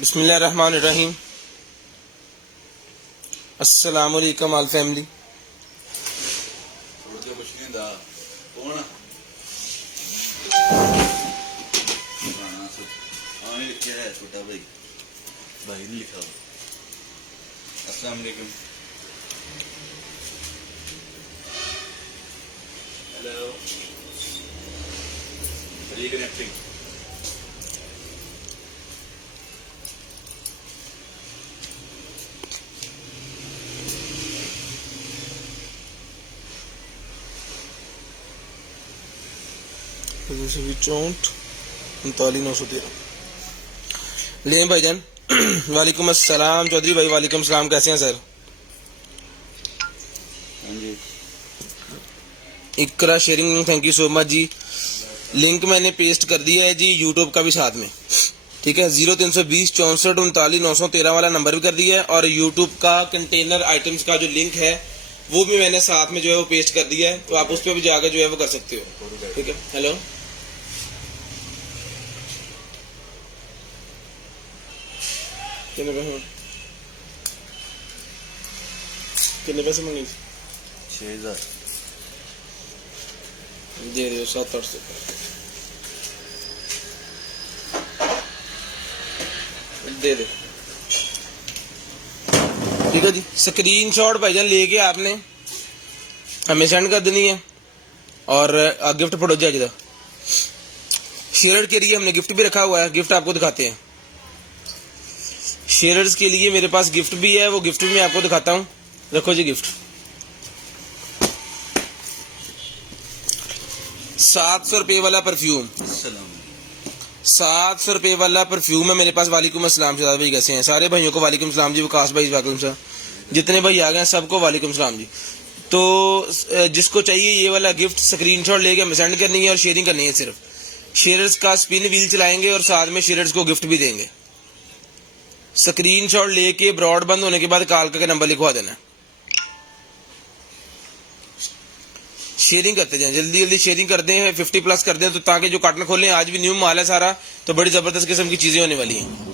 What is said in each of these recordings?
बिस्मिल्लाहिर्रहमानिर्रहीम। अस्सलामुअलैकुम आल फैमिली। छोटा भाई भाई ने लिखा हुआ। अस्सलाम वालेकुम। Hello, reconnecting. चौंठ 3913 ले भाईजान। वालेकुम अस्सलाम चौधरी भाई। वालेकुम सलाम, कैसे हैं सर? हाँ जी, Iqra sharing, thank you so much जी। लिंक मैंने पेस्ट कर दिया है जी, यूट्यूब का भी साथ में, ठीक है। 0320 64 39 913 वाला नंबर भी कर दिया है, और यूट्यूब का कंटेनर आइटम्स का जो लिंक है वो भी मैंने साथ में जो है वो पेस्ट कर दिया है, तो आप उस पर भी जाकर जो है वो कर सकते हो, ठीक है। हेलो, कितने पैसे मंगे? 6000 दे रहे हो 700-800 दे दे, ठीक है जी। स्क्रीनशॉट भाईजान लेके आपने हमें सेंड कर देनी है, और गिफ्ट पढ़ो जाए। शेयरर के लिए हमने गिफ्ट भी रखा हुआ है, गिफ्ट आपको दिखाते हैं। शेयरर्स के लिए मेरे पास गिफ्ट भी है, वो गिफ्ट भी मैं आपको दिखाता हूँ। रखो जी गिफ्ट। 700 रुपये वाला परफ्यूम, 700 रुपये वाला परफ्यूम है मेरे पास। वालेकुम अस्सलाम शहजाद भाई, कैसे हैं? सारे भाइयों को वालेकुम सलाम जी। विकास भाई वालेकुम सलाम, जितने भाई आ गए हैं सबको वालेकुम सलाम जी। तो जिसको चाहिए ये वाला गिफ्ट, स्क्रीनशॉट लेके हमें सेंड करनी है और शेयरिंग करनी है। सिर्फ शेयरर्स का स्पिन व्हील चलाएंगे और साथ में शेयरर्स को गिफ्ट भी देंगे। स्क्रीनशॉट लेके ब्रॉड बंद होने के बाद कॉल करके नंबर लिखवा देना। शेयरिंग करते जाएं, जल्दी जल्दी शेयरिंग करते हैं, 50 प्लस कर दें, तो ताकि जो कार्टन खोलें, आज भी न्यू माल है सारा, तो बड़ी जबरदस्त किस्म की चीजें होने वाली हैं।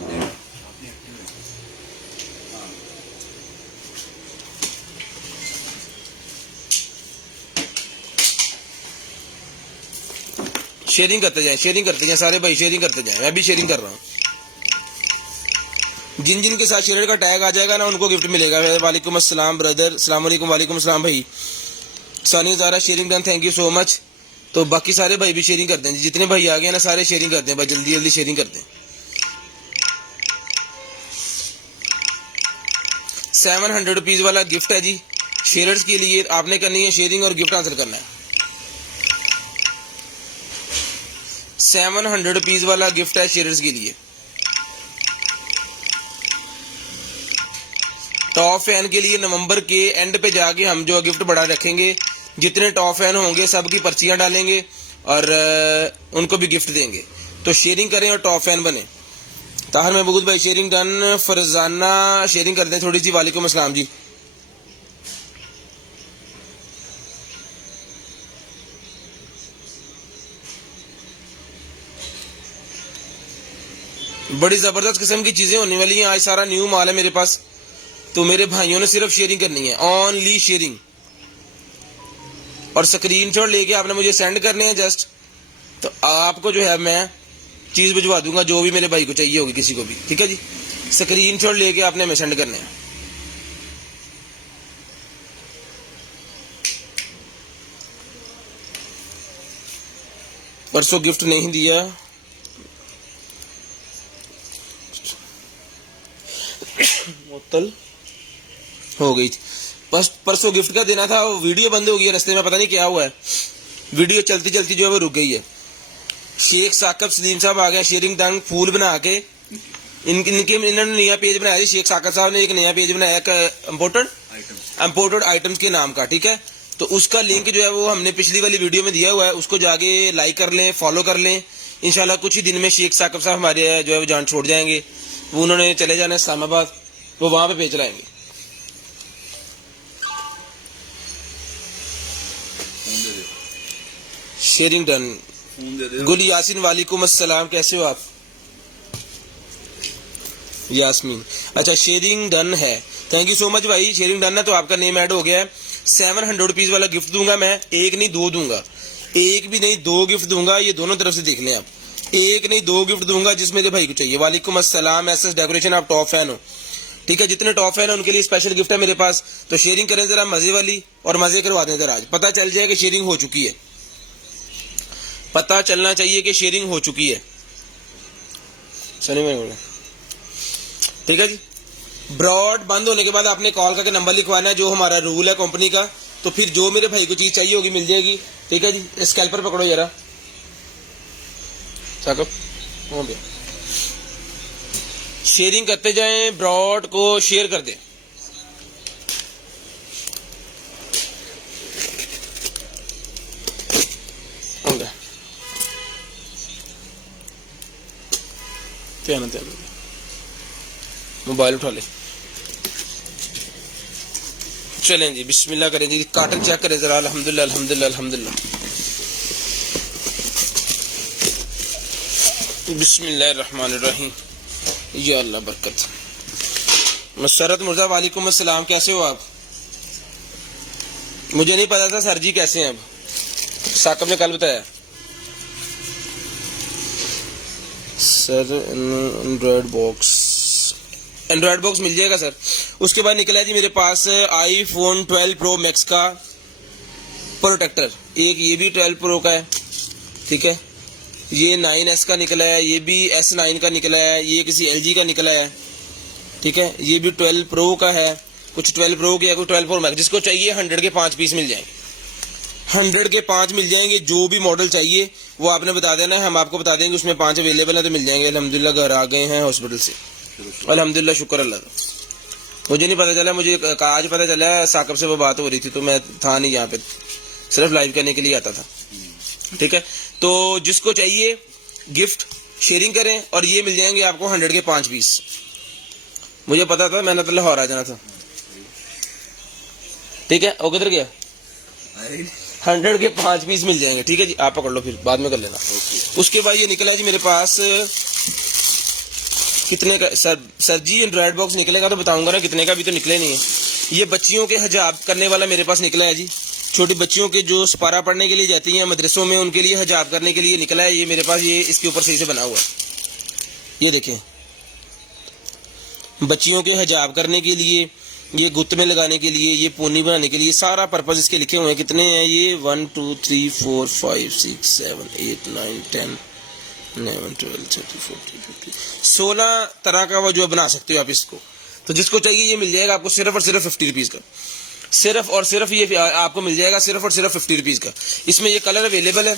शेयरिंग करते जाएं, शेयरिंग करते जाएं सारे भाई, शेयरिंग करते जाएं। मैं भी शेयरिंग कर रहा हूँ। जिन जिन के साथ शेयर का टैग आ जाएगा ना, उनको गिफ्ट मिलेगा। वालेकुम अस्सलाम ब्रदर, अस्सलाम वालेकुम। वालेकुम अस्सलाम भाई। Sani Zara sharing done, thank you so much. तो बाकी सारे भाई भी शेयरिंग करते हैं, जितने भाई आ गए ना सारे शेयरिंग करते हैं भाई, जल्दी जल्दी शेयरिंग करते हैं। 700 रुपीज वाला गिफ्ट है जी शेयरर्स के लिए। आपने करनी है शेयरिंग और गिफ्ट हासिल करना है। 700 रुपीज वाला गिफ्ट है शेयरर्स के लिए। टॉप फैन के लिए नवंबर के एंड पे जाके हम जो गिफ्ट बढ़ा रखेंगे, जितने टॉप फैन होंगे सबकी पर्चियां डालेंगे और उनको भी गिफ्ट देंगे। तो शेयरिंग करें और टॉप फैन बने। ताहर महबूब भाई शेयरिंग डन। फरजाना शेयरिंग कर दें थोड़ी सी। वालेकुम अस्सलाम जी। बड़ी जबरदस्त किस्म की चीजें होने वाली हैं आज, सारा न्यू माल है मेरे पास। तो मेरे भाइयों ने सिर्फ शेयरिंग करनी है, ओनली शेयरिंग, और स्क्रीनशॉट लेके आपने मुझे सेंड करने हैं जस्ट। तो आपको जो है मैं चीज भिजवा दूंगा, जो भी मेरे भाई को चाहिए होगी, किसी को भी, ठीक है जी। स्क्रीनशॉट लेके आपने हमें सेंड करने हैं। परसों गिफ्ट नहीं दिया, मुअत्तल हो गई। परसों गिफ्ट का देना था, वो वीडियो बंद हो गई है रास्ते में, पता नहीं क्या हुआ है। वीडियो चलती चलती जो है वो रुक गई है। शेख साकब सलीम साहब आ गए शेयरिंग डन, फूल बना के। इन्होंने नया पेज बनाया जी। शेख साकब साहब ने एक नया पेज बनाया इम्पोर्टेड आइटम्स के नाम का, ठीक है। तो उसका लिंक जो है वो हमने पिछली वाली वीडियो में दिया हुआ है, उसको जाके लाइक कर लें, फॉलो कर लें। इंशाल्लाह कुछ ही दिन में शेख साकब साहब हमारे जो है वो जान छोड़ जाएंगे। वो उन्होंने चले जाना है इस्लामाबाद, वो वहां पे पेज लाएंगे। Sharing done. गुल यासिन वालेकुम अस्सलाम, कैसे हो आप? यास्मीन, अच्छा शेयरिंग डन है, थैंक यू सो मच भाई, शेयरिंग डन है तो आपका नेम ऐड हो गया है। 700 रुपीज वाला गिफ्ट दूंगा मैं, एक नहीं दो दूंगा, एक भी नहीं दो गिफ्ट दूंगा, ये दोनों तरफ से देख लें आप, एक नहीं दो गिफ्ट दूंगा जिस मेरे भाई को चाहिए। वालेकुम अस्सलाम एसएस डेकोरेशन, आप टॉप फैन हो, ठीक है, जितने टॉप फैन है उनके लिए स्पेशल गिफ्ट है मेरे पास। तो शेयरिंग करें जरा मजे वाली और मजे करवा दें जरा, आज पता चल जाए कि शेयरिंग हो चुकी है, पता चलना चाहिए कि शेयरिंग हो चुकी है। सनी में बोला ठीक है जी। ब्रॉड बंद होने के बाद आपने कॉल करके नंबर लिखवाना है, जो हमारा रूल है कंपनी का। तो फिर जो मेरे भाई को चीज चाहिए होगी मिल जाएगी, ठीक है जी। स्कैल्पर पकड़ो जरा साकब, हो गया। शेयरिंग करते जाएं, ब्रॉड को शेयर कर दें। हो गया, ध्यान मोबाइल उठा ले, चलें जी बिस्मिल्लाह करें जी। काटन चेक करें जरा, अल्हम्दुलिल्लाह अल्हम्दुलिल्लाह अल्हम्दुलिल्लाह, बिस्मिल्लाहिर्रहमानिर्रहीम, या अल्लाह बरकत। मसरत मुर्जा, वालेकुम अस्सलाम, कैसे हो आप? मुझे नहीं पता था सर जी कैसे हैं, अब साकब ने कल बताया सर। एंड्रॉयड बॉक्स मिल जाएगा सर। उसके बाद निकला है जी मेरे पास आईफोन 12 प्रो मैक्स का प्रोटेक्टर, एक ये भी 12 प्रो का है, ठीक है, ये 9S का निकला है, ये भी S9 का निकला है, ये किसी LG का निकला है, ठीक है, ये भी 12 प्रो का है, कुछ 12 प्रो के, कुछ 12 प्रो मैक्स। जिसको चाहिए 100 के 5 पीस मिल जाएंगे, 100 के 5 मिल जाएंगे। जो भी मॉडल चाहिए वो आपने बता देना है, हम आपको बता देंगे, उसमें 5 अवेलेबल है तो मिल जाएंगे। अल्हम्दुलिल्लाह घर आ गए हैं हॉस्पिटल से, अल्हम्दुलिल्लाह शुक्र अल्लाह का। मुझे नहीं पता चला, मुझे आज पता चला साकब से वो बात हो रही थी, तो मैं था नहीं यहाँ पे, सिर्फ लाइव करने के लिए आता था, ठीक है। तो जिसको चाहिए गिफ्ट शेयरिंग करें और ये मिल जाएंगे आपको 100 के 5 पीस। मुझे पता था, मैंने तो लाहौर आ जाना था, ठीक है। वो किधर गया? 100 के 5 पीस मिल जाएंगे, ठीक है जी। आप पकड़ लो, फिर बाद में कर लेना। उसके बाद ये निकला जी मेरे पास कितने का सर जी, एंड्रॉयड बॉक्स निकलेगा तो बताऊंगा ना कितने का, भी तो निकले नहीं है। ये बच्चियों के हिजाब करने वाला मेरे पास निकला है जी, छोटी बच्चियों के जो सपारा पढ़ने के लिए जाती हैं मदरसों में, उनके लिए हिजाब करने के लिए निकला है ये मेरे पास। ये इसके ऊपर सही से बना हुआ है, ये देखें, बच्चियों के हिजाब करने के लिए, ये गुत्त में लगाने के लिए, ये पोनी बनाने के लिए, सारा पर्पज इसके लिखे हुए हैं। कितने हैं ये? 1 2 3 4 5 6 7 8 9 10 11 12 13 14 15 16 तरह का वो जो बना सकते हो आप इसको। तो जिसको चाहिए ये मिल जाएगा आपको सिर्फ और सिर्फ 50 रुपीज़ का, सिर्फ और सिर्फ ये आपको मिल जाएगा सिर्फ और सिर्फ 50 रुपीज़ का। इसमें ये कलर अवेलेबल है,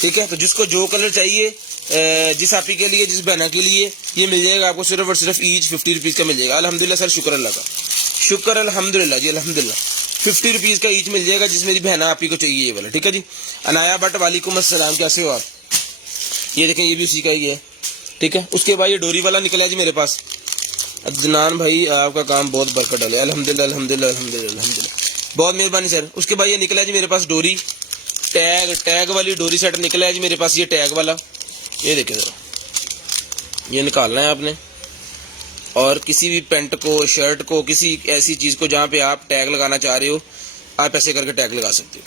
ठीक है। तो जिसको जो कलर चाहिए, जिस आपी के लिए, जिस बहना के लिए, ये मिल जाएगा आपको सिर्फ और सिर्फ ईच 50 रुपीज़ का मिल जाएगा। अल्हम्दुलिल्लाह सर, शुक्र अल्लाह का, शुक्र अल्हम्दुलिल्लाह जी, अल्हम्दुलिल्लाह 50 रुपीज़ का ईच मिल जाएगा जिस मेरी बहना आपी को चाहिए ये वाला, ठीक है जी। अनाया भट्ट, वालेकुम अस्सलाम, कैसे हो आप? ये देखें, ये भी उसी का ही है, ठीक है। उसके बाद ये डोरी वाला निकला है जी मेरे पास। अदनान भाई आपका काम बहुत बरकत डाले, अल्हम्दुलिल्लाह अल्हम्दुलिल्लाह अल्हम्दुलिल्लाह अल्हम्दुलिल्लाह, बहुत मेहरबानी सर। उसके बाद ये निकला है जी मेरे पास डोरी, टैग वाली डोरी सेट निकला है जी मेरे पास, ये टैग वाला, ये देखें जरा, ये निकालना है आपने, और किसी भी पेंट को, शर्ट को, किसी ऐसी चीज़ को जहाँ पे आप टैग लगाना चाह रहे हो, आप ऐसे करके टैग लगा सकते हो।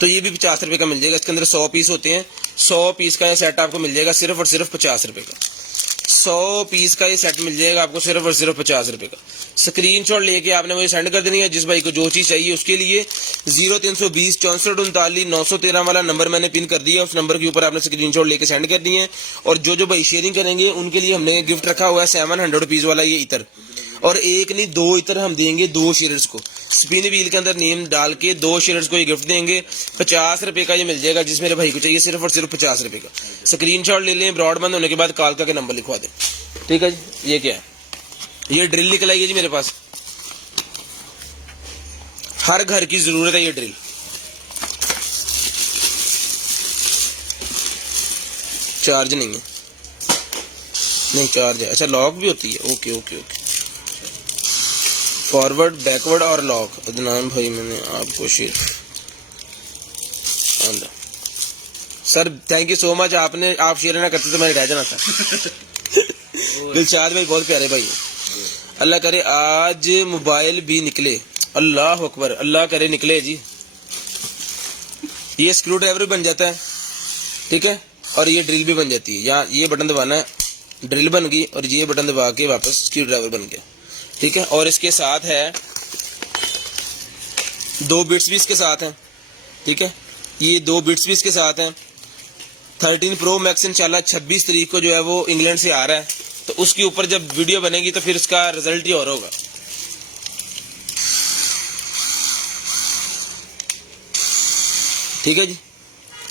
तो ये भी 50 रुपये का मिल जाएगा। इसके अंदर 100 पीस होते हैं, 100 पीस का ये सेट आपको मिल जाएगा सिर्फ और सिर्फ 50 रुपये का। 100 पीस का ये सेट मिल जाएगा आपको सिर्फ और सिर्फ 50 रुपये का। स्क्रीनशॉट लेके आपने मुझे सेंड कर देनी है, जिस भाई को जो चीज़ चाहिए उसके लिए। 0320 64 39 913 वाला नंबर मैंने पिन कर दिया, उस नंबर के ऊपर आपने स्क्रीनशॉट लेके सेंड कर दिए। और जो भाई शेयरिंग करेंगे उनके लिए हमने गिफ्ट रखा हुआ है 700 रुपीज़ वाला ये इतर, और एक नहीं 2 इतर हम देंगे 2 शेयर्स को, स्पिन व्हील के अंदर नेम डाल के 2 शेयर्स को ये गिफ्ट देंगे। 50 रुपये का ये मिल जाएगा, जिस मेरे भाई को चाहिए सिर्फ और सिर्फ 50 रुपये का। स्क्रीनशॉट ले लें, ब्रॉड बंद होने के बाद कॉल करके नंबर लिखवा दें, ठीक है जी। ये क्या है? ये ड्रिल निकल आई है जी मेरे पास, हर घर की जरूरत है ये ड्रिल। चार्ज नहीं है, नहीं चार्ज है, अच्छा लॉक भी होती है, okay okay okay. Forward, backward और लॉक। अदनान भाई मैंने आपको share, sir thank you so much, आप शेयर ना करते तो मैं रह जाना था। दिलशाद भाई बहुत प्यारे भाई हैं। अल्लाह करे आज मोबाइल भी निकले, अल्लाह अकबर, अल्लाह करे निकले जी। ये स्क्रू ड्राइवर भी बन जाता है, ठीक है, और ये ड्रिल भी बन जाती है। यहाँ ये बटन दबाना है, ड्रिल बन गई, और ये बटन दबा के वापस स्क्रू ड्राइवर बन गया, ठीक है। और इसके साथ है 2 बिट्स भी इसके साथ हैं, ठीक है, ये 2 बिट्स भी इसके साथ हैं। 13 प्रो मैक्स इंशाल्लाह 26 तारीख को जो है वो इंग्लैंड से आ रहा है, तो उसके ऊपर जब वीडियो बनेगी तो फिर उसका रिजल्ट ही और होगा। ठीक है जी।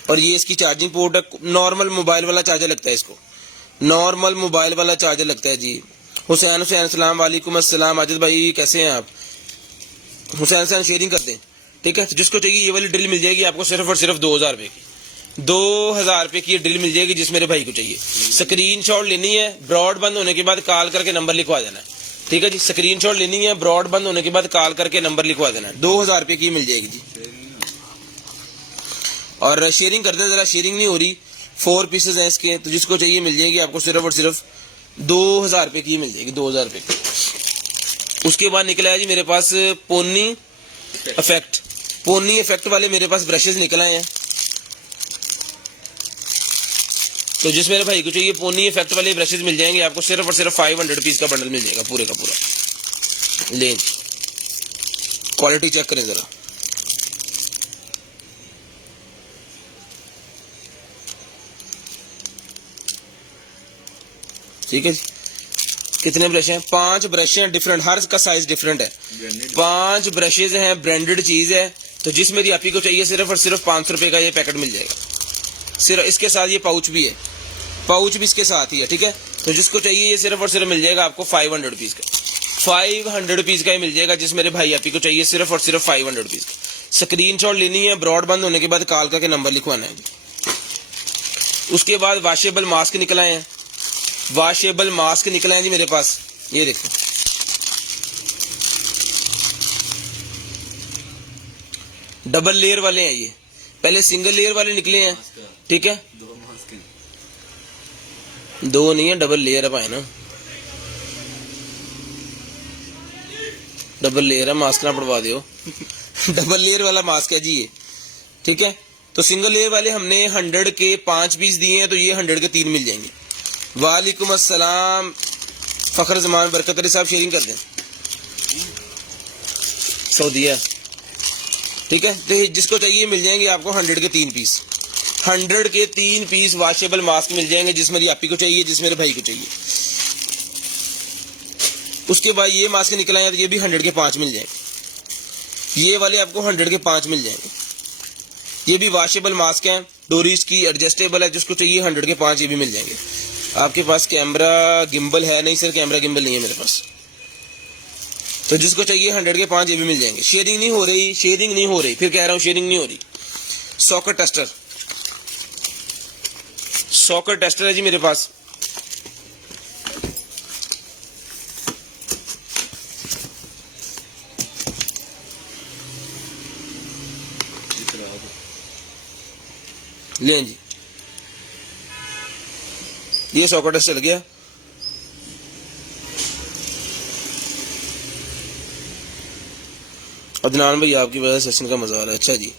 और ये इसकी चार्जिंग पोर्ट है, नॉर्मल मोबाइल वाला चार्जर लगता है इसको, नॉर्मल मोबाइल वाला चार्जर लगता है जी। हुसैन सलाम वालेकुम अस्सलाम। आजिद भाई कैसे हैं आप? हुसैन शेयरिंग कर दें, ठीक है। तो जिसको चाहिए ये वाली ड्रिल मिल जाएगी आपको सिर्फ और सिर्फ 2000 रुपए की, 2000 रुपए की ये ड्रिल मिल जाएगी। जिस मेरे भाई को चाहिए स्क्रीनशॉट लेनी है, ब्रॉड बंद होने के बाद कॉल करके नंबर लिखवा देना है, ठीक है जी। स्क्रीनशॉट लेनी है, ब्रॉड बंद होने के बाद कॉल करके नंबर लिखवा देना है, 2000 रुपए की मिल जाएगी जी। और शेयरिंग कर दें, जरा शेयरिंग नहीं हो रही, 4 पीसेज हैं इसके, तो जिसको चाहिए मिल जाएगी आपको सिर्फ और सिर्फ 2000 रुपए की मिल जाएगी, 2000 रुपए की। उसके बाद निकला है जी मेरे पास पोनी इफेक्ट, पोनी इफेक्ट वाले मेरे पास ब्रशेज निकल आए हैं। तो जिस मेरे भाई को चाहिए पोनी इफेक्ट वाले ब्रशेज मिल जाएंगे आपको सिर्फ और सिर्फ 500 पीस का बंडल मिल जाएगा, पूरे का पूरा। लें, क्वालिटी चेक करें जरा, ठीक है जी। कितने ब्रश हैं? 5 ब्रश हैं डिफरेंट, हर का साइज डिफरेंट है। 5 ब्रशेज हैं, ब्रांडेड चीज है। तो जिस मेरी आपी को चाहिए सिर्फ और सिर्फ 500 रुपए का ये पैकेट मिल जाएगा। सिर्फ इसके साथ ये पाउच भी है, पाउच भी इसके साथ ही है, ठीक है। तो जिसको चाहिए ये सिर्फ और सिर्फ मिल जाएगा आपको 500 रुपीज का, 500 रुपीज का ही मिल जाएगा। जिस मेरे भाई आपी को चाहिए सिर्फ और सिर्फ 500 रुपीज का। स्क्रीनशॉट लेनी है, ब्रॉड बंद होने के बाद कॉल करके नंबर लिखवाना है। उसके बाद वॉशेबल मास्क निकल आए हैं, वॉशेबल मास्क निकले हैं जी मेरे पास, ये देखो, डबल लेयर वाले हैं ये, पहले सिंगल लेयर वाले निकले हैं, ठीक है। 2 नहीं है, डबल लेयर है भाई ना, डबल लेयर है, मास्क ना पड़वा दो। डबल लेयर वाला मास्क है जी ये, ठीक है। तो सिंगल लेयर वाले हमने 100 के 5 पीस दिए हैं, तो ये 100 के 3 मिल जाएंगे। वालेकुम अस्सलाम फखर जमान बरकत अली साहब, शेयरिंग कर दें, सऊदीया, ठीक है। तो जिसको चाहिए मिल जाएंगे आपको 100 के 3 पीस, 100 के 3 पीस वॉशेबल मास्क मिल जाएंगे। जिस मेरी आपी को चाहिए, जिस मेरे भाई को चाहिए। उसके बाद ये मास्क निकल आए तो ये भी 100 के 5 मिल जाएंगे, ये वाले आपको 100 के 5 मिल जाएंगे। ये भी वॉशेबल मास्क हैं, डोरीज की एडजस्टेबल है, जिसको चाहिए 100 के 5 ये भी मिल जाएंगे। आपके पास कैमरा गिम्बल है? नहीं सर, कैमरा गिम्बल नहीं है मेरे पास। तो जिसको चाहिए 100 के 5 ये भी मिल जाएंगे। शेयरिंग नहीं हो रही, शेयरिंग नहीं हो रही, फिर कह रहा हूँ शेयरिंग नहीं हो रही। सॉकेट टेस्टर, सॉकेट टेस्टर है जी मेरे पास, लें जी, ये सॉकेट टेस्टर चल गया। अदनान भाई आपकी वजह से सेशन का मजा आ रहा है। अच्छा जी,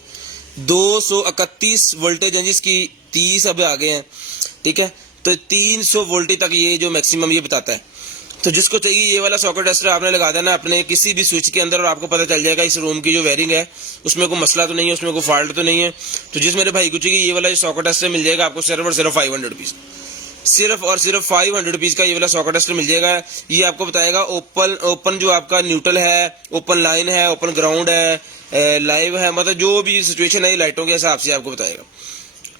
231 वोल्टेज है जिसकी 30 अब आ गए हैं, ठीक है। तो 300 वोल्टेज तक ये जो मैक्सिमम ये बताता है। तो जिसको चाहिए ये वाला सॉकेट टेस्टर आपने लगा देना अपने किसी भी स्विच के अंदर, और आपको पता चल जाएगा इस रूम की जो वायरिंग है उसमें कोई मसला तो नहीं है, उसमें कोई फॉल्ट तो नहीं है। तो जिस मेरे भाई को चाहिए ये वाला जो सॉकेट टेस्टर मिल जाएगा आपको सिर्फ और सिर्फ 500 रुपीज, सिर्फ और सिर्फ 500 रुपीज का ये वाला सॉकेट टेस्टर मिल जाएगा। ये आपको बताएगा ओपन जो आपका न्यूट्रल है, ओपन लाइन है, ओपन ग्राउंड है, लाइव है, मतलब जो भी सिचुएशन है लाइटों के हिसाब से आपको बताएगा,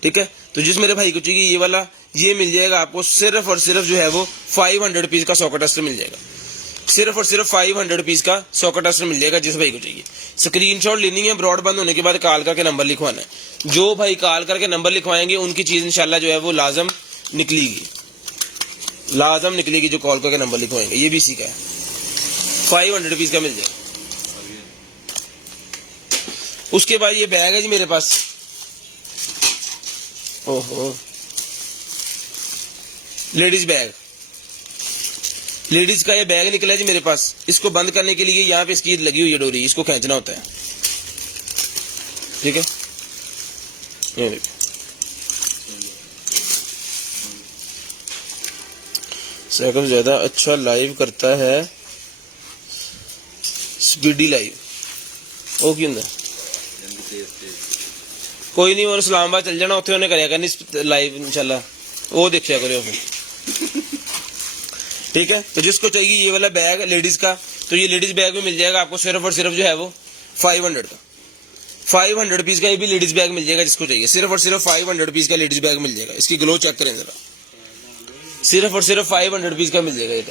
ठीक है। तो जिस मेरे भाई को चाहिए ये वाला, ये मिल जाएगा आपको सिर्फ और सिर्फ जो है वो 500 रुपीज का सॉकेट टेस्टर मिल जाएगा, सिर्फ और सिर्फ 500 रुपीज का सॉकेट टेस्टर मिल जाएगा। जिस भाई को चाहिए स्क्रीनशॉट लेनी है, ब्रॉड बंद होने के बाद कॉल करके नंबर लिखवाना है। जो भाई कॉल करके नंबर लिखवाएंगे उनकी चीज इंशाल्लाह जो है वो लाजम निकलेगी, लाजम निकलेगी जो कॉल करके नंबर लिखवाएंगे। ये भी इसी का है, 500 रुपीज का मिल जाएगा। उसके बाद ये बैग है जी मेरे पास, ओहो लेडीज बैग, लेडीज का ये बैग निकला है जी मेरे पास। इसको बंद करने के लिए यहाँ पे इसकी लगी हुई है डोरी, इसको खींचना होता है, ठीक है। ये देखिए, साइकिल ज्यादा अच्छा लाइव करता है, स्पीडी लाइव। वो की हुंदा? कोई नहीं, और इस्लामाबाद चल जाना, उत्थे उन्हें करिया करनी लाइव इंशाल्लाह, वो देखिया करो फिर, ठीक है। तो जिसको चाहिए ये वाला बैग लेडीज का, तो ये लेडीज बैग भी मिल जाएगा आपको सिर्फ और सिर्फ जो है वो 500 का, 500 पीस का ये भी लेडीज बैग मिल जाएगा जिसको चाहिए। सिर्फ और सिर्फ 500 पीस का लेडीज बैग मिल जाएगा। इसकी ग्लो चेक करें जरा, सिर्फ और सिर्फ 500 पीस का मिल जाएगा। ये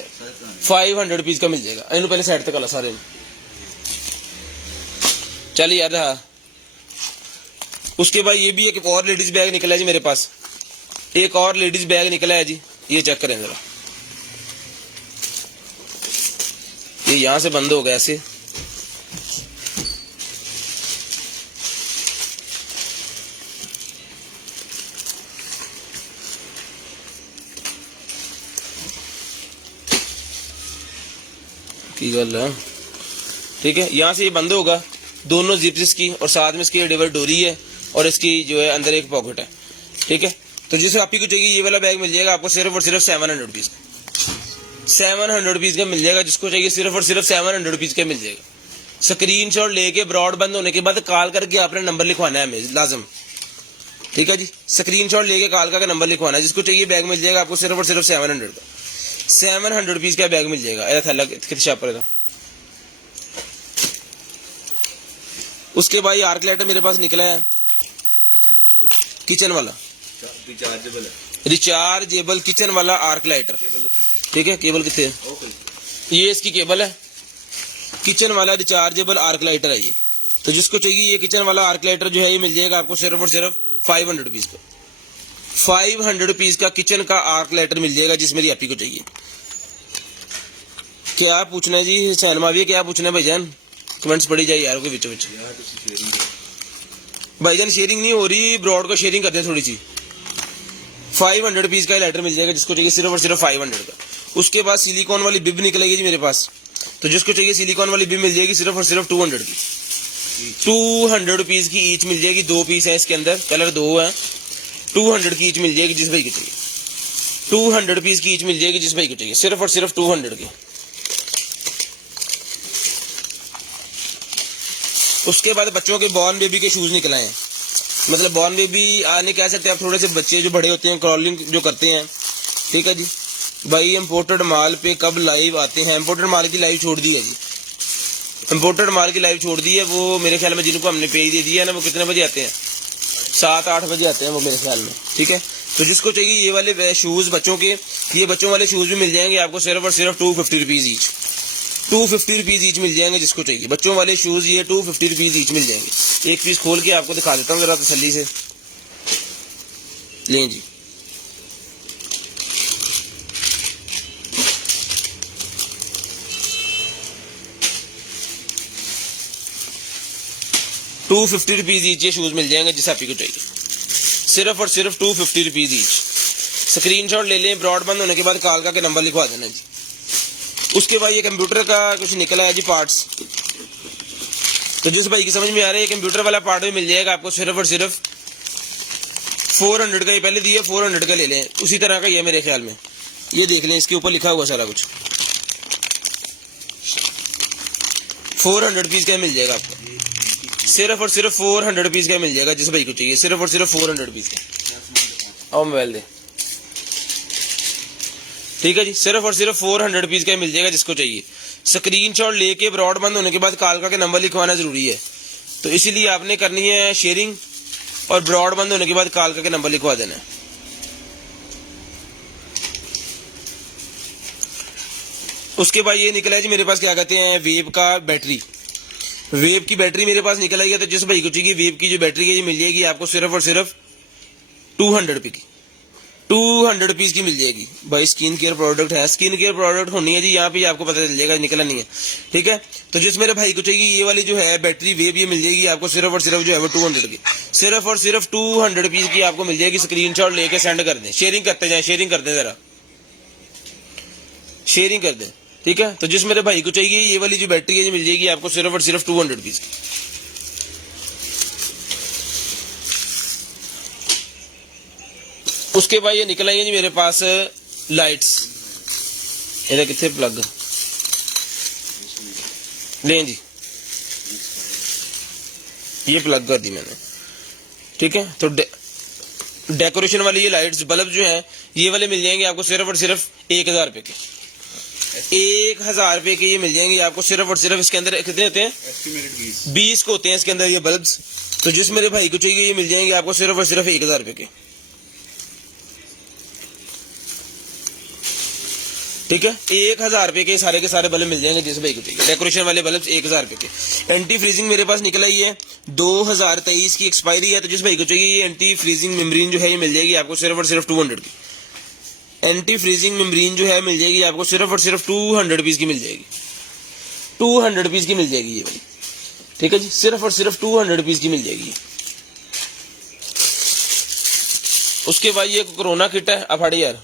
500 पीस का मिल जाएगा। इन पहले साइड तक आला सारे, चल यार। हाँ, उसके बाद ये भी एक और लेडीज बैग निकला है जी मेरे पास, एक और लेडीज बैग निकला है जी, ये चेक करें जरा। ये यहां से बंद हो गया ऐसे, की गल है, ठीक है। यहां से ये बंद होगा, दोनों जिप्स की, और साथ में इसकी डबल डोरी है, और इसकी जो है अंदर एक पॉकेट है, ठीक है। तो जिस आप ही को चाहिए ये वाला बैग मिल जाएगा आपको सिर्फ और सिर्फ 700 पीस का, 700 पीस का मिल जाएगा। जिसको चाहिए सिर्फ और सिर्फ 700 पीस का मिल जाएगा। स्क्रीनशॉट लेके ब्रॉड बंद होने के बाद कॉल करके आपने नंबर लिखवाना है हमें लाजम, ठीक है जी। स्क्रीनशॉट लेके कॉल करके नंबर लिखवाना है। जिसको चाहिए बैग मिल जाएगा आपको सिर्फ और सिर्फ 700 का, 700 पीस का बैग मिल जाएगा। ऐसा थैला कितने छापर था। उसके बाद आर्क लाइटर मेरे पास निकला है, किचन वाला रिचार्जेबल किचन वाला आर्क लाइटर, ठीक है। केबल कितने है, ये इसकी केबल है, किचन वाला रिचार्जेबल आर्क लाइटर है ये। तो जिसको चाहिए ये किचन वाला आर्क लाइटर जो है ये मिल जाएगा आपको सिर्फ और सिर्फ 500 पीस का, 500 पीस का किचन का आर्क लाइटर मिल जाएगा जिस मेरी आपी को चाहिए। क्या पूछना है जी हुसैन माविया, क्या पूछना है भाईजान? कमेंट्स पढ़ी जाए यार, कोई बिच बिच भाईजान शेयरिंग नहीं हो रही, ब्रॉड को शेयरिंग करते हैं थोड़ी सी। 500 पीस का लाइटर मिल जाएगा जिसको चाहिए सिर्फ और सिर्फ 500 का। उसके बाद सिलिकॉन वाली बिब निकलेगी जी मेरे पास, तो जिसको चाहिए सिलिकॉन वाली बिब मिल जाएगी सिर्फ और सिर्फ 200 की, 200 पीस की ईच मिल जाएगी। 2 पीस है इसके अंदर, कलर 2 है, 200 की ईच मिल जाएगी जिस भाई को चाहिए। 200 पीस की ईच मिल जाएगी जिस भाई को चाहिए, सिर्फ और सिर्फ 200 की। उसके बाद बच्चों के बॉर्न बेबी के शूज निकले हैं, मतलब बॉर्न बेबी आने कह सकते हैं आप, थोड़े से बच्चे जो बड़े होते हैं क्रॉलिंग जो करते हैं, ठीक है जी। भाई इम्पोर्टेड माल पे कब लाइव आते हैं? इम्पोर्टेड माल की लाइव छोड़ दी है जी, इम्पोर्टेड माल की लाइव छोड़ दी है। वो मेरे ख्याल में जिनको हमने पेज दे दिया है ना, वो कितने बजे आते हैं? 7-8 बजे आते हैं वो मेरे ख्याल में, ठीक है। तो जिसको चाहिए ये वाले शूज बच्चों के, ये बच्चों वाले शूज भी मिल जाएंगे आपको सिर्फ और सिर्फ 250 रुपीज ईच, 250 रुपीज ईच मिल जाएंगे जिसको चाहिए। बच्चों वाले शूज ये 250 रुपीज ईच मिल जाएंगे। एक पीस खोल के आपको दिखा देता हूँ जरा तसल्ली से, लें जी। ₹250 ईच ये शूज मिल जाएंगे जिस आपको चाहिए, सिर्फ और सिर्फ 250 रुपीज ईच। स्क्रीनशॉट ले लें, ब्रॉड बंद होने के बाद कॉल करके नंबर लिखवा देना जी। उसके बाद ये कंप्यूटर का कुछ निकला है जी पार्ट्स, तो जिस भाई की समझ में आ रहा है ये कंप्यूटर वाला पार्ट भी मिल जाएगा आपको सिर्फ और सिर्फ 400 का। ये पहले दिए 400 का ले लें, उसी तरह का ये मेरे ख्याल में, ये देख लें इसके ऊपर लिखा हुआ सारा कुछ। 400 पीस का मिल जाएगा आपको, सिर्फ और सिर्फ 400 पीस का मिल जाएगा जिस भाई को चाहिए, सिर्फ और सिर्फ 400 पीस का। आओ मोबाइल दे, ठीक है जी। सिर्फ और सिर्फ 400 पीस का मिल जाएगा जिसको चाहिए। स्क्रीनशॉट लेके ब्रॉड बंद होने के बाद कॉल करके नंबर लिखवाना जरूरी है, तो इसीलिए आपने करनी है शेयरिंग, और ब्रॉड बंद होने के बाद कॉल करके नंबर लिखवा देना है। उसके बाद ये निकला है जी मेरे पास, क्या कहते हैं, वेब का बैटरी, वेब की बैटरी मेरे पास निकल आई है। तो जिस भाई को चाहिए वेब की जो बैटरी है ये मिल जाएगी आपको सिर्फ और सिर्फ 200 रुपये की, 200 पीस की मिल जाएगी। भाई स्किन केयर प्रोडक्ट है, स्किन केयर प्रोडक्ट होनी है जी, यहाँ पे आपको पता चल जाएगा, निकला नहीं है, ठीक है। तो जिस मेरे भाई को चाहिए ये वाली जो है बैटरी वेब ये मिल जाएगी आपको सिर्फ और सिर्फ जो है वो 200 की, सिर्फ और सिर्फ 200 पीस की आपको मिल जाएगी। स्क्रीनशॉट लेके सेंड कर दें, शेयरिंग करते जाए, शेयरिंग करते जरा। शेयरिंग कर दें, ठीक है। तो जिस मेरे भाई को चाहिए ये वाली जो बैटरी है ये मिल जाएगी आपको सिर्फ और सिर्फ 200 रुपीज की। उसके बाद ये निकल आई है जी मेरे पास लाइट्स, ये कितने प्लग लें जी, ये प्लग कर दी मैंने, ठीक है। तो डेकोरेशन वाली ये लाइट्स बल्ब जो हैं ये वाले मिल जाएंगे आपको सिर्फ और सिर्फ 1000 रुपए के। 1000 रुपए के ये मिल जाएंगे आपको सिर्फ और सिर्फ। इसके अंदर कितने होते हैं? एस्टिमेटेड 20 को होते हैं इसके अंदर ये बल्ब्स। तो जिस मेरे भाई को चाहिए ये मिल जाएंगे आपको सिर्फ और सिर्फ 1000 रुपए के, ठीक है। 1000 रुपए के सारे बल्ब मिल जाएंगे जिस भाई को चाहिए। डेकोरेशन वाले बल्ब 1000 रुपए के। एंटी फ्रीजिंग मेरे पास निकला ही है, 2023 की एक्सपायरी है। तो जिस भाई को चाहिए ये एंटी फ्रीजिंग मेम्ब्रेन जो है ये मिल जाएगी आपको सिर्फ और सिर्फ 200 की। एंटी फ्रीजिंग मेम्ब्रेन जो है मिल जाएगी आपको सिर्फ और सिर्फ 200 रुपीज की मिल जाएगी। 200 रुपीज की मिल जाएगी ये वाली, ठीक है जी। सिर्फ और सिर्फ 200 रुपीज की मिल जाएगी। उसके बाद ये कोरोना किट है, अब हटे यार,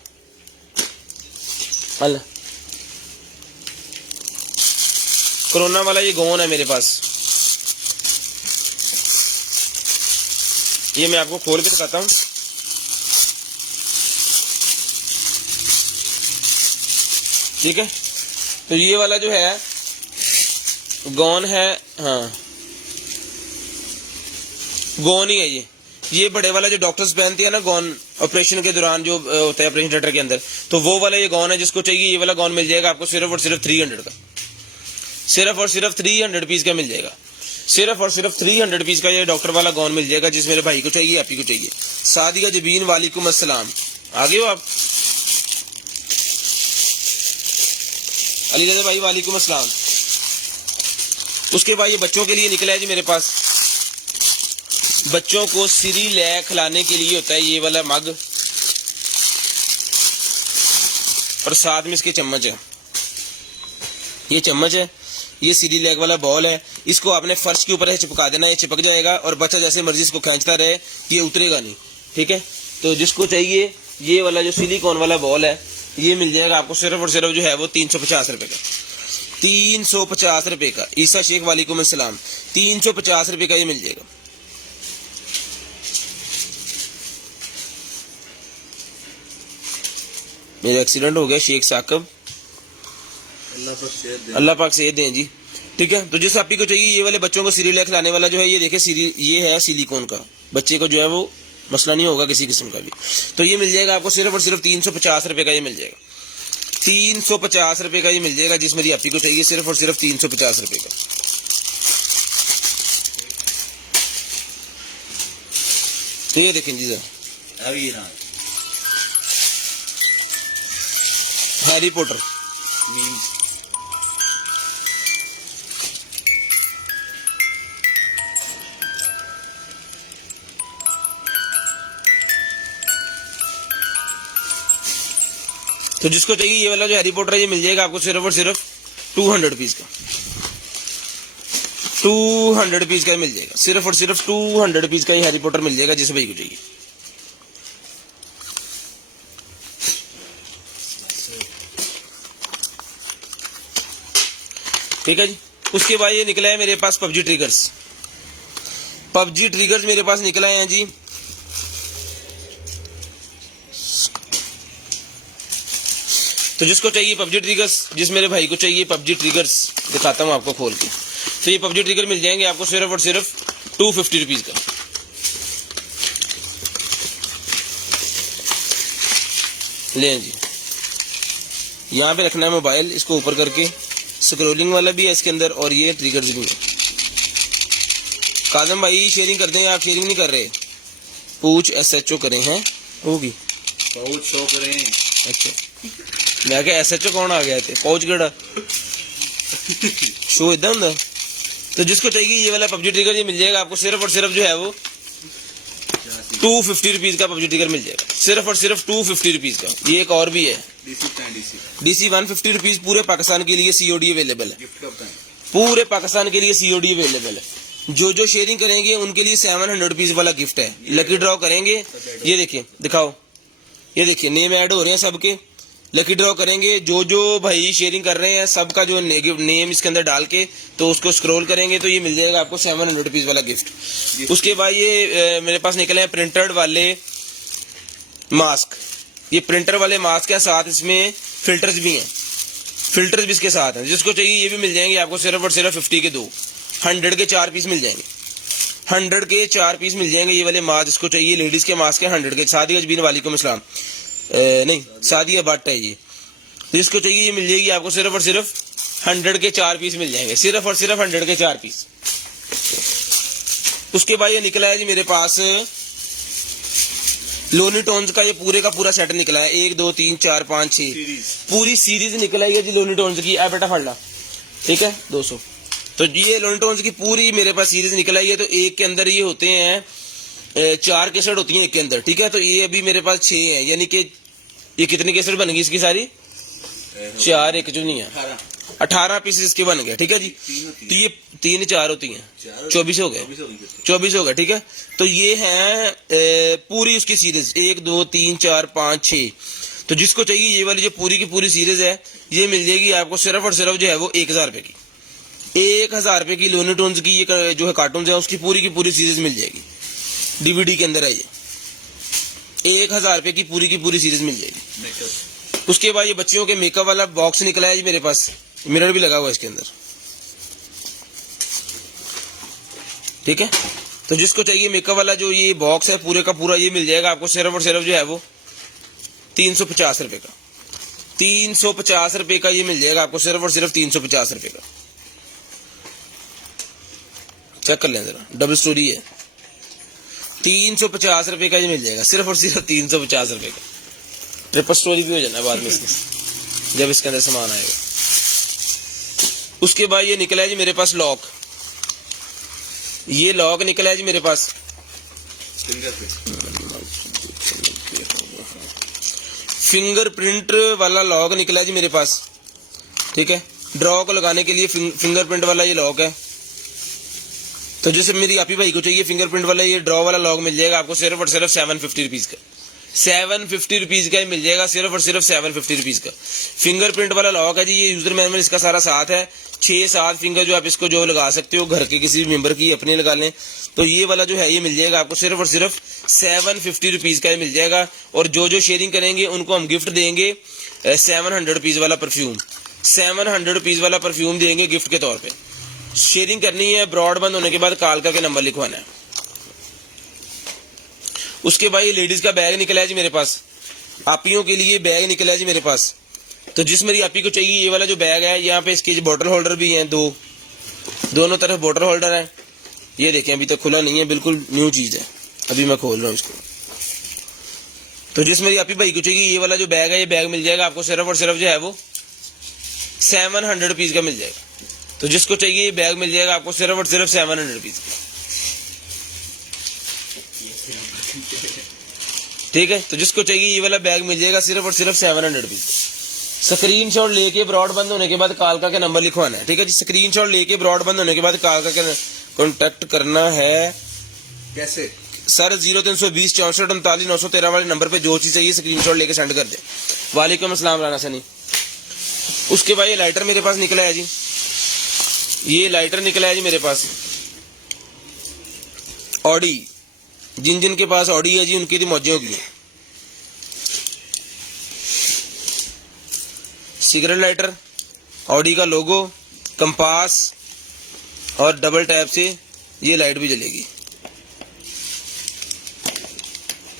कोरोना वाला ये गोन है मेरे पास। ये मैं आपको खोल के दिखाता हूं, ठीक है। तो ये वाला जो है गौन है, हाँ गौन ही है ये बड़े वाला जो डॉक्टर्स पहनती है ना गौन, ऑपरेशन के दौरान जो होता है ऑपरेशन थिएटर के अंदर, तो वो वाला ये गौन है। जिसको चाहिए ये वाला गौन मिल जाएगा आपको सिर्फ और सिर्फ 300 का, सिर्फ और सिर्फ 300 रुपीज का मिल जाएगा। सिर्फ और सिर्फ 300 रुपीज का ये डॉक्टर वाला गौन मिल जाएगा जिस मेरे भाई को चाहिए, आप ही को चाहिए। सादिया जबीन वालेकुम अस्सलाम, आगे हो आप? अली भाई वालेकुम अस्सलाम। उसके बाद ये बच्चों के लिए निकला है जी मेरे पास, बच्चों को सिरिलैक खिलाने के लिए होता है ये वाला मग, और साथ में इसके चम्मच है। ये चम्मच है, ये सिरिलैक वाला बॉल है। इसको आपने फर्श के ऊपर है चिपका देना, ये चिपक जाएगा और बच्चा जैसे मर्जी इसको खींचता रहे, ये उतरेगा नहीं, ठीक है। तो जिसको चाहिए ये वाला जो सिलिकॉन वाला बॉल है ये मिल जाएगा आपको सिर्फ और सिर्फ जो है वो 350 रुपए का। 350 रुपए का। ईसा शेख वालेकुम अस्सलाम। 350 रुपए का ये मिल जाएगा। मेरा एक्सीडेंट हो गया शेख साकब, अल्लाह पाक सेहत दें जी, ठीक है। तो जिस आपी को चाहिए ये वाले बच्चों को सिरिलैक खिलाने वाला जो है ये देखिए ये है सिलिकॉन का, बच्चे को जो है वो मसला नहीं होगा किसी किस्म का भी। तो ये मिल जाएगा आपको सिर्फ और सिर्फ 350 रुपए का ये मिल जाएगा। 350 रुपए का ये मिल जाएगा जिस मेरी आपी को चाहिए, सिर्फ और सिर्फ 350 रुपए का। तो ये देखें जी जरा, हैरी पॉटर तो जिसको चाहिए ये वाला जो हैरी पॉटर है ये मिल जाएगा आपको सिर्फ और सिर्फ 200 रुपीज का। 200 रुपीज का मिल जाएगा, सिर्फ और सिर्फ 200 रुपीज का ये हैरी पॉटर मिल जाएगा जिस भाई को चाहिए। ठीक है जी। उसके बाद ये निकला है मेरे पास पबजी ट्रिगर्स। पबजी ट्रिगर्स मेरे पास निकला है जी, तो जिसको चाहिए पबजी ट्रिगर्स, जिस मेरे भाई को चाहिए पबजी ट्रिगर्स, दिखाता हूं आपको खोल के। तो ये पबजी ट्रिगर मिल जाएंगे आपको सिर्फ और सिर्फ 250 रुपीज का। ले जी, यहां पे रखना है मोबाइल, इसको ऊपर करके, स्क्रोलिंग वाला भी है इसके अंदर और ये ट्रिगर्स भी है। काजम भाई शेयरिंग कर दें, आप शेयरिंग नहीं कर रहे। पूछ SHO करें हैं होगी, पाउच शो करें। अच्छा मैं क्या SHO कौन आ गया थे, पाउच गड़ा शो इधर होंगे। तो जिसको चाहिए ये वाला पबजी ट्रिगर ये मिल जाएगा आपको सिर्फ और सिर्फ जो है वो 250 रुपीज का पबजी ट्रिगर मिल जाएगा, सिर्फ और सिर्फ 250 रुपीज का। ये एक और भी है DC 150 रुपीज, पूरे पाकिस्तान के लिए COD अवेलेबल है, पूरे पाकिस्तान के लिए COD अवेलेबल है। जो शेयरिंग करेंगे उनके लिए 700 रुपीज वाला गिफ्ट है, लकी ड्रॉ करेंगे। ये देखिए, दिखाओ, ये देखिए नेम ऐड हो रहे हैं सबके, लकी ड्रॉ करेंगे। जो जो भाई शेयरिंग कर रहे हैं सबका जो नेम इसके अंदर डाल के तो उसको स्क्रॉल करेंगे तो ये मिल जाएगा आपको 700 रुपीज वाला गिफ्ट। उसके बाद ये मेरे पास निकले हैं प्रिंटेड वाले मास्क। ये प्रिंटर वाले मास्क हैं, साथ इसमें फिल्टर्स भी हैं, फिल्टर्स भी इसके साथ हैं। जिसको चाहिए ये भी मिल जाएंगे आपको सिर्फ और सिर्फ 50 के 2, 100 के 4 पीस मिल जाएंगे, 100 के 4 पीस मिल जाएंगे ये वाले मास्क। जिसको चाहिए लेडीज के मास्क है 100 के। सादिया अजबीन वालेकुम अस्सलाम, नहीं सादिया भट्ट है ये। जिसको चाहिए ये मिल जाएगी आपको सिर्फ और सिर्फ 100 के 4 पीस मिल जाएंगे, सिर्फ और सिर्फ 100 के 4 पीस। उसके बाद ये निकला है जी मेरे पास लोनी टोन्स का ये पूरे का पूरा सेट निकला है। 1 2 3 4 5 6 पूरी सीरीज निकला है जी लोनी टोन्स की। बेटा फड़ ला, ठीक है 200। तो ये लोनी टोन्स की पूरी मेरे पास सीरीज निकला है। तो एक के अंदर ये होते हैं 4 केसेट होती हैं एक के अंदर, ठीक है। तो ये अभी मेरे पास 6 है, यानी कि ये कितनी केसेट बन गई इसकी सारी? 4 1 जो नहीं है 18 पीसेस इसके बन गए, ठीक है जी। तो ये 3 4 होती हैं 24 हो गए, 24 हो गए, ठीक है। तो ये है पूरी उसकी सीरीज 1 2 3 4 5 6। तो जिसको चाहिए ये वाली जो पूरी की पूरी सीरीज है ये मिल जाएगी आपको सिर्फ और सिर्फ जो है वो 1000 रुपए की। 1000 रुपए की लोनी टोन्स की ये जो है कार्टून है उसकी पूरी की पूरी सीरीज मिल जाएगी। डीवीडी के अंदर है ये 1000 रुपए की पूरी सीरीज मिल जाएगी। उसके बाद ये बच्चियों के मेकअप वाला बॉक्स निकला है जी मेरे पास, मिरर भी लगा हुआ है इसके अंदर, ठीक है। तो जिसको चाहिए मेकअप वाला जो ये बॉक्स है पूरे का पूरा ये मिल जाएगा आपको सिर्फ और सिर्फ जो है वो 350 रुपए का। 350 रुपए का ये मिल जाएगा आपको सिर्फ और सिर्फ 350 रुपए का। चेक कर लें जरा, डबल स्टोरी है। 350 रुपए का ये मिल जाएगा सिर्फ और सिर्फ 350 रुपए का। ट्रिपल स्टोरी भी हो जाना बाद में इसमें जब इसके अंदर सामान आएगा। उसके बाद ये निकला है जी मेरे पास लॉक। ये लॉक निकला है जी मेरे पास फिंगरप्रिंट वाला लॉक निकला है जी मेरे पास, ठीक है। ड्रॉ को लगाने के लिए फिंगरप्रिंट वाला ये लॉक है। तो जैसे मेरी आपी भाई को चाहिए फिंगरप्रिंट वाला ये ड्रॉ वाला लॉक मिल जाएगा आपको सिर्फ और सिर्फ 750 रुपीज का। 750 रुपीज का ही मिल जाएगा सिर्फ और सिर्फ 750 रुपीज का। फिंगरप्रिंट वाला लॉक है जी। ये यूजर मैनुअल इसका सारा साथ है, 6-7 फिंगर जो आप इसको जो लगा सकते हो, घर के किसी भी मेंबर की अपने लगा लें। तो ये वाला जो है ये मिल जाएगा आपको सिर्फ और सिर्फ 750 रुपीज का ही मिल जाएगा। और जो जो शेयरिंग करेंगे उनको हम गिफ्ट देंगे 700 रुपीज वाला परफ्यूम, 700 रुपीज वाला परफ्यूम देंगे गिफ्ट के तौर पे। शेयरिंग करनी है, ब्रॉड बंद होने के बाद कॉल करके नंबर लिखवाना है। उसके बाद ये लेडीज का बैग निकला है जी मेरे पास, आपियों के लिए बैग निकला है जी मेरे पास। तो जिस मेरी आपी को चाहिए ये वाला जो बैग है, यहाँ पे इसके बॉटल होल्डर भी हैं, दोनों तरफ बॉटल होल्डर है। ये देखें अभी तक खुला नहीं है, बिल्कुल न्यू चीज है, अभी मैं खोल रहा हूँ इसको। तो जिस मेरी आपी भाई को चाहिए ये वाला जो बैग है, ये बैग मिल जाएगा आपको सिर्फ और सिर्फ जो है वो 700 रुपीज का मिल जाएगा। तो जिसको चाहिए ये बैग मिल जाएगा आपको सिर्फ और सिर्फ 700 रुपीज का, ठीक है। तो जिसको चाहिए ये वाला बैग मिल जाएगा सिर्फ और सिर्फ 700 रुपीज। स्क्रीनशॉट लेके ब्रॉड बंद होने के बाद कॉल करके नंबर लिखवाना है, ठीक है जी। स्क्रीनशॉट लेके ब्रॉड बंद होने के बाद कॉल करके कॉन्टेक्ट करना है। कैसे सर? 0320 64 39 913 वाले नंबर पे जो चीज चाहिए स्क्रीनशॉट लेके सेंड कर दे। वालेकुम अस्सलाम राना सनी। उसके बाद ये लाइटर मेरे पास निकला है जी, ये लाइटर निकला है जी मेरे पास ऑडी। जिन जिन के पास ऑडी है जी उनकी तो मौजें होगी। सिगरेट लाइटर, ऑडी का लोगो, कंपास और डबल टैप से ये लाइट भी जलेगी।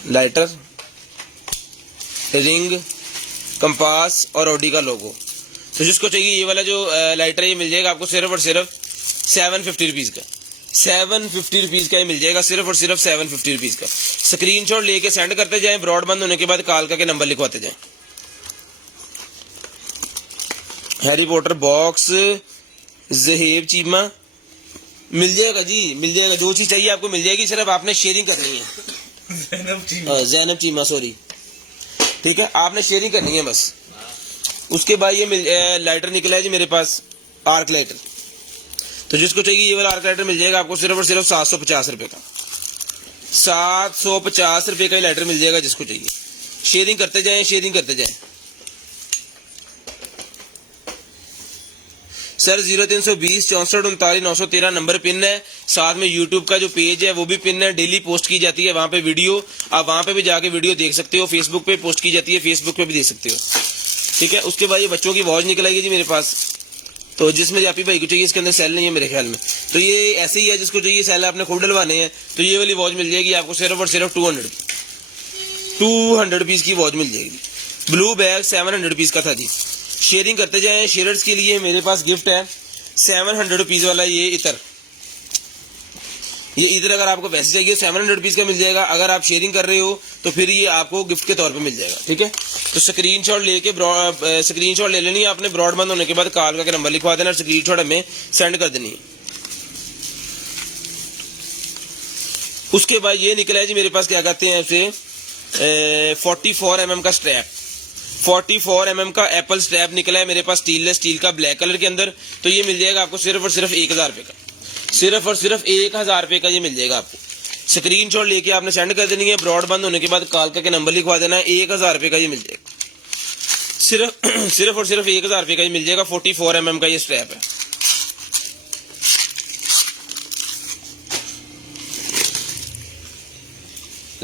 लाइटर, रिंग, कंपास और ऑडी का लोगो। तो जिसको चाहिए ये वाला जो लाइटर ये मिल जाएगा आपको सिर्फ और सिर्फ 750 रुपीज का। 750 रुपीज का ये मिल जाएगा सिर्फ और सिर्फ 750 रुपीज का। स्क्रीनशॉट लेके सेंड करते जाएं, ब्रॉड बंद होने के बाद कॉल करके नंबर लिखवाते जाएं। हैरी पॉटर बॉक्स, जहेब चीमा मिल जाएगा जी, मिल जाएगा। जो चीज चाहिए आपको मिल जाएगी, सिर्फ आपने शेयरिंग करनी है। जैनब चीमा सॉरी, ठीक है, आपने शेयरिंग करनी है बस। उसके बाद ये लाइटर निकला है जी मेरे पास, आर्क लाइटर। तो जिसको चाहिए ये वाला आर्क लाइटर मिल जाएगा आपको सिर्फ और सिर्फ 750 रुपए का। 750 रुपए का लाइटर मिल जाएगा जिसको चाहिए। शेयरिंग करते जाएं, शेयरिंग करते जाएं। सर 0320 64 39 913 नंबर पिन है। साथ में यूट्यूब का जो पेज है वो भी पिन है, डेली पोस्ट की जाती है वहां पे वीडियो, आप वहां पे भी जाके वीडियो देख सकते हो। फेसबुक पे पोस्ट की जाती है, फेसबुक पे भी देख सकते हो। ठीक है, उसके बाद ये बच्चों की वॉच निकल आएगी जी मेरे पास, तो जिसमें जापी भाई को चाहिए, इसके अंदर सेल नहीं है मेरे ख्याल में, तो ये ऐसे ही है, जिसको चाहिए सेल आपने खुद डलवाने हैं तो ये वाली वॉच मिल जाएगी आपको सिर्फ और सिर्फ 200 रुपीज की वॉच मिल जाएगी। ब्लू बैग 700 रुपीज का था जी। शेयरिंग करते जाएं। शेयरर्स के लिए मेरे पास गिफ्ट है 700 रुपीज वाला ये इतर, ये इधर अगर आपको वैसे चाहिए 700 रुपीज का मिल जाएगा। अगर आप शेयरिंग कर रहे हो तो फिर ये आपको गिफ्ट के तौर पे मिल जाएगा। ठीक है, तो स्क्रीनशॉट लेके स्क्रीनशॉट ले लेनी है आपने, ब्रॉड बंद होने के बाद कॉल का नंबर लिखवा देना और स्क्रीनशॉट हमें सेंड कर देनी है। उसके बाद ये निकला है जी मेरे पास, क्या कहते हैं उसे, 44 mm का स्ट्रैप, 44 mm का एप्पल स्ट्रैप निकला है मेरे पास, स्टीललेस स्टील का, ब्लैक कलर के अंदर। तो ये मिल जाएगा आपको सिर्फ और सिर्फ 1000 रुपए का, सिर्फ और सिर्फ 1000 रुपए का ये मिल जाएगा आपको। स्क्रीनशॉट लेके आपने सेंड कर देनी है, ब्रॉड बंद होने के बाद कॉल करके नंबर लिखवा देना है, 1000 रुपए का ये मिल जाएगा। सिर्फ और सिर्फ 1000 रुपए का ये मिल जाएगा। 44 mm का ये स्ट्रैप है।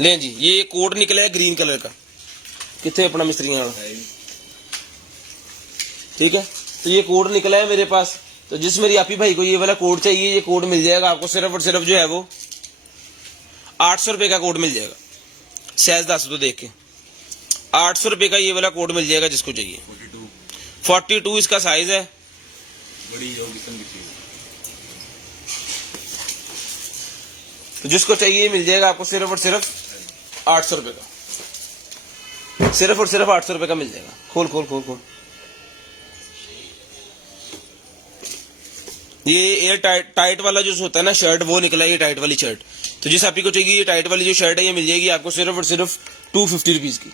ले जी, ये कोट निकला है ग्रीन कलर का, कितने अपना मिस्त्रियां, ठीक है, तो ये कोड निकला है मेरे पास। तो जिस मेरी आपी भाई को ये वाला कोड चाहिए, ये कोड मिल जाएगा आपको सिर्फ और सिर्फ जो है वो 800 रुपए का कोड मिल जाएगा। सहज 10 तो देख के 800 रुपए का ये वाला कोड मिल जाएगा जिसको चाहिए। 42 इसका साइज है, बड़ी जो किस्म की चीज। तो जिसको चाहिए मिल जाएगा आपको सिर्फ और सिर्फ 800 रुपए का, सिर्फ और सिर्फ 800 रुपए का मिल जाएगा। खोल खोल खोल खोल, ये एयर टाइट वाला जो होता है ना शर्ट, वो निकला है ये टाइट वाली शर्ट। तो जिस आपी को चाहिए ये टाइट वाली जो शर्ट है ये मिल जाएगी आपको सिर्फ और सिर्फ 250 रुपीज की,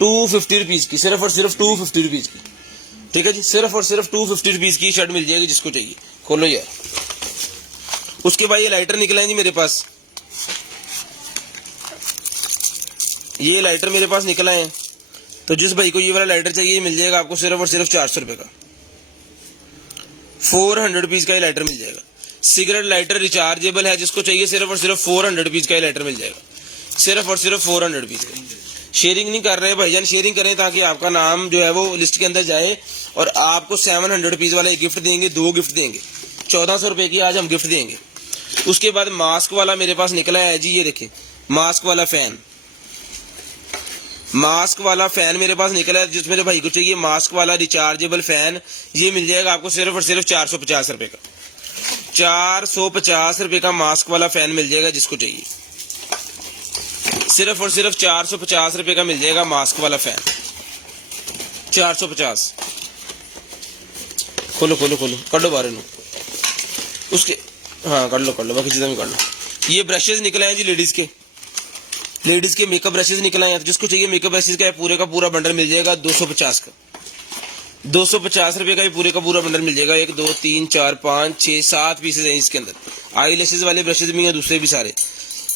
250 रुपीज की, सिर्फ और सिर्फ 250 रुपीज की। ठीक है जी, सिर्फ और सिर्फ 250 रुपीज की शर्ट मिल जाएगी जिसको चाहिए। खोलो यार। उसके बाद ये लाइटर निकला है जी मेरे पास, ये लाइटर मेरे पास निकला है। तो जिस भाई को ये वाला लाइटर चाहिए मिल जाएगा आपको सिर्फ और सिर्फ 400 रुपए का, 400 रुपीज का ये लाइटर मिल जाएगा। सिगरेट लाइटर रिचार्जेबल है, जिसको चाहिए सिर्फ और सिर्फ 400 रुपीज का ये लाइटर मिल जाएगा, सिर्फ और सिर्फ 400 रुपीज का। शेयरिंग नहीं कर रहे भाईजान, शेयरिंग करें ताकि आपका नाम जो है वो लिस्ट के अंदर जाए और आपको 700 रुपीज वाला गिफ्ट देंगे, 2 गिफ्ट देंगे, 1400 रुपए की आज हम गिफ्ट देंगे। उसके बाद मास्क वाला मेरे पास निकला है जी, ये देखिए मास्क वाला फैन, मास्क वाला फैन मेरे पास निकला है। जिस मेरे भाई को चाहिए मास्क वाला रिचार्जेबल फैन, ये मिल जाएगा आपको सिर्फ और सिर्फ 450 रुपए का, 450 रुपए का मास्क वाला फैन मिल जाएगा जिसको चाहिए। सिर्फ और सिर्फ 450 रुपए का मिल जाएगा मास्क वाला फैन, 450। खोलो खोलो खोलो, कर लो बारे नो उसके, हाँ कर लो बाकी चीजें भी कर लो। ये ब्रशेज निकले हैं जी लेडीज के मेकअप ब्रशेज निकले हैं। जिसको चाहिए मेकअप ब्रशेज का पूरे का पूरा बंडल मिल जाएगा 250 का, 250 रुपए का भी पूरे का पूरा बंडल मिल जाएगा। 1 2 3 4 5 6 7 पीसेज हैं इसके अंदर, आई लैशेज वाले ब्रशेज भी हैं, दूसरे भी सारे।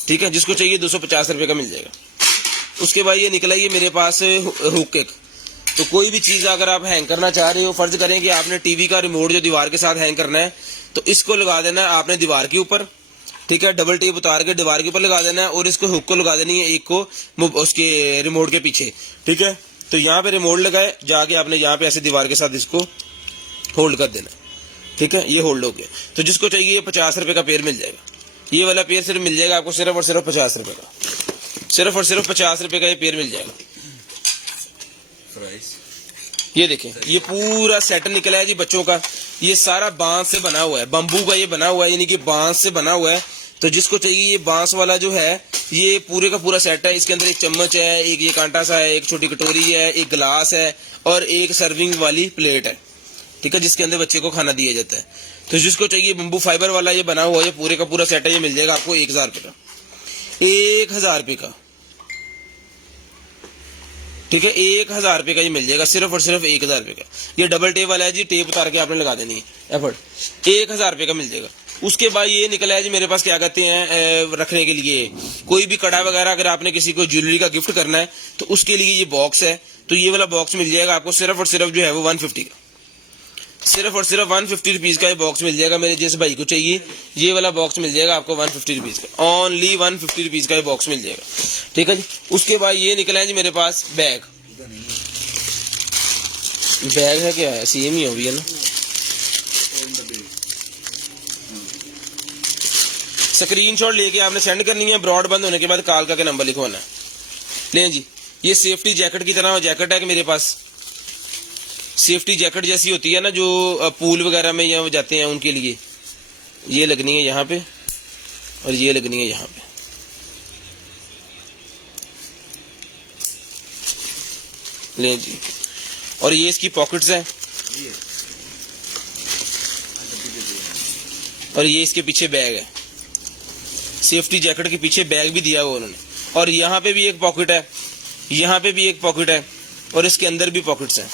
ठीक है, जिसको चाहिए 250 रुपए का मिल जाएगा। उसके बाद ये निकला ये मेरे पास हुक एक। तो कोई भी चीज अगर आप हैंग करना चाह रहे हो, फर्ज करें कि आपने टीवी का रिमोट जो दीवार के साथ हैंग करना है, तो इसको लगा देना है आपने दीवार के ऊपर। ठीक है, डबल टेप उतार के दीवार के ऊपर लगा देना है और इसको हुक को लगा देनी है एक को उसके रिमोट के पीछे। ठीक है, तो यहाँ पे रिमोट लगाए, जाके आपने यहाँ पे ऐसे दीवार के साथ इसको होल्ड कर देना। ठीक है, ये होल्ड हो गया। तो जिसको चाहिए ये 50 रुपए का पेयर मिल जाएगा। ये वाला पेयर सिर्फ मिल जाएगा आपको सिर्फ और सिर्फ 50 रुपए का, सिर्फ और सिर्फ 50 रुपए का ये पेयर मिल जाएगा। ये देखें, ये पूरा सेट निकला है जी बच्चों का। ये सारा बांस से बना हुआ है, बम्बू का ये बना हुआ है, यानी कि बांस से बना हुआ है। तो जिसको चाहिए ये बांस वाला जो है ये पूरे का पूरा सेट है। इसके अंदर एक चम्मच है, एक ये कांटा सा है, एक छोटी कटोरी है, एक गिलास है और एक सर्विंग वाली प्लेट है। ठीक है, जिसके अंदर बच्चे को खाना दिया जाता है। तो जिसको चाहिए बम्बू फाइबर वाला ये बना हुआ है, पूरे का पूरा सेट है, ये मिल जाएगा आपको 1000 रुपए का, 1000 रुपए का। ठीक है, 1000 रुपए का ये मिल जाएगा, सिर्फ और सिर्फ 1000 रुपए का। ये डबल टेप वाला है जी, टेप उतार के आपने लगा देनी है, एफर्ट 1000 रुपए का मिल जाएगा। उसके बाद ये निकला है जी मेरे पास, क्या कहते हैं, रखने के लिए कोई भी कड़ा वगैरह अगर आपने किसी को ज्वेलरी का गिफ्ट करना है तो उसके लिए ये बॉक्स है। तो ये वाला बॉक्स मिल जाएगा आपको सिर्फ और सिर्फ जो है वो 150 का, सिर्फ और सिर्फ 150 रुपीज़ का ये बॉक्स मिल जाएगा मेरे जिस भाई को चाहिए। ये वाला बॉक्स मिल जाएगा आपको 150 रुपीज़ का, ओनली 150 रुपीज़ का ये बॉक्स मिल जाएगा। ठीक है जी। उसके बाद ये निकला है जी मेरे पास बैग है, क्या है, सेम ही हो गया ना। स्क्रीनशॉट लेके आपने सेंड करनी है, ब्रॉड बंद होने के बाद कॉल करके नंबर लिखवाना है। लें जी, ये सेफ्टी जैकेट की तरह जैकेट है कि मेरे पास, सेफ्टी जैकेट जैसी होती है ना जो पूल वगैरह में या जाते हैं उनके लिए, ये लगनी है यहाँ पे और ये लगनी है यहाँ पे। लें जी, और ये इसकी पॉकेट्स हैं और ये इसके पीछे बैग है। सेफ्टी जैकेट के पीछे बैग भी दिया हुआ उन्होंने, और यहाँ पे भी एक पॉकेट है, यहाँ पे भी एक पॉकेट है और इसके अंदर भी पॉकेट्स हैं।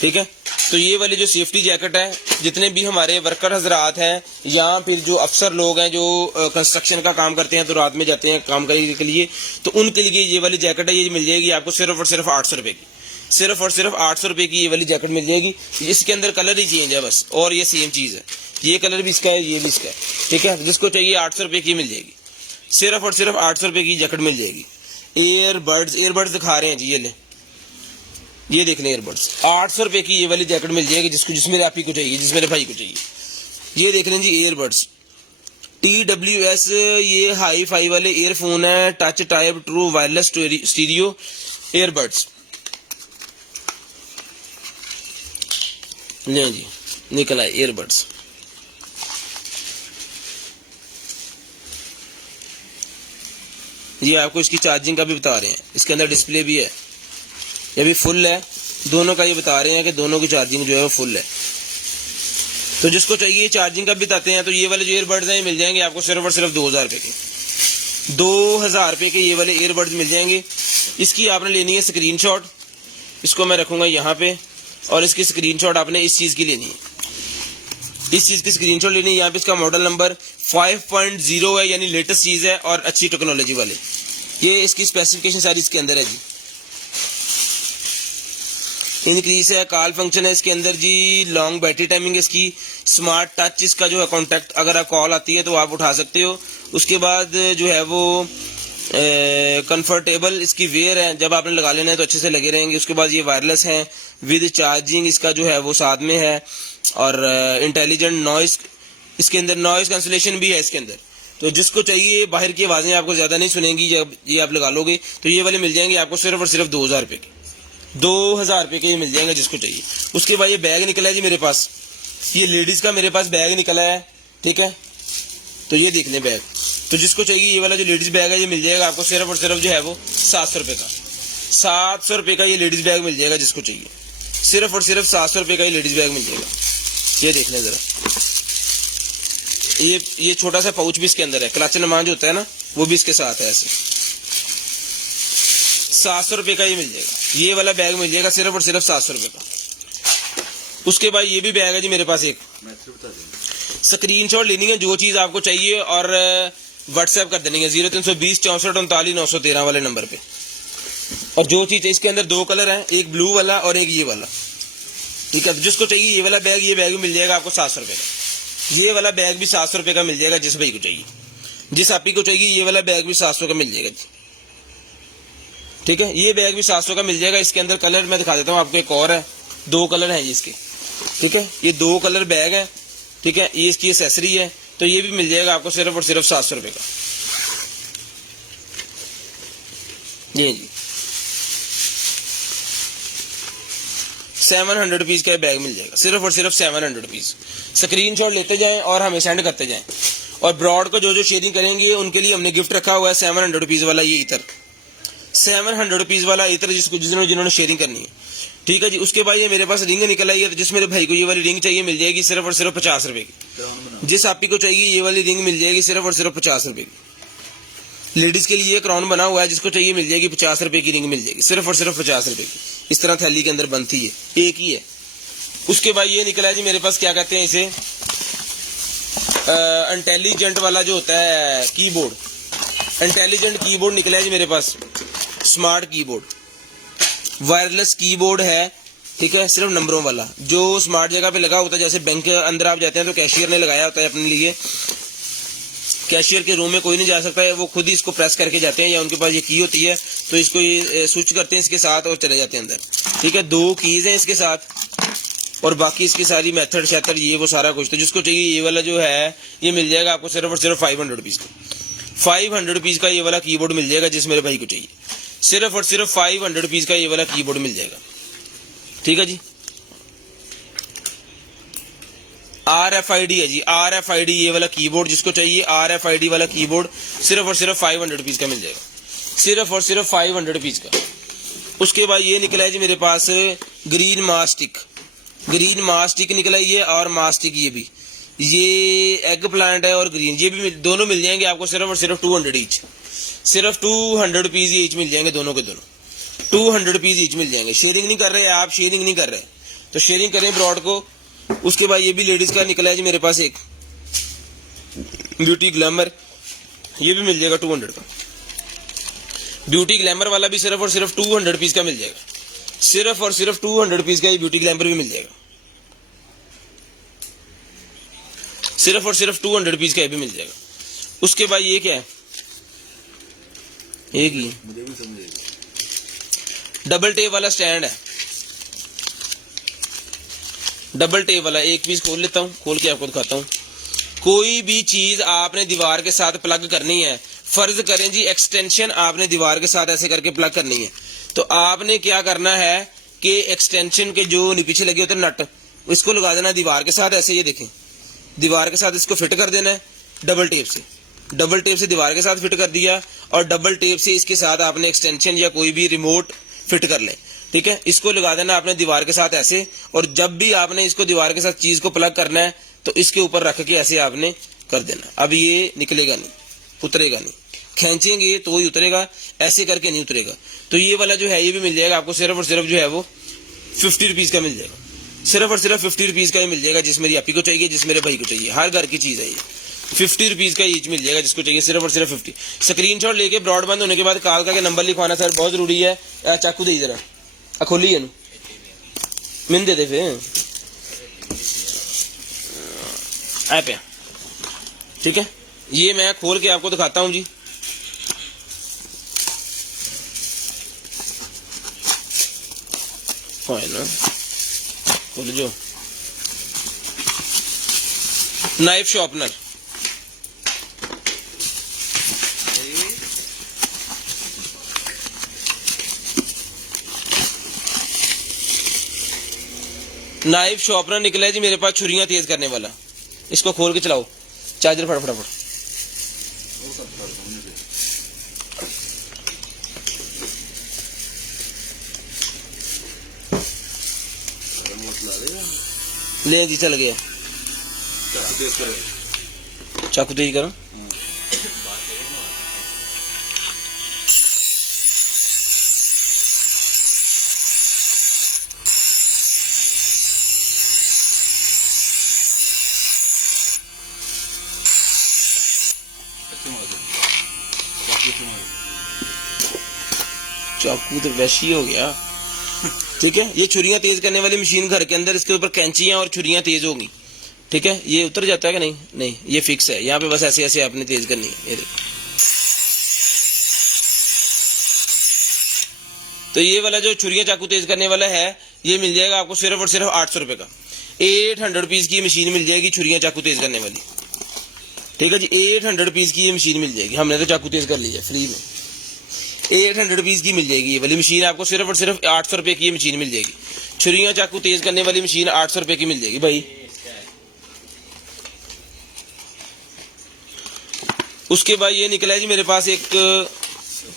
ठीक है, तो ये वाली जो सेफ्टी जैकेट है, जितने भी हमारे वर्कर हजरात हैं या फिर जो अफसर लोग हैं जो कंस्ट्रक्शन का काम करते हैं तो रात में जाते हैं काम करने के लिए, तो उनके लिए ये वाली जैकेट है, ये मिल जाएगी आपको सिर्फ और सिर्फ 800 रुपये की। सिर्फ और सिर्फ 800 रुपये की ये वाली जैकेट मिल जाएगी। इसके अंदर कलर ही चेंज है बस, और ये सेम चीज़ है, ये कलर भी इसका है, ये भी इसका है। ठीक है, जिसको चाहिए 800 रुपये की मिल जाएगी। सिर्फ और सिर्फ 800 रुपये की जैकेट मिल जाएगी। एयरबड्स दिखा रहे हैं जी, ये ले, ये देख लें एयरबड्स, 800 रुपये की ये वाली जैकेट मिल जाएगी जिस मेरे आप ही को चाहिए, जिस मेरे भाई को चाहिए। ये देख लें जी एयरबड्स TWS, ये हाई फाई वाले ईयरफोन है, touch type true wireless stereo airbuds. लें जी, निकला है एयरबड्स। ये आपको इसकी चार्जिंग का भी बता रहे हैं, इसके अंदर डिस्प्ले भी है, ये भी फुल है, दोनों का ये बता रहे हैं कि दोनों की चार्जिंग जो है वो फुल है। तो जिसको चाहिए चार्जिंग का भी बताते हैं, तो ये वाले जो ईयरबड्स हैं ये मिल जाएंगे आपको सिर्फ और सिर्फ 2000 रुपये के। 2000 रुपये के ये वाले ईयरबड्स मिल जाएंगे। इसकी आपने लेनी है स्क्रीनशॉट, इसको मैं रखूँगा यहाँ पे, और इसकी स्क्रीनशॉट आपने इस चीज़ की लेनी है, इस चीज़ की स्क्रीनशॉट लेनी है। यहाँ पे इसका मॉडल नंबर 5.0 है, यानी लेटेस्ट चीज़ है और अच्छी टेक्नोलॉजी वाले। ये इसकी स्पेसिफिकेशन सारी इसके अंदर है जी। इंक्रीज है, कॉल फंक्शन है इसके अंदर जी, लॉन्ग बैटरी टाइमिंग है इसकी, स्मार्ट टच इसका जो है कॉन्टैक्ट, अगर आप कॉल आती है तो आप उठा सकते हो। उसके बाद जो है वो कंफर्टेबल इसकी वेयर है, जब आपने लगा लेना है तो अच्छे से लगे रहेंगे। उसके बाद ये वायरलेस है विद चार्जिंग, इसका जो है वो साथ में है, और इंटेलिजेंट नॉइस, इसके अंदर नॉइस कैंसिलेशन भी है इसके अंदर। तो जिसको चाहिए, बाहर की आवाज़ें आपको ज़्यादा नहीं सुनेंगी जब ये आप लगा लोगे, तो ये वाले मिल जाएंगे आपको सिर्फ और सिर्फ 2000 रुपये के। 2000 रुपये के मिल जाएंगे जिसको चाहिए। उसके बाद ये बैग निकला है जी मेरे पास, ये लेडीज़ का मेरे पास बैग निकला है। ठीक है, तो ये देख लें बैग, तो जिसको चाहिए ये वाला जो लेडीज़ बैग है ये मिल जाएगा आपको सिर्फ और सिर्फ जो है वो 700 रुपये का। 700 रुपये का ये लेडीज़ बैग मिल जाएगा जिसको चाहिए, सिर्फ और सिर्फ 700 रुपये का ये लेडीज़ बैग मिल जाएगा। ये देख लें ज़रा, ये छोटा सा पाउच भी इसके अंदर है, क्लच नमा जो होता है ना वो भी इसके साथ है। ऐसे 700 रुपये का ये मिल जाएगा, ये वाला बैग मिल जाएगा सिर्फ और सिर्फ 700 रुपये का। उसके बाद ये भी बैग है जी मेरे पास एक, स्क्रीनशॉट लेनी है जो चीज़ आपको चाहिए और व्हाट्सएप कर देनी है 0320 64 39 913 वाले नंबर पे। और जो चीज़ इसके अंदर 2 कलर हैं, एक ब्लू वाला और एक ये वाला। ठीक है, तो जिसको चाहिए ये वाला बैग, ये बैग भी मिल जाएगा आपको 700 रुपये का। ये वाला बैग भी 700 रुपये का मिल जाएगा जिस भाई को चाहिए, जिस आपी को चाहिए ये वाला बैग भी 700 का मिल जाएगा। ठीक है, ये बैग भी 700 का मिल जाएगा। इसके अंदर कलर मैं दिखा देता हूँ आपको, एक और है, 2 कलर हैं इसके। ठीक है, ये 2 कलर बैग है। ठीक है, ये इसकी एसेसरी है, तो ये भी मिल जाएगा आपको सिर्फ और सिर्फ 700 रुपये का। ये जी 700 रुपीज़ का बैग मिल जाएगा, सिर्फ और सिर्फ 700 रुपीज़। स्क्रीनशॉट लेते जाएं और हमें सेंड करते जाएं। और ब्रॉड को जो शेयरिंग करेंगे उनके लिए हमने गिफ्ट रखा हुआ है 700 रुपीज़ वाला ये इतर, 700 रुपीज़ वाला इतर जिन्होंने शेयरिंग करनी है। ठीक है जी, उसके बाद ये मेरे पास रिंग निकल आई है, तो जिस मेरे भाई को ये वाली रिंग चाहिए मिल जाएगी सिर्फ और सिर्फ 50 रुपये की। जिस आपी को चाहिए ये वाली रिंग मिल जाएगी सिर्फ और सिर्फ 50 रुपये की। लेडीज़ के लिए क्राउन बना हुआ है, जिसको चाहिए मिल जाएगी 50 रुपये की रिंग मिल जाएगी, सिर्फ और सिर्फ 50 रुपये की। इस तरह थैली के अंदर बनती है, एक ही है। उसके बाद ये निकला है जी मेरे पास, क्या कहते हैं इसे, इंटेलिजेंट वाला जो होता है कीबोर्ड, इंटेलिजेंट कीबोर्ड निकला है जी मेरे पास, स्मार्ट कीबोर्ड, वायरलेस कीबोर्ड है। ठीक है, सिर्फ नंबरों वाला जो स्मार्ट जगह पे लगा होता है। जैसे बैंक के अंदर आप जाते हैं तो कैशियर ने लगाया होता है अपने लिए, कैशियर के रूम में कोई नहीं जा सकता है, वो खुद ही इसको प्रेस करके जाते हैं या उनके पास ये की होती है तो इसको ये स्विच करते हैं इसके साथ और चले जाते हैं अंदर। ठीक है, 2 कीज हैं इसके साथ और बाकी इसकी सारी मेथड शेथड ये वो सारा कुछ। तो जिसको चाहिए ये वाला जो है ये मिल जाएगा आपको सिर्फ और सिर्फ 500 रुपीज़ का। 500 रुपीज़ का ये वाला कीबोर्ड मिल जाएगा जिस मेरे भाई को चाहिए। सिर्फ और सिर्फ 500 रुपीज़ का ये वाला कीबोर्ड मिल जाएगा। ठीक है जी, RFID है जी, RFID ये वाला कीबोर्ड जिसको चाहिए RFID वाला कीबोर्ड सिर्फ और सिर्फ 500 रुपीज़ का मिल जाएगा। सिर्फ और सिर्फ 500 रुपीज़ का। उसके बाद ये निकला है जी मेरे पास ग्रीन मास्टिक। ग्रीन मास्टिक निकला है ये और मास्टिक ये भी, ये एग प्लांट है और ग्रीन, ये भी दोनों मिल जाएंगे आपको सिर्फ और सिर्फ 200 ईच। सिर्फ 200 रुपीज़ ये ईच मिल जाएंगे दोनों के दोनों, 200 रुपीज़ ईच मिल जाएंगे। शेयरिंग नहीं कर रहे आप, शेयरिंग नहीं कर रहे तो शेयरिंग करें ब्रॉड को। उसके बाद ये भी लेडीज का निकला है जी मेरे पास एक ब्यूटी ग्लैमर, ये भी मिल जाएगा 200 का। ब्यूटी ग्लैमर वाला भी सिर्फ और सिर्फ 200 रुपीज़ का मिल जाएगा। सिर्फ और सिर्फ 200 रुपीज़ का ये ब्यूटी ग्लैमर भी मिल जाएगा। सिर्फ और सिर्फ 200 रुपीज़ का ये भी मिल जाएगा। उसके बाद ये क्या है, एक ही मुझे भी समझ डबल टेप वाला स्टैंड है। डबल टेप वाला एक पीस खोल लेता हूँ, खोल के आपको दिखाता हूँ। कोई भी चीज आपने दीवार के साथ प्लग करनी है, फर्ज करें जी एक्सटेंशन आपने दीवार के साथ ऐसे करके प्लग करनी है, तो आपने क्या करना है कि एक्सटेंशन के जो पीछे लगे होते हैं नट, इसको लगा देना दीवार के साथ ऐसे। ये देखें दीवार के साथ इसको फिट कर देना है डबल टेप से। डबल टेप से दीवार के साथ फिट कर दिया और डबल टेप से इसके साथ आपने एक्सटेंशन या कोई भी रिमोट फिट कर लें। ठीक है, इसको लगा देना आपने दीवार के साथ ऐसे, और जब भी आपने इसको दीवार के साथ चीज को प्लग करना है तो इसके ऊपर रख के ऐसे आपने कर देना। अब ये निकलेगा नहीं, उतरेगा नहीं, खींचेंगे तो ही उतरेगा, ऐसे करके नहीं उतरेगा। तो ये वाला जो है ये भी मिल जाएगा आपको सिर्फ और सिर्फ जो है वो 50 रुपीज़ का मिल जाएगा। सिर्फ और सिर्फ 50 रुपीज़ का ही मिल जाएगा, जिस मेरी आपी को चाहिए, जिस मेरे भाई को चाहिए। हर घर की चीज़ है ये, 50 रुपीज़ का ईच मिल जाएगा जिसको चाहिए, सिर्फ और सिर्फ 50। स्क्रीनशॉट लेके ब्रॉडबैंड होने के बाद कॉल करके नंबर लिखवाना सर, बहुत जरूरी है। चाकू दे जरा, खोली है मिन दे फिर ऐप है। ठीक है, ये मैं खोल के आपको दिखाता हूं जी। ना खोल जो नाइफ शॉर्पनर, नाइफ शॉर्पनर निकला है जी मेरे पास, छुरियां तेज करने वाला। इसको खोल के चलाओ, चार्जर फटाफट। ले जी चल गया, चाकू तेज करो। चाकू तो वैसे ही हो गया। ठीक है, ये छुरियां तेज करने वाली मशीन घर के अंदर, इसके ऊपर कैंचियां और छुरियां तेज होंगी। ठीक है, ये उतर जाता है कि नहीं? नहीं, ये फिक्स है। यहाँ पे बस ऐसे ऐसे आपने तेज करनी है। ये देखो, तो ये वाला जो छुरियां चाकू तेज करने वाला है ये मिल जाएगा आपको सिर्फ और सिर्फ 800 रुपए का। 800 रुपीज की मशीन मिल जाएगी छुरियां चाकू तेज करने वाली। ठीक है जी, 800 रुपीज की ये मशीन मिल जाएगी। हमने तो चाकू तेज कर लिया फ्री में। 800 रुपीज की मिल जाएगी ये वाली मशीन आपको, सिर्फ और सिर्फ 800 रुपए की ये मशीन मिल जाएगी। छुरियां चाकू तेज करने वाली मशीन 800 रुपए की मिल जाएगी भाई। उसके बाद ये निकला है जी मेरे पास एक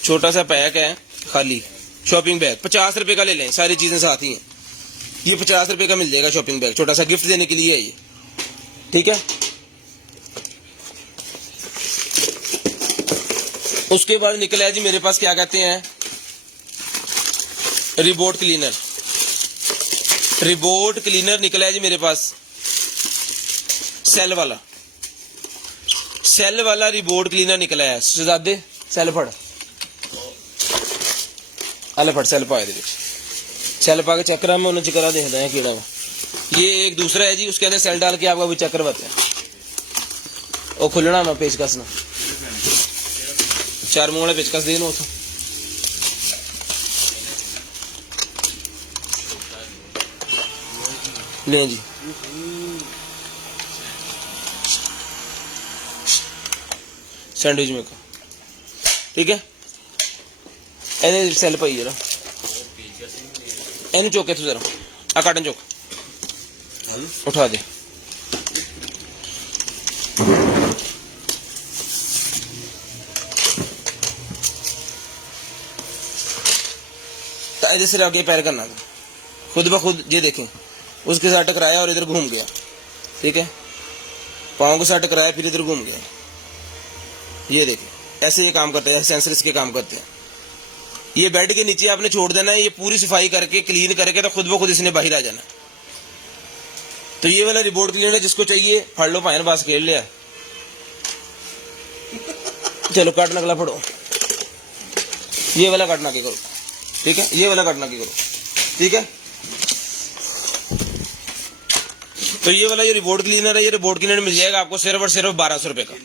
छोटा सा पैक है खाली, शॉपिंग बैग 50 रुपए का ले लें, सारी चीजें साथ ही हैं। ये 50 रुपए का मिल जाएगा शॉपिंग बैग, छोटा सा गिफ्ट देने के लिए है ये। ठीक है, उसके बाद निकला है जी मेरे पास क्या कहते हैं, रिबोट क्लीनर। रिबोट क्लीनर निकला है जी मेरे पास, सेल वाला। सेल वाला रिबोट क्लीनर निकला है। शहजादे सेल फड़, अले फड़ सेल पाए दे सेल पा के चेक करा मैं उन्हें करा देखता है कीड़ा में। ये एक दूसरा है जी, उसके अंदर सेल डाल के आपका भी चेक करवाते हैं। वो खुलना ना पेचकस ना 4 मुंह वाले पेचकस दे नो ले जी। सैंडविच मेकर ठीक है। ਇਹਦੇ ਸੈੱਲ ਪਈ ਜਰਾ ਇਹਨੂੰ ਚੁੱਕ ਕੇ ਤੂੰ ਜਰਾ ਆ ਕਾਟਨ ਚੁੱਕ ਉਠਾ ਦੇ। ऐसे सिर्फ आगे पैर करना खुद ब खुद, ये देखें उसके साथ टकराया और इधर घूम गया, ठीक है। पाँव के साथ टकराया फिर इधर घूम गया, ये देखें ऐसे ये काम करते हैं, सेंसर इसके काम करते हैं। ये बेड के नीचे आपने छोड़ देना है, ये पूरी सफाई करके क्लीन करके तो खुद ब खुद इसने बाहर आ जाना। तो ये वाला रिपोर्ट क्लीनर है, जिसको चाहिए फड़ लो, भाई पास खेल लिया। चलो काटना अगला फड़ो, ये वाला काटना के करो, ठीक है, ये वाला काटना के करो, ठीक है। तो ये वाला जो रिपोर्ट क्लीनर है, ये रिपोर्ट क्लीनर मिल जाएगा आपको सिर्फ और सिर्फ 1200 रुपए का।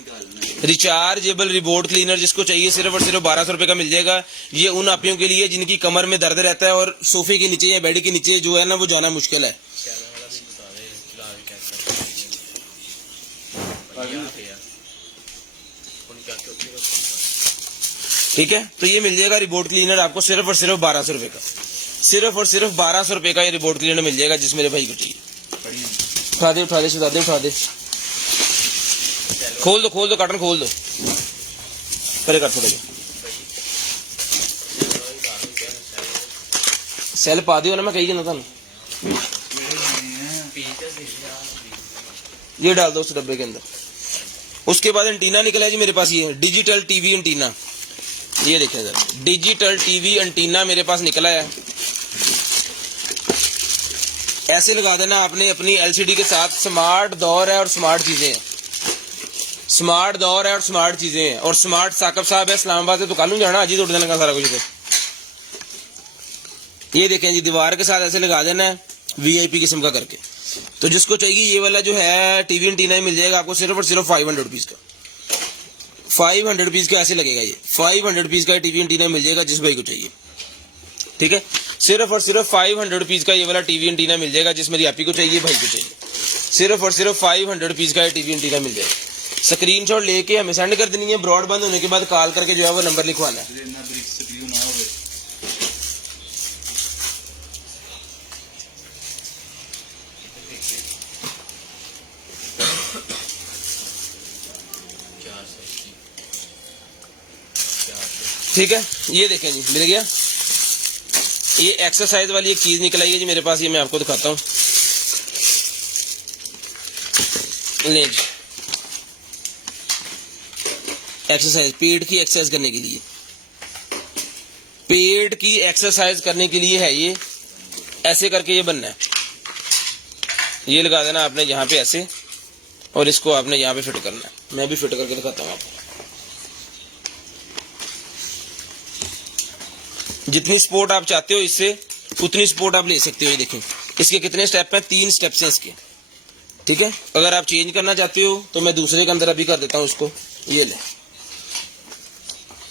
रिचार्जेबल रिपोर्ट क्लीनर जिसको चाहिए सिर्फ और सिर्फ 1200 रुपए का मिल जाएगा। ये उन आपियों के लिए जिनकी कमर में दर्द रहता है और सोफे के नीचे या बेड के नीचे जो है ना वो जाना मुश्किल है। ठीक है, तो ये मिल जाएगा रिपोर्ट क्लीनर आपको सिर्फ और सिर्फ 1200 रुपए का। सिर्फ और सिर्फ 1200 रुपए का ये रिपोर्ट क्लीनर मिल जाएगा, जिस मेरे भाई को चाहिए। उठा दे उठा दे सुधा दे उठा दे, खोल दो काटन खोल दो, परे कर थोड़ा सेल पा दियो ना, मैं कही ना था। ये डाल दो उस डब्बे के अंदर। उसके बाद एंटीना निकला है जी मेरे पास, ये डिजिटल टीवी एंटीना, ये देखिए सर, डिजिटल टीवी एंटीना मेरे पास निकला है। ऐसे लगा देना आपने अपनी एलसीडी के साथ। स्मार्ट दौर है और स्मार्ट चीजें हैं, स्मार्ट दौर है और स्मार्ट चीजें हैं। और स्मार्ट साकब साहब है इस्लामाबाद से, तो कालू जाना अजी तोड़ देने का सारा कुछ। ये देखें जी, दीवार के साथ ऐसे लगा देना है, वीआईपी किस्म का करके। तो जिसको चाहिए ये वाला जो है टीवी एंटीना मिल जाएगा आपको सिर्फ और सिर्फ 500 रुपीज का। 500 रुपीज का ऐसे लगेगा, ये 500 रुपीज का टीवी एंटीना मिल जाएगा जिस भाई को चाहिए, ठीक है। सिर्फ और सिर्फ 500 रुपीज का ये वाला टीवी एंटीना मिल जाएगा, जिस मेरी आपी को चाहिए, भाई को चाहिए। सिर्फ और सिर्फ 500 रुपीज का टीवी एंटीना मिल जाएगा। स्क्रीनशॉट लेके हमें सेंड कर देनी है, ब्रॉड बंद होने के बाद कॉल करके जो है वो नंबर लिखवाना है। ठीक है, ये देखें जी मिल गया। ये एक्सरसाइज वाली एक चीज निकल आई है जी मेरे पास, ये मैं आपको दिखाता हूं। ले जी, एक्सरसाइज, पेट की एक्सरसाइज करने के लिए, पेट की एक्सरसाइज करने के लिए है ये। ऐसे करके ये बनना है, ये लगा देना आपने यहाँ पे ऐसे, और इसको आपने यहाँ पे फिट करना है। मैं भी फिट करके दिखाता हूँ आपको। जितनी सपोर्ट आप चाहते हो इससे उतनी सपोर्ट आप ले सकते हो। ये देखें इसके कितने स्टेप हैं, 3 स्टेप्स हैं इसके, ठीक है। अगर आप चेंज करना चाहते हो तो मैं दूसरे के अंदर अभी कर देता हूं उसको। ये ले,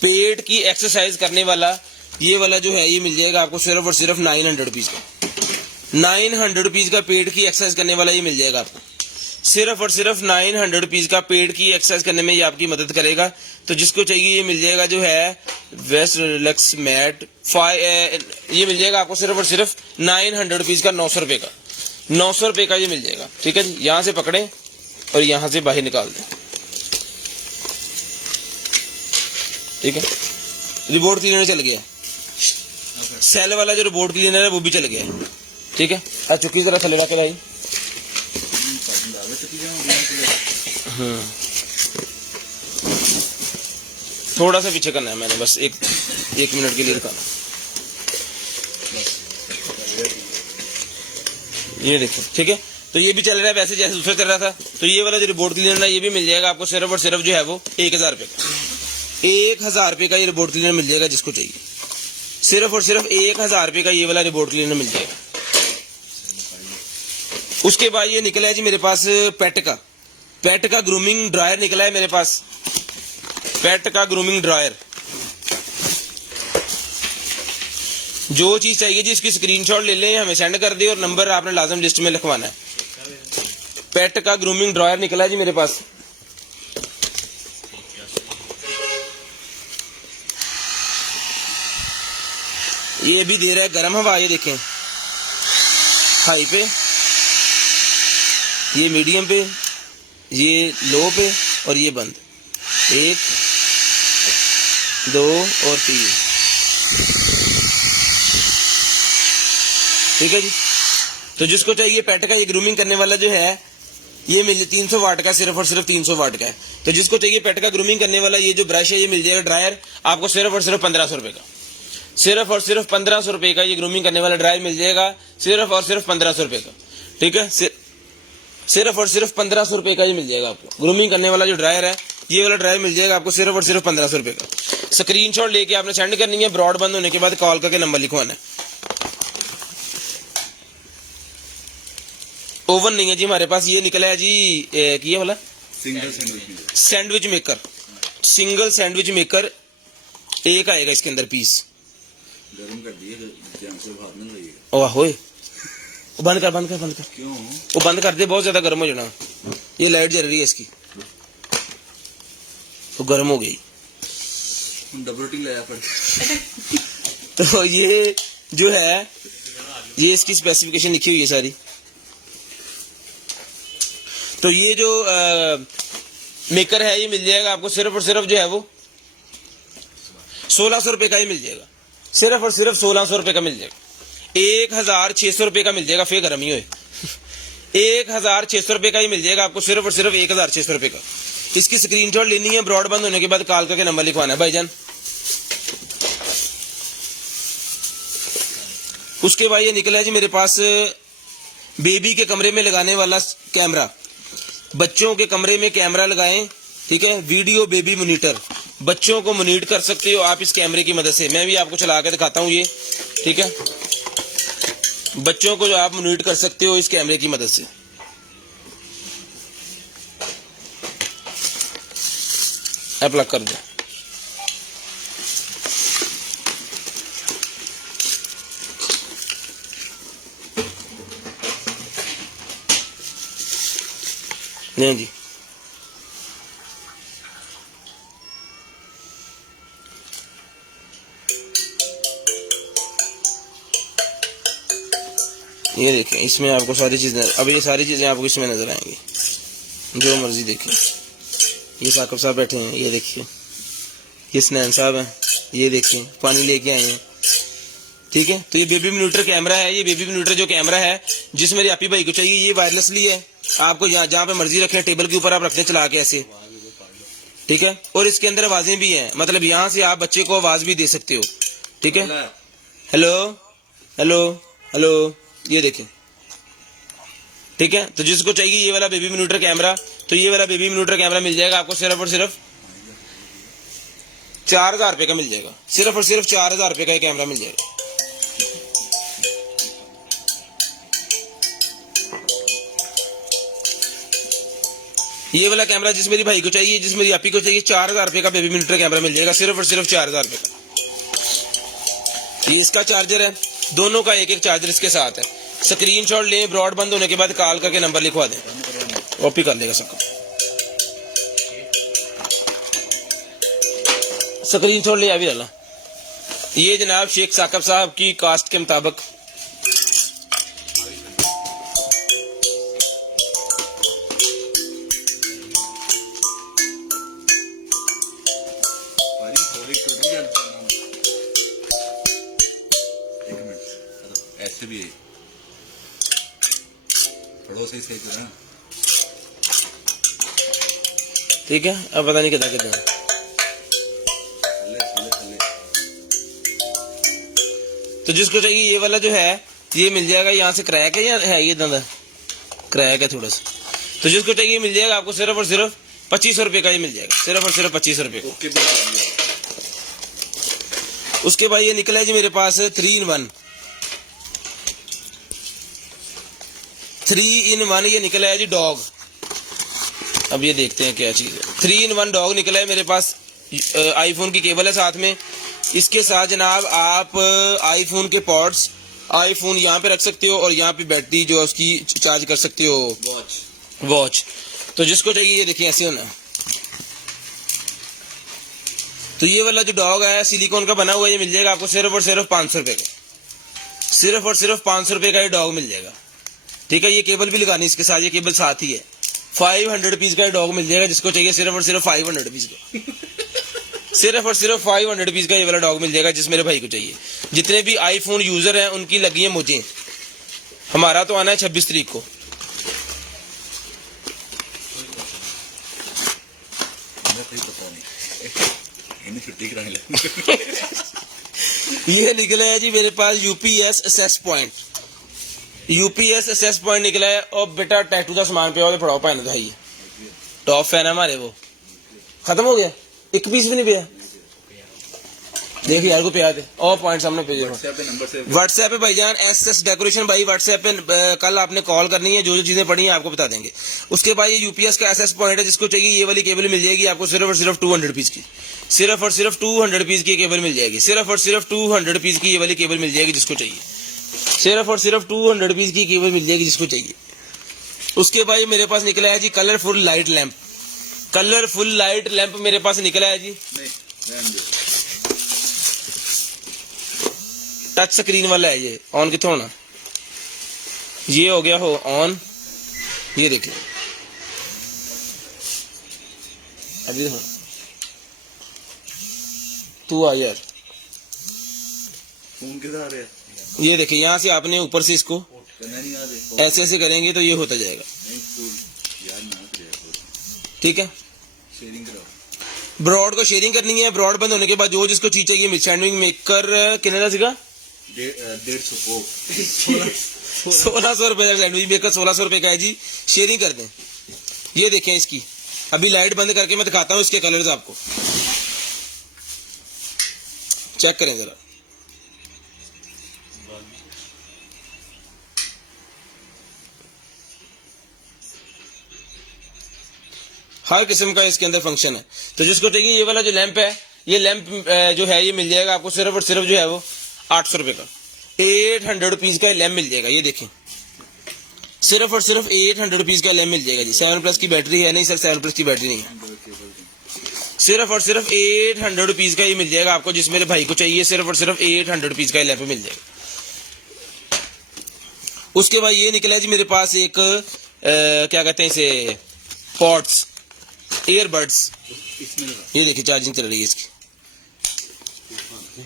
पेट की एक्सरसाइज करने वाला ये वाला जो है ये मिल जाएगा आपको सिर्फ और सिर्फ 900 रुपीज का। 900 रुपीज का पेट की एक्सरसाइज करने वाला ये मिल जाएगा आपको। सिर्फ और सिर्फ 900 रुपीज का पेट की एक्सरसाइज करने में ये आपकी मदद करेगा। तो जिसको चाहिए ये मिल जाएगा जो है वेस्ट रिलैक्स मैट, ये मिल जाएगा आपको सिर्फ और सिर्फ 900 रुपीज का, 900 रुपए का, 900 रुपए का ये मिल जाएगा, ठीक है जी। यहां से पकड़े और यहां से बाहर निकाल दें, ठीक है। रिपोर्ट क्लीनर चल गया, सेल वाला जो रिपोर्ट क्लीनर है वो भी चल गया, ठीक है। आज चुकी जरा थले रखे भाई। थोड़ा सा पीछे करना है मैंने, बस एक मिनट के लिए दिखाना। ये देखो, ठीक है। तो ये भी चल रहा है वैसे जैसे दूसरा चल रहा था। तो ये वाला जो रिपोर्ट क्लीनर है ये भी मिल जाएगा आपको सिर्फ और सिर्फ जो है वो 1000 रुपए का। 1000 रुपए का ये रिपोर्ट क्लीनर मिल जाएगा जिसको चाहिए। सिर्फ और सिर्फ 1000 रुपये का ये वाला रोबोट क्लीनर मिल जाएगा। उसके बाद ये निकला है जी मेरे पास पेट का ग्रूमिंग ड्रायर निकला है मेरे पास। पेट का ग्रूमिंग ड्रायर, जो चीज चाहिए जी इसकी स्क्रीनशॉट ले लें, हमें सेंड कर दे और नंबर आपने लाजम लिस्ट में लिखवाना है। पेट का ग्रूमिंग ड्रायर निकला है जी मेरे पास। ये भी दे रहा है गर्म हवा, ये देखें, हाई पे, ये मीडियम पे, ये लो पे और ये बंद। 1 2 और 3, ठीक है जी। तो जिसको चाहिए पेट का ये ग्रूमिंग करने वाला जो है ये मिल 300 वाट का, सिर्फ और सिर्फ 300 वाट का है। तो जिसको चाहिए पेट का ग्रूमिंग करने वाला ये जो ब्रश है ये मिल जाएगा ड्रायर आपको सिर्फ और सिर्फ 1500 रुपए का। सिर्फ और सिर्फ 1500 रुपए का ये ग्रूमिंग करने वाला ड्रायर मिल जाएगा, सिर्फ और सिर्फ 1500 रुपए का, ठीक है। सिर्फ और सिर्फ 1500 रुपए का ये मिल जाएगा आपको। ग्रूमिंग करने वाला जो ड्रायर है ये वाला ड्रायर मिल जाएगा आपको सिर्फ और सिर्फ 1500 रुपए का। स्क्रीनशॉट लेके आपने सेंड करनी है, ब्रॉड बंद होने के बाद कॉल करके नंबर लिखवाना है। ओवन नहीं है जी हमारे पास, ये निकला है जी ये वाला single sandwich maker, single sandwich maker एक आएगा इसके अंदर पीस। गर्म कर दिए जैम से भाग नहीं रही है। ओह होए, बंद कर क्यों? वो बंद कर दे, बहुत ज्यादा गर्म हो जाना। ये लाइट जल रही है इसकी तो गर्म हो गई। डबल टी लाया पड़। तो ये जो है ये इसकी स्पेसिफिकेशन लिखी हुई है सारी। तो ये जो मेकर है ये मिल जाएगा आपको सिर्फ और सिर्फ जो है वो 1600 रुपए का ही मिल जाएगा। सिर्फ और सिर्फ 1600 रुपए का मिल जाएगा। 1600 रुपए का मिल जाएगा, फिर गर्म ही हो 1600 रुपए का ही मिल जाएगा आपको, सिर्फ और सिर्फ 1600 रुपए का। इसकी स्क्रीनशॉट लेनी है, ब्रॉड बंद होने के बाद कॉल करके नंबर लिखवाना है भाईजान। उसके बाद ये निकला है जी मेरे पास बेबी के कमरे में लगाने वाला कैमरा। बच्चों के कमरे में कैमरा लगाएं, ठीक है, वीडियो बेबी मॉनिटर, बच्चों को मॉनिटर कर सकते हो आप इस कैमरे की मदद से। मैं भी आपको चला के दिखाता हूं ये, ठीक है, बच्चों को जो आप मॉनिटर कर सकते हो इस कैमरे की मदद से। प्लग कर दो। नहीं जी, ये देखें, इसमें आपको सारी चीजें, अब ये सारी चीजें आपको इसमें नजर आएंगी, जो मर्जी देखें। ये साकिब साहब बैठे हैं, ये देखिए, ये स्नैन साहब हैं, ये देखिए पानी लेके आए हैं, ठीक है। तो ये बेबी मॉनिटर कैमरा है। ये बेबी मॉनिटर जो कैमरा है जिस मेरे आपी भाई को चाहिए, ये वायरलेसली है, आपको जहाँ पे मर्जी रखें, टेबल के ऊपर आप रखते चला के ऐसे, ठीक है। और इसके अंदर आवाजें भी हैं, मतलब यहाँ से आप बच्चे को आवाज भी दे सकते हो, ठीक है। हेलो हेलो हेलो, ये देखें, ठीक है। तो जिसको चाहिए ये वाला बेबी मॉनिटर कैमरा, तो ये वाला बेबी मॉनिटर कैमरा मिल जाएगा आपको सिर्फ और सिर्फ 4000 रुपए का मिल जाएगा। सिर्फ और सिर्फ 4000 रुपए का ये कैमरा मिल जाएगा। ये वाला कैमरा जिस मेरी भाई को चाहिए, जिस मेरी आपी को चाहिए, 4000 रुपए का बेबी मॉनिटर कैमरा मिल जाएगा, सिर्फ और सिर्फ 4000 रुपए का। ये इसका चार्जर है, दोनों का एक एक चार्जर इसके साथ है। स्क्रीनशॉट लें, ब्रॉड बंद होने के बाद कॉल करके नंबर लिखवा दें, कॉपी कर लेगा सबका। स्क्रीनशॉट ले अभी डाला। ये जनाब शेख साकिब साहब की कास्ट के मुताबिक ऐसे भी है, पड़ोसी सही करें, ठीक है। अब पता नहीं कितना कितना, तो जिसको चाहिए ये वाला जो है ये मिल जाएगा। यहाँ से क्रैक है या है ये दादा क्रैक है थोड़ा सा, तो जिसको चाहिए मिल जाएगा आपको सिर्फ और सिर्फ 2500 रुपए का ही मिल जाएगा, सिर्फ और सिर्फ 2500 रुपए का। उसके बाद ये निकला है जी मेरे पास 3-in-1, 3-in-1 ये निकला है जी डॉग। अब ये देखते हैं क्या चीज़ है। 3-in-1 डॉग निकला है मेरे पास। आईफोन की केबल है साथ में। इसके साथ जनाब आप आईफोन के पॉड्स, आईफोन यहाँ पे रख सकते हो और यहाँ पे बैटरी जो है उसकी चार्ज कर सकते हो, वॉच। तो जिसको चाहिए ये देखिए ऐसे होना है। तो ये वाला जो डॉग है सिलिकॉन का बना हुआ है, ये मिल जाएगा आपको सिर्फ और सिर्फ 500 रुपये का। सिर्फ और सिर्फ 500 रुपये का ये डॉग मिल जाएगा। ठीक है, ये केबल भी लगानी इसके साथ, ये केबल साथ ही है। 500 रुपीज का डॉग मिल जाएगा जिसको चाहिए, सिर्फ और सिर्फ 500 रुपीज का। सिर्फ और सिर्फ 500 रुपीज का ये वाला डॉग मिल जाएगा जिस मेरे भाई को चाहिए। जितने भी आईफोन यूजर हैं उनकी लगी है मुझे। हमारा तो आना है 26 तारीख को। छुट्टी कराने लगा। ये निकला है जी मेरे पास UPS access point. UPS access point निकला है। और बेटा टैटू का सामान पे और पड़ाओ पहन था। ये टॉप फैन है हमारे। वो खत्म हो गया, एक पीस भी नहीं पिया। देख यार को पिया थे और पॉइंट सामने पे व्हाट्सएप पे भाईजान एसएस डेकोरेशन भाई। व्हाट्सएप पे कल आपने कॉल करनी है, जो जो चीजें पड़ी हैं आपको बता देंगे। उसके बाद ये यूपीएस का एसएस पॉइंट है, जिसको चाहिए ये वाली केबल मिल जाएगी आपको सिर्फ और सिर्फ 200 रुपीज की। सिर्फ और सिर्फ 200 रुपीज की केबल मिल जाएगी। सिर्फ और सिर्फ 200 रुपीज की ये वाली केबल मिल जाएगी जिसको चाहिए। सिर्फ और सिर्फ 200 रुपीज की केबल मिल जाएगी जिसको चाहिए। उसके बाद ये मेरे पास निकला है जी colourful light lamp. Colourful light lamp मेरे पास निकला है जी। टच स्क्रीन वाला है ये। ऑन कितना होना, ये हो गया हो ऑन। ये देखिए अभी देखो तू आ यार। फोन किधर आ रहा है? ये देखिए यहाँ से आपने ऊपर से इसको ऐसे ऐसे करेंगे तो ये होता जाएगा। ठीक है, शेयरिंग कराओ। ब्रॉड को शेयरिंग करनी है। ब्रॉड बंद होने के बाद जो जिसको चीज चाहिए सैंडविच मेकर कितने का सीगा 1600 रुपए का सैंडविच मेकर 1600 रुपए का है जी। शेयरिंग कर दें। ये देखें इसकी अभी लाइट बंद करके मैं दिखाता हूँ इसके कलर्स आपको, चेक करें जरा। हर किस्म का इसके अंदर फंक्शन है। तो जिसको चाहिए ये वाला जो लैंप है, ये लैंप जो है ये मिल जाएगा आपको सिर्फ और सिर्फ जो है वो 800 रुपए का। 800 रुपीज का लैंप मिल जाएगा। ये देखें सिर्फ और सिर्फ 800 रुपीज का लैंप मिल जाएगा जी। 7+ की बैटरी है। नहीं सर 7+ की बैटरी नहीं है। सिर्फ और सिर्फ 800 रुपीज का ये मिल जाएगा आपको जिस मेरे भाई को चाहिए। सिर्फ और सिर्फ 800 रुपीज का लैंप मिल जाएगा। उसके बाद ये निकला है जी मेरे पास एक क्या कहते हैं इसे, पॉड्स, ईयरबड्स। ये देखिए चार्जिंग चल रही है इसकी।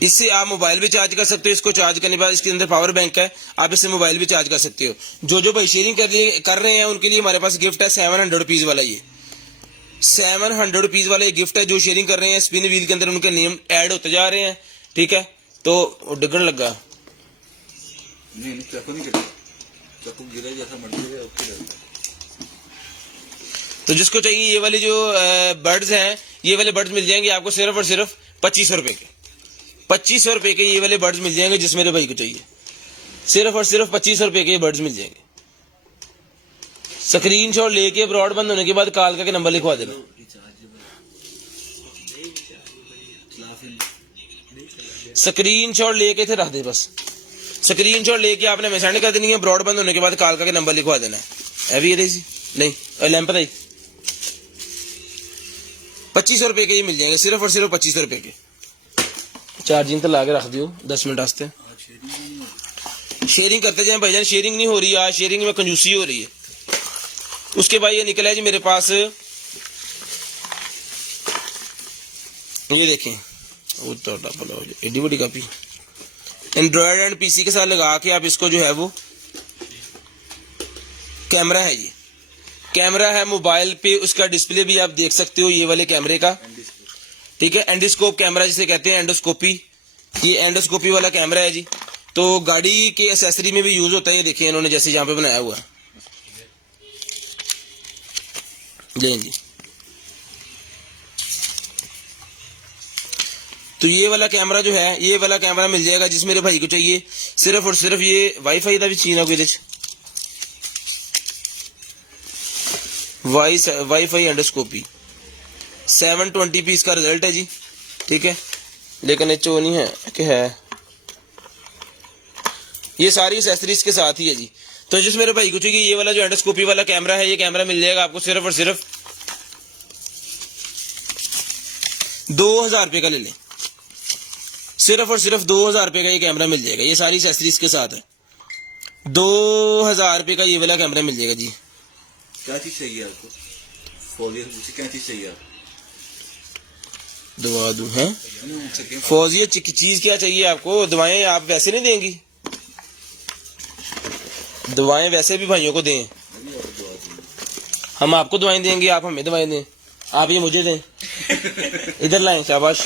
इससे आप मोबाइल भी चार्ज कर सकते हो। इसको चार्ज करने के बाद इसके अंदर पावर बैंक है, आप इससे मोबाइल भी चार्ज कर सकते हो। जो जो भाई शेयरिंग कर रहे हैं उनके लिए हमारे पास गिफ्ट है 700 रुपीज वाला। ये 700 रुपीज वाला ये गिफ्ट है। जो शेयरिंग कर रहे हैं स्पिन व्हील के अंदर उनके नेम ऐड होते जा रहे हैं। ठीक है, तो डिगन लगा नहीं चाकू नहीं गिरा, चाकू गिरा जैसा मर्जी है उसके। तो जिसको चाहिए ये वाले जो बर्ड्स हैं, ये वाले बर्ड्स मिल जाएंगे आपको सिर्फ और सिर्फ 2500 रुपए के। 2500 रुपए के ये वाले बर्ड्स मिल जाएंगे जिस मेरे भाई को चाहिए। सिर्फ और सिर्फ 2500 रुपए के ये बर्ड्स मिल जाएंगे। स्क्रीनशॉट लेके ब्रॉड बंद होने के बाद कॉल करके नंबर लिखवा देना। स्क्रीनशॉट लेके थे रख दे, बस स्क्रीनशॉट लेके आपने हमें सेंड कर देनी है। ब्रॉड बंद होने के बाद कॉल करके नंबर लिखवा देना है। अभी ये नहीं लैंप नहीं 2500 रुपए के ये मिल जाएंगे। सिर्फ और सिर्फ 2500 रुपए के। चार्जिंग तो ला के रख दियो 10 मिनट वास्ते। शेयरिंग करते जाए भाईजान। शेयरिंग नहीं हो रही है, शेयरिंग में कंजूसी हो रही है। उसके बाद ये निकला है जी मेरे पास, ये देखें वो तो एडी बड़ी कापी एंड्रॉयड एंड पीसी के साथ लगा के आप इसको जो है वो कैमरा है। ये कैमरा है मोबाइल पे, उसका डिस्प्ले भी आप देख सकते हो ये वाले कैमरे का। ठीक है, एंडोस्कोप कैमरा जिसे कहते हैं, एंडोस्कोपी। ये एंडोस्कोपी वाला कैमरा है जी। तो गाड़ी के एक्सेसरी में भी यूज होता है। ये देखिए इन्होंने जैसे यहाँ पे बनाया हुआ है। जी तो ये वाला कैमरा जो है, ये वाला कैमरा मिल जाएगा जिस मेरे भाई को चाहिए। सिर्फ और सिर्फ ये वाईफाई का भी चीज कोई वाईफाई एंडोस्कोपी 720p इसका रिजल्ट है जी, ठीक है। लेकिन एच नहीं है कि है, ये सारी एक्सेसरीज के साथ ही है जी। तो जिस मेरे भाई को चाहिए ये वाला जो एंडोस्कोपी वाला कैमरा है, ये कैमरा मिल जाएगा आपको सिर्फ और सिर्फ 2000 रुपये का ले लें। सिर्फ और सिर्फ 2000 रुपये का ये कैमरा मिल जाएगा, ये सारी एक्सेसरीज के साथ है। 2000 रुपये का ये वाला कैमरा मिल जाएगा जी। क्या चीज चाहिए आपको? फौजिया से पूछे क्या चीज चाहिए आपको? दवा दूं है उनसे क्या? फौजिया चीज क्या चाहिए आपको? दवाएं आप वैसे नहीं देंगी, दवाएं वैसे भी भाइयों को दें। हम आपको दवाएं देंगे, आप हमें दवाएं दें, आप ये मुझे दें। इधर लाएं, शाबाश,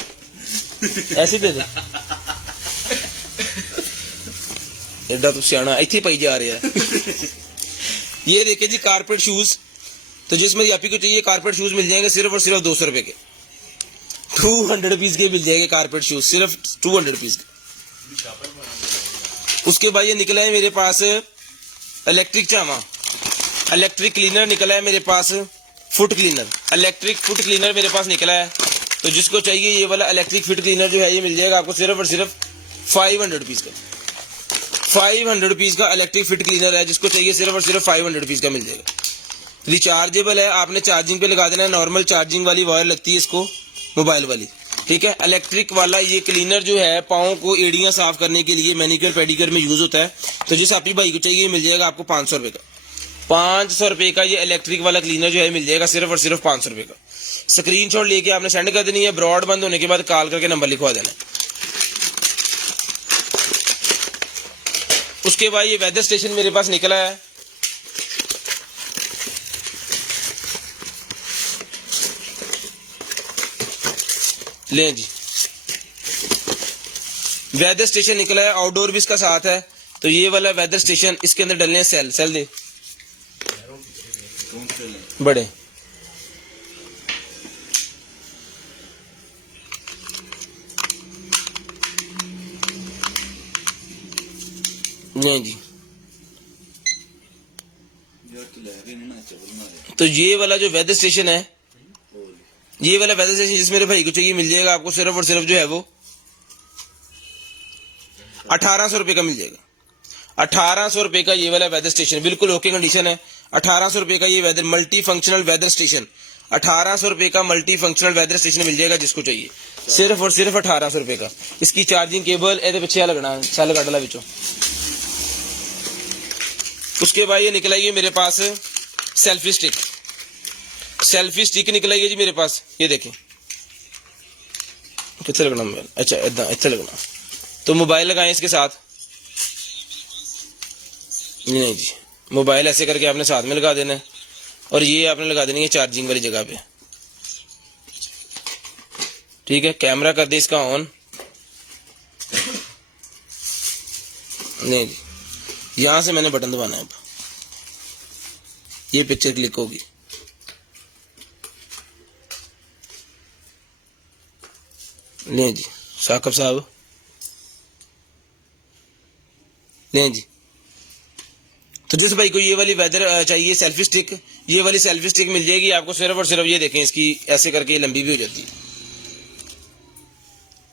ऐसे दे दें। एडा तो सियाना इतने पाई जा रहा है। ये देखिए जी कारपेट शूज, तो जिसमें आप ही को चाहिए कारपेट शूज मिल जाएंगे सिर्फ और सिर्फ 200 रुपए के। 200 रुपीज के मिल जाएंगे कारपेट शूज, सिर्फ 200 रुपीज के। उसके बाद ये निकला है मेरे पास इलेक्ट्रिक चावा, इलेक्ट्रिक क्लीनर निकला है मेरे पास, foot cleaner, electric foot cleaner मेरे पास निकला है। तो जिसको चाहिए ये वाला इलेक्ट्रिक फुट क्लीनर जो है ये मिल जाएगा आपको सिर्फ और सिर्फ 500 रुपीज का। 500 रुपीज का इलेक्ट्रिक फिट क्लीनर है, जिसको चाहिए सिर्फ और सिर्फ 500 रुपीज का मिल जाएगा। रिचार्जेबल है, आपने चार्जिंग पे लगा देना है, नॉर्मल चार्जिंग वाली वायर लगती है इसको, मोबाइल वाली, ठीक है। इलेक्ट्रिक वाला ये क्लीनर जो है पाँव को एड़ियां साफ करने के लिए मैनिक्योर पेडिक्योर में यूज होता है। तो जिस आप ही भाई को चाहिए मिल जाएगा आपको 500 रुपए का। 500 रुपए का ये इलेक्ट्रिक वाला क्लीनर जो है मिल जाएगा सिर्फ और सिर्फ 500 रुपए का। स्क्रीनशॉट लेके आपने सेंड कर देनी है, ब्रॉड बंद होने के बाद कॉल करके नंबर लिखवा देना है। उसके बाद ये वेदर स्टेशन मेरे पास निकला है, लें जी, वेदर स्टेशन निकला है, आउटडोर भी इसका साथ है। तो ये वाला वेदर स्टेशन, इसके अंदर डलने सेल, सेल दे कौन से लें? बड़े, नहीं जी। यार तो ले भी नहीं ना, चबल ना है। तो ये वाला जो वेदर स्टेशन है, ये वाला वेदर स्टेशन जिस मेरे भाई को चाहिए मिल जाएगा आपको सिर्फ और सिर्फ जो है वो 1800 रुपए का मिल जाएगा। 1800 रुपए का ये वाला वेदर स्टेशन, बिल्कुल ओके कंडीशन है। 1800 रुपए का ये weather multi functional weather station, 1800 रुपए का मल्टी फंक्शनल वेदर स्टेशन मिल जाएगा जिसको चाहिए, सिर्फ और सिर्फ 1800 रुपए का। इसकी चार्जिंग केबल ए पिछे लगना, सेल कट ला बिचो। उसके बाद ये निकला ये मेरे पास सेल्फी स्टिक, सेल्फी स्टिक निकला जी मेरे पास, ये देखें कितने लगना मोबाइल, अच्छा इतना इतना लगना। तो मोबाइल लगाएं इसके साथ, नहीं जी, मोबाइल ऐसे करके आपने साथ में लगा देना है और ये आपने लगा देनी है चार्जिंग वाली जगह पे, ठीक है। कैमरा कर दे इसका ऑन, नहीं जी, यहां से मैंने बटन दबाना है, ये पिक्चर क्लिक होगी, नहीं जी साकब साहब, नहीं जी। तो जिस भाई को ये वाली वेदर चाहिए सेल्फी स्टिक, ये वाली सेल्फी स्टिक मिल जाएगी आपको सिर्फ और सिर्फ, ये देखें इसकी ऐसे करके लंबी भी हो जाती है,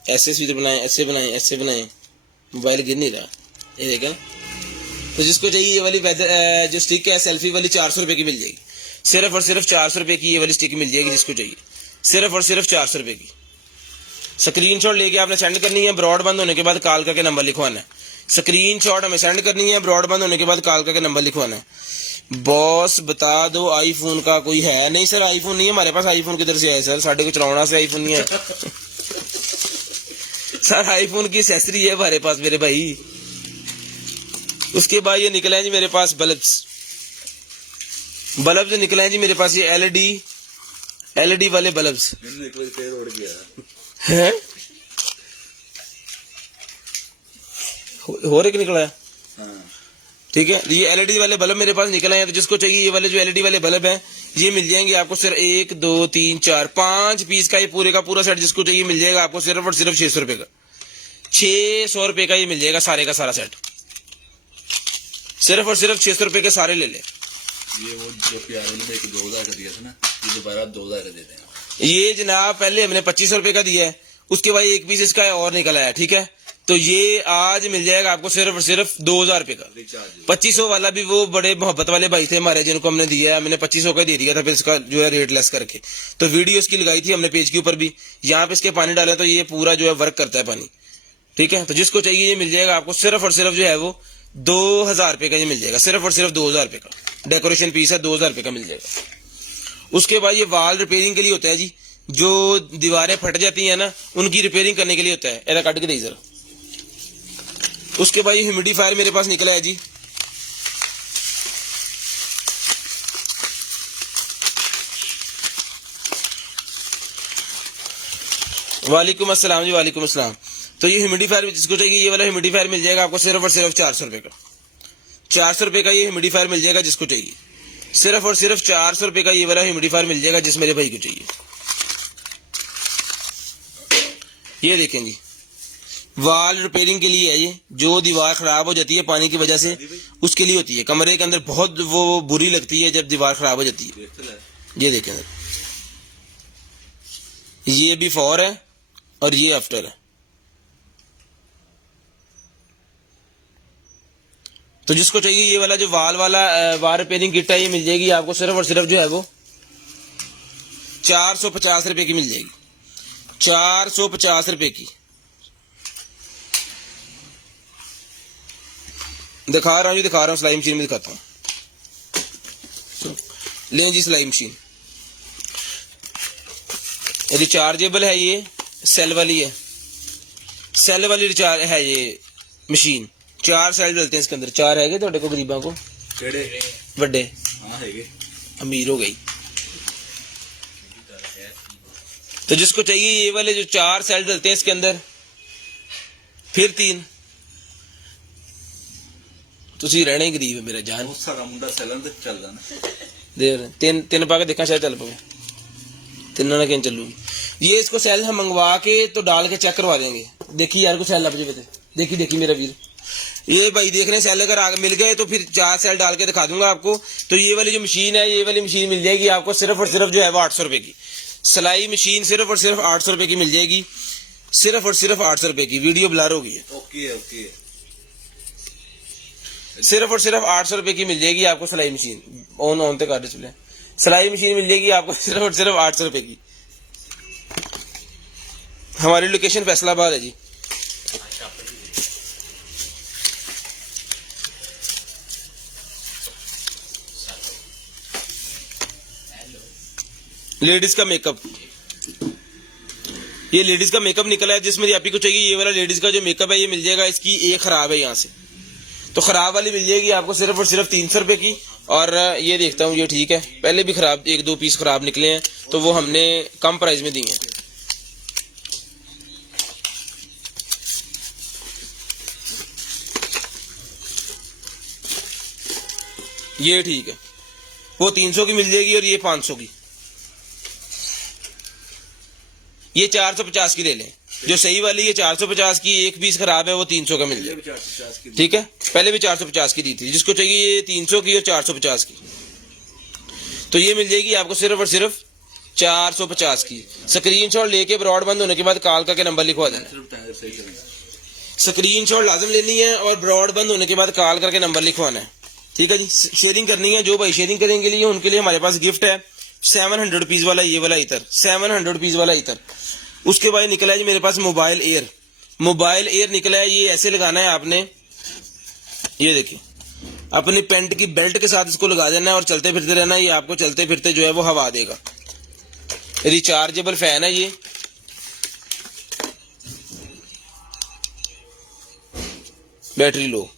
ऐसे सीधे बनाएं, ऐसे बनाएं, ऐसे बनाएं, मोबाइल गिर नहीं रहा, ये देखें। तो जिसको चाहिए ये वाली वेदर जो स्टिक है सेल्फी वाली 400 रुपए की मिल जाएगी, सिर्फ और सिर्फ 400 रुपए की ये वाली स्टिक मिल जाएगी जिसको चाहिए, सिर्फ और सिर्फ 400 रुपए की। स्क्रीनशॉट लेके आपने सेंड करनी है, ब्रॉड बंद होने के बाद कॉल करके नंबर लिखवाना है। स्क्रीनशॉट हमें सेंड करनी है, ब्रॉड बंद होने के बाद कॉल करके नंबर लिखवाना है। बॉस बता दो आईफोन का कोई है? नहीं सर आईफोन नहीं है हमारे पास, आईफोन किधर से आए सर, साढ़े को चलाना से आईफोन नहीं है। सर आईफोन की एक्सेसरी है हमारे पास मेरे भाई। उसके बाद ये निकला है जी मेरे पास बल्ब्स, बल्ब जो निकला है जी मेरे पास ये एलईडी वाले बल्ब्स हैं, हो रहे निकला है, हाँ। ठीक है। ये एलईडी वाले बल्ब मेरे पास निकले हैं, तो जिसको चाहिए ये वाले जो एलईडी वाले बल्ब हैं ये मिल जाएंगे आपको सिर्फ 1 2 3 4 5 पीस का ये पूरे का पूरा सेट जिसको चाहिए मिल जाएगा आपको सिर्फ और सिर्फ 600 रुपए का। 600 रुपए का ये मिल जाएगा सारे का सारा सेट, सिर्फ और सिर्फ 600 रुपए के सारे ले ले। ये वो जो प्यारे वाले एक 2000 का दिया था ना, ये दोबारा 2000 का देते हैं। ये जनाब पहले हमने 2500 रुपए का दिया है, उसके बाद एक पीस इसका और निकल आया, ठीक है। तो ये आज मिल जाएगा आपको सिर्फ और सिर्फ 2000 रुपए का। 2500 वाला भी वो बड़े मोहब्बत वाले भाई थे हमारे जिनको हमने दिया है, मैंने 2500 का दे दिया था, फिर इसका जो है रेट लेस करके। तो वीडियो इसकी लगाई थी हमने पेज के ऊपर भी, यहाँ पे इसके पानी डाले तो ये पूरा जो है वर्क करता है पानी, ठीक है। तो जिसको चाहिए ये मिल जाएगा आपको सिर्फ और सिर्फ जो है वो 2000 रुपए का ये मिल जाएगा, सिर्फ और सिर्फ 2000 रुपए का। डेकोरेशन पीस है, 2000 रुपए का मिल जाएगा। उसके बाद ये वाल रिपेयरिंग के लिए होता है जी, जो दीवारें फट जाती है ना उनकी रिपेयरिंग करने के लिए होता है। ऐसा काट के दे जरा। उसके बाद ये ह्यूमिडिफायर मेरे पास निकला है जी, वालेकुम अस्सलाम जी, वालेकुम अस्सलाम। तो ये ह्यूमिडिफायर जिसको चाहिए ये वाला ह्यूमिडिफायर मिल जाएगा आपको सिर्फ और सिर्फ 400 रुपए का। 400 रुपए का ये ह्यूमिडिफायर मिल जाएगा जिसको चाहिए, सिर्फ और सिर्फ 400 रुपए का ये वाला ह्यूमिडिफायर मिल जाएगा जिस मेरे भाई को चाहिए। ये देखें जी, वाल रिपेयरिंग के लिए है ये, जो दीवार खराब हो जाती है पानी की वजह से उसके लिए होती है। कमरे के अंदर बहुत वो बुरी लगती है जब दीवार खराब हो जाती है। ये देखें, ये बिफोर है और ये आफ्टर है। तो जिसको चाहिए ये वाला जो वाल रिपेयरिंग किट है ये मिल जाएगी आपको सिर्फ और सिर्फ जो है वो 450 रुपए की मिल जाएगी, 450 रुपए की। दिखा रहा हूँ सिलाई मशीन में दिखाता हूँ। लें जी सिलाई मशीन, रिचार्जेबल है, ये सेल वाली है, सेल वाली रिचार्ज है ये मशीन। 4 सेल डलते हैं इसके अंदर। 4 है थोड़े को गरीबा को बड़े अमीर हो गई। तो जिसको चाहिए ये वाले जो 4 सेल डलते हैं इसके अंदर, फिर 3 तुसी रहने ही गरीब है मेरा जान। सारा मुंडा सेलन ते चल रहा ना देर तीन पा के देखा शायद चल पाए, तीनों ना कहीं चलूगी। ये इसको सेल हम मंगवा के तो डाल के चेक करवा देंगे। देखिए यार को सेल लग जाए, देखी मेरा वीर, ये भाई देख रहे हैं सेल अगर आगे मिल गए तो फिर 4 सेल डाल के दिखा दूंगा आपको। तो ये वाली जो मशीन है ये वाली मशीन मिल जाएगी आपको सिर्फ और सिर्फ जो है वो 800 रुपए की। सिलाई मशीन सिर्फ और सिर्फ 800 रुपए की मिल जाएगी, सिर्फ और सिर्फ 800 रुपए की। वीडियो ब्लर हो गई है। ओके सिर्फ और सिर्फ 800 रुपए की मिल जाएगी आपको सिलाई मशीन। ऑन तक कर डिस्प्ले सिलाई मशीन मिल जाएगी आपको सिर्फ और सिर्फ 800 रुपए की। हमारी लोकेशन फैसलाबाद है जी। लेडीज का मेकअप, ये लेडीज का मेकअप निकला है जिसमें आप ही को चाहिए ये वाला लेडीज का जो मेकअप है ये मिल जाएगा। इसकी एक खराब है यहाँ से, तो खराब वाली मिल जाएगी आपको सिर्फ और सिर्फ 300 रुपए की। और ये देखता हूँ ये ठीक है, पहले भी खराब 1-2 पीस खराब निकले हैं तो वो हमने कम प्राइस में दिए हैं। ये ठीक है, वो 300 की मिल जाएगी और ये 500 की। ये 450 की ले लें, जो सही वाली है 450 की, एक पीस खराब है वो 300 का मिल जाएगा, ठीक है। पहले भी 450 की दी थी, जिसको चाहिए ये 300 की और 450 की। तो ये मिल जाएगी आपको सिर्फ और सिर्फ 450 की। स्क्रीनशॉट लेके ब्रॉड बंद होने के बाद कॉल करके नंबर लिखवा देना। स्क्रीनशॉट लाजम लेनी है और ब्रॉड बंद होने के बाद कॉल करके नंबर लिखवाना है, ठीक है जी। शेयरिंग करनी है, जो भाई शेयरिंग करेंगे लिए उनके लिए हमारे पास गिफ्ट है 700 रुपीज वाला ये वाला इतर, 700 रुपीज वाला इतर। उसके बाद निकला है जी मेरे पास मोबाइल एयर, मोबाइल एयर निकला है। ये ऐसे लगाना है आपने, ये देखिए अपनी पेंट की बेल्ट के साथ इसको लगा देना है और चलते फिरते रहना। ये आपको चलते फिरते जो है वो हवा देगा। रिचार्जेबल फैन है ये, बैटरी लो,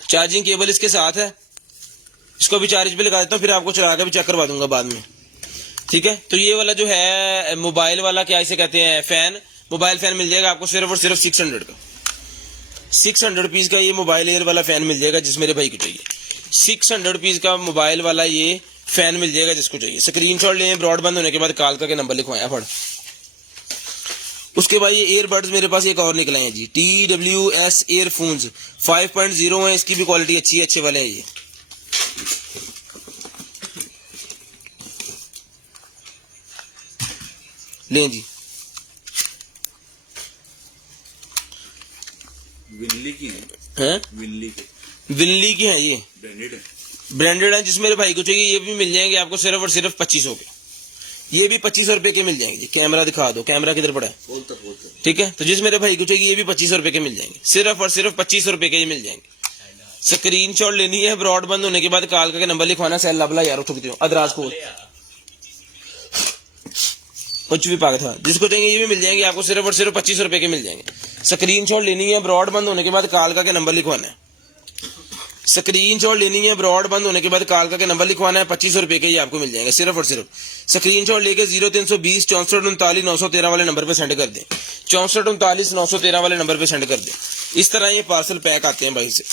चार्जिंग केबल इसके साथ है। इसको भी चार्ज पे लगा देता हूँ, फिर आपको चला के भी चेक करवा दूंगा बाद में, ठीक है। तो ये वाला जो है मोबाइल वाला क्या इसे कहते हैं फैन, मोबाइल फैन मिल जाएगा आपको सिर्फ और सिर्फ 600 का, 600 रुपीज का ये मोबाइल एयर वाला फैन मिल जाएगा जिस मेरे भाई को चाहिए। 600 रुपीज का मोबाइल वाला ये फैन मिल जाएगा जिसको चाहिए। स्क्रीनशॉट लें, ब्रॉड बंद होने के बाद कॉल करके नंबर लिखवाया फट। उसके बाद ये ईयरबड्स मेरे पास एक और निकले हैं जी, TWS ईयरफोन्स 5.0 है, इसकी भी क्वालिटी अच्छी है, अच्छे वाले हैं ये। लें जी, विनली की हैं विनली की है, ये ब्रांडेड है। जिस मेरे भाई को चाहिए ये भी मिल जाएंगे आपको सिर्फ और सिर्फ 2500 के। ये भी 2500 रुपए के मिल जाएंगे। कैमरा दिखा दो, कैमरा किधर पड़ा है, ठीक है। तो जिस मेरे भाई को चाहिए ये भी 2500 रुपए के मिल जाएंगे, सिर्फ और सिर्फ 2500 रुपए के ये मिल जाएंगे। स्क्रीनशॉट लेनी है, ब्रॉड बंद होने के बाद कॉल करके नंबर लिखवाना। सेल लबला यार उठती हूँ अदराज को कुछ भी पागल था। जिसको चाहिए ये भी मिल जाएंगे आपको सिर्फ और सिर्फ 2500 रुपए के मिल जाएंगे। स्क्रीनशॉट लेनी है, ब्रॉड बंद होने के बाद कॉल करके नंबर लिखवाना है। स्क्रीनशॉट लेनी है, ब्रॉड बंद होने के बाद कॉल करके नंबर लिखवाना है। 2500 रुपए के ये आपको मिल जाएंगे सिर्फ और सिर्फ। स्क्रीनशॉट लेके 0320 64 39 913 वाले नंबर पे सेंड कर दें। 64 39 913 वाले नंबर पे सेंड कर दें। इस तरह ये पार्सल पैक आते हैं भाई से।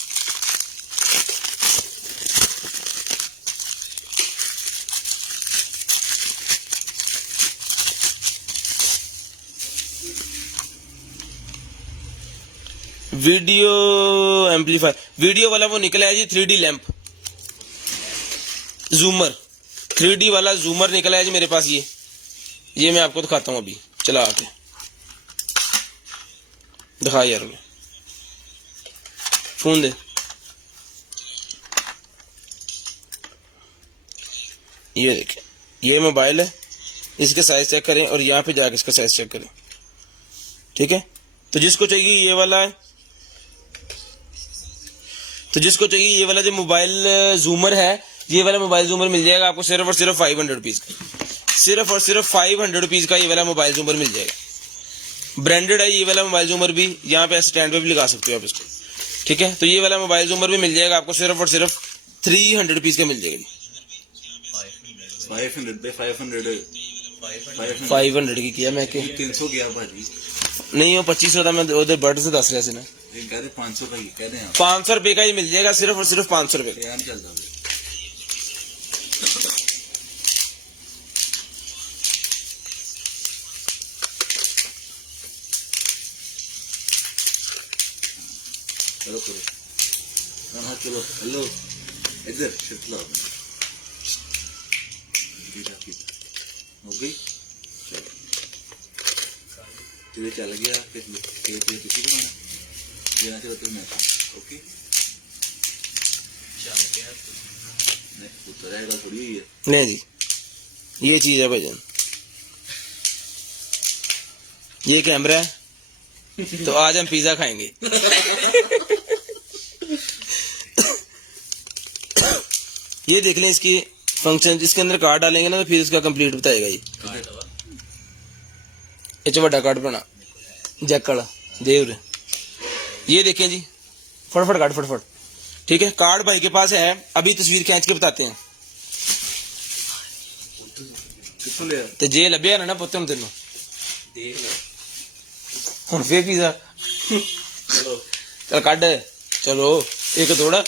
वीडियो एम्पलीफायर, वीडियो वाला वो निकला है जी 3D लैंप जूमर, 3D वाला जूमर निकला है जी मेरे पास। ये मैं आपको दिखाता हूँ अभी चला के दिखा यार, मैं फोन दे। ये देखें, ये मोबाइल है, इसके साइज चेक करें और यहाँ पे जाके इसका साइज चेक करें, ठीक है। तो जिसको चाहिए ये वाला है, तो जिसको चाहिए ये वाला जो मोबाइल जूमर है, ये वाला मोबाइल जूमर मिल जाएगा आपको सिर्फ और सिर्फ 500 रुपीज का। सिर्फ और सिर्फ 500 रुपीज का ये वाला मोबाइल जूमर मिल जाएगा। ब्रांडेड है ये वाला मोबाइल जूमर भी, यहाँ पे स्टैंड पे भी लगा सकते हो आप इसको, ठीक है। तो ये वाला मोबाइल जूमर भी मिल जाएगा आपको सिर्फ और सिर्फ 300 रुपीज का मिल जाएगा। 500 की किया मैं, 300 गया भाजी नहीं वो 2500 था, मैं उधर बर्ड से दस रहा से ना। 500 का ही कह रहे हैं 500 रुपए का ही मिल जाएगा सिर्फ और सिर्फ 500 रुपए का। चलता चलो करो, हाँ चलो हेलो इधर शिफ्ट ला हो गई। चलो तेरे चल गया किसी को देना चाहिए तो मैं ओके नहीं उतर आएगा थोड़ी हुई है। नहीं जी ये चीज है भाईजान, ये कैमरा है तो आज हम पिज्जा खाएंगे। ये देख लें इसकी फंक्शन, जिसके अंदर कार्ड डालेंगे ना तो फिर उसका कंप्लीट बताएगा। ये बड़ा कार्ड बना जैकड़ देव, ये देखें जी फटफट कार्ड फटफट, ठीक है। कार्ड भाई के पास है, अभी तस्वीर खींच के बताते हैं। तो जे लभ्या ना पुत्त हम तेन हूं फिर पिज्जा चल कड चलो एक थोड़ा।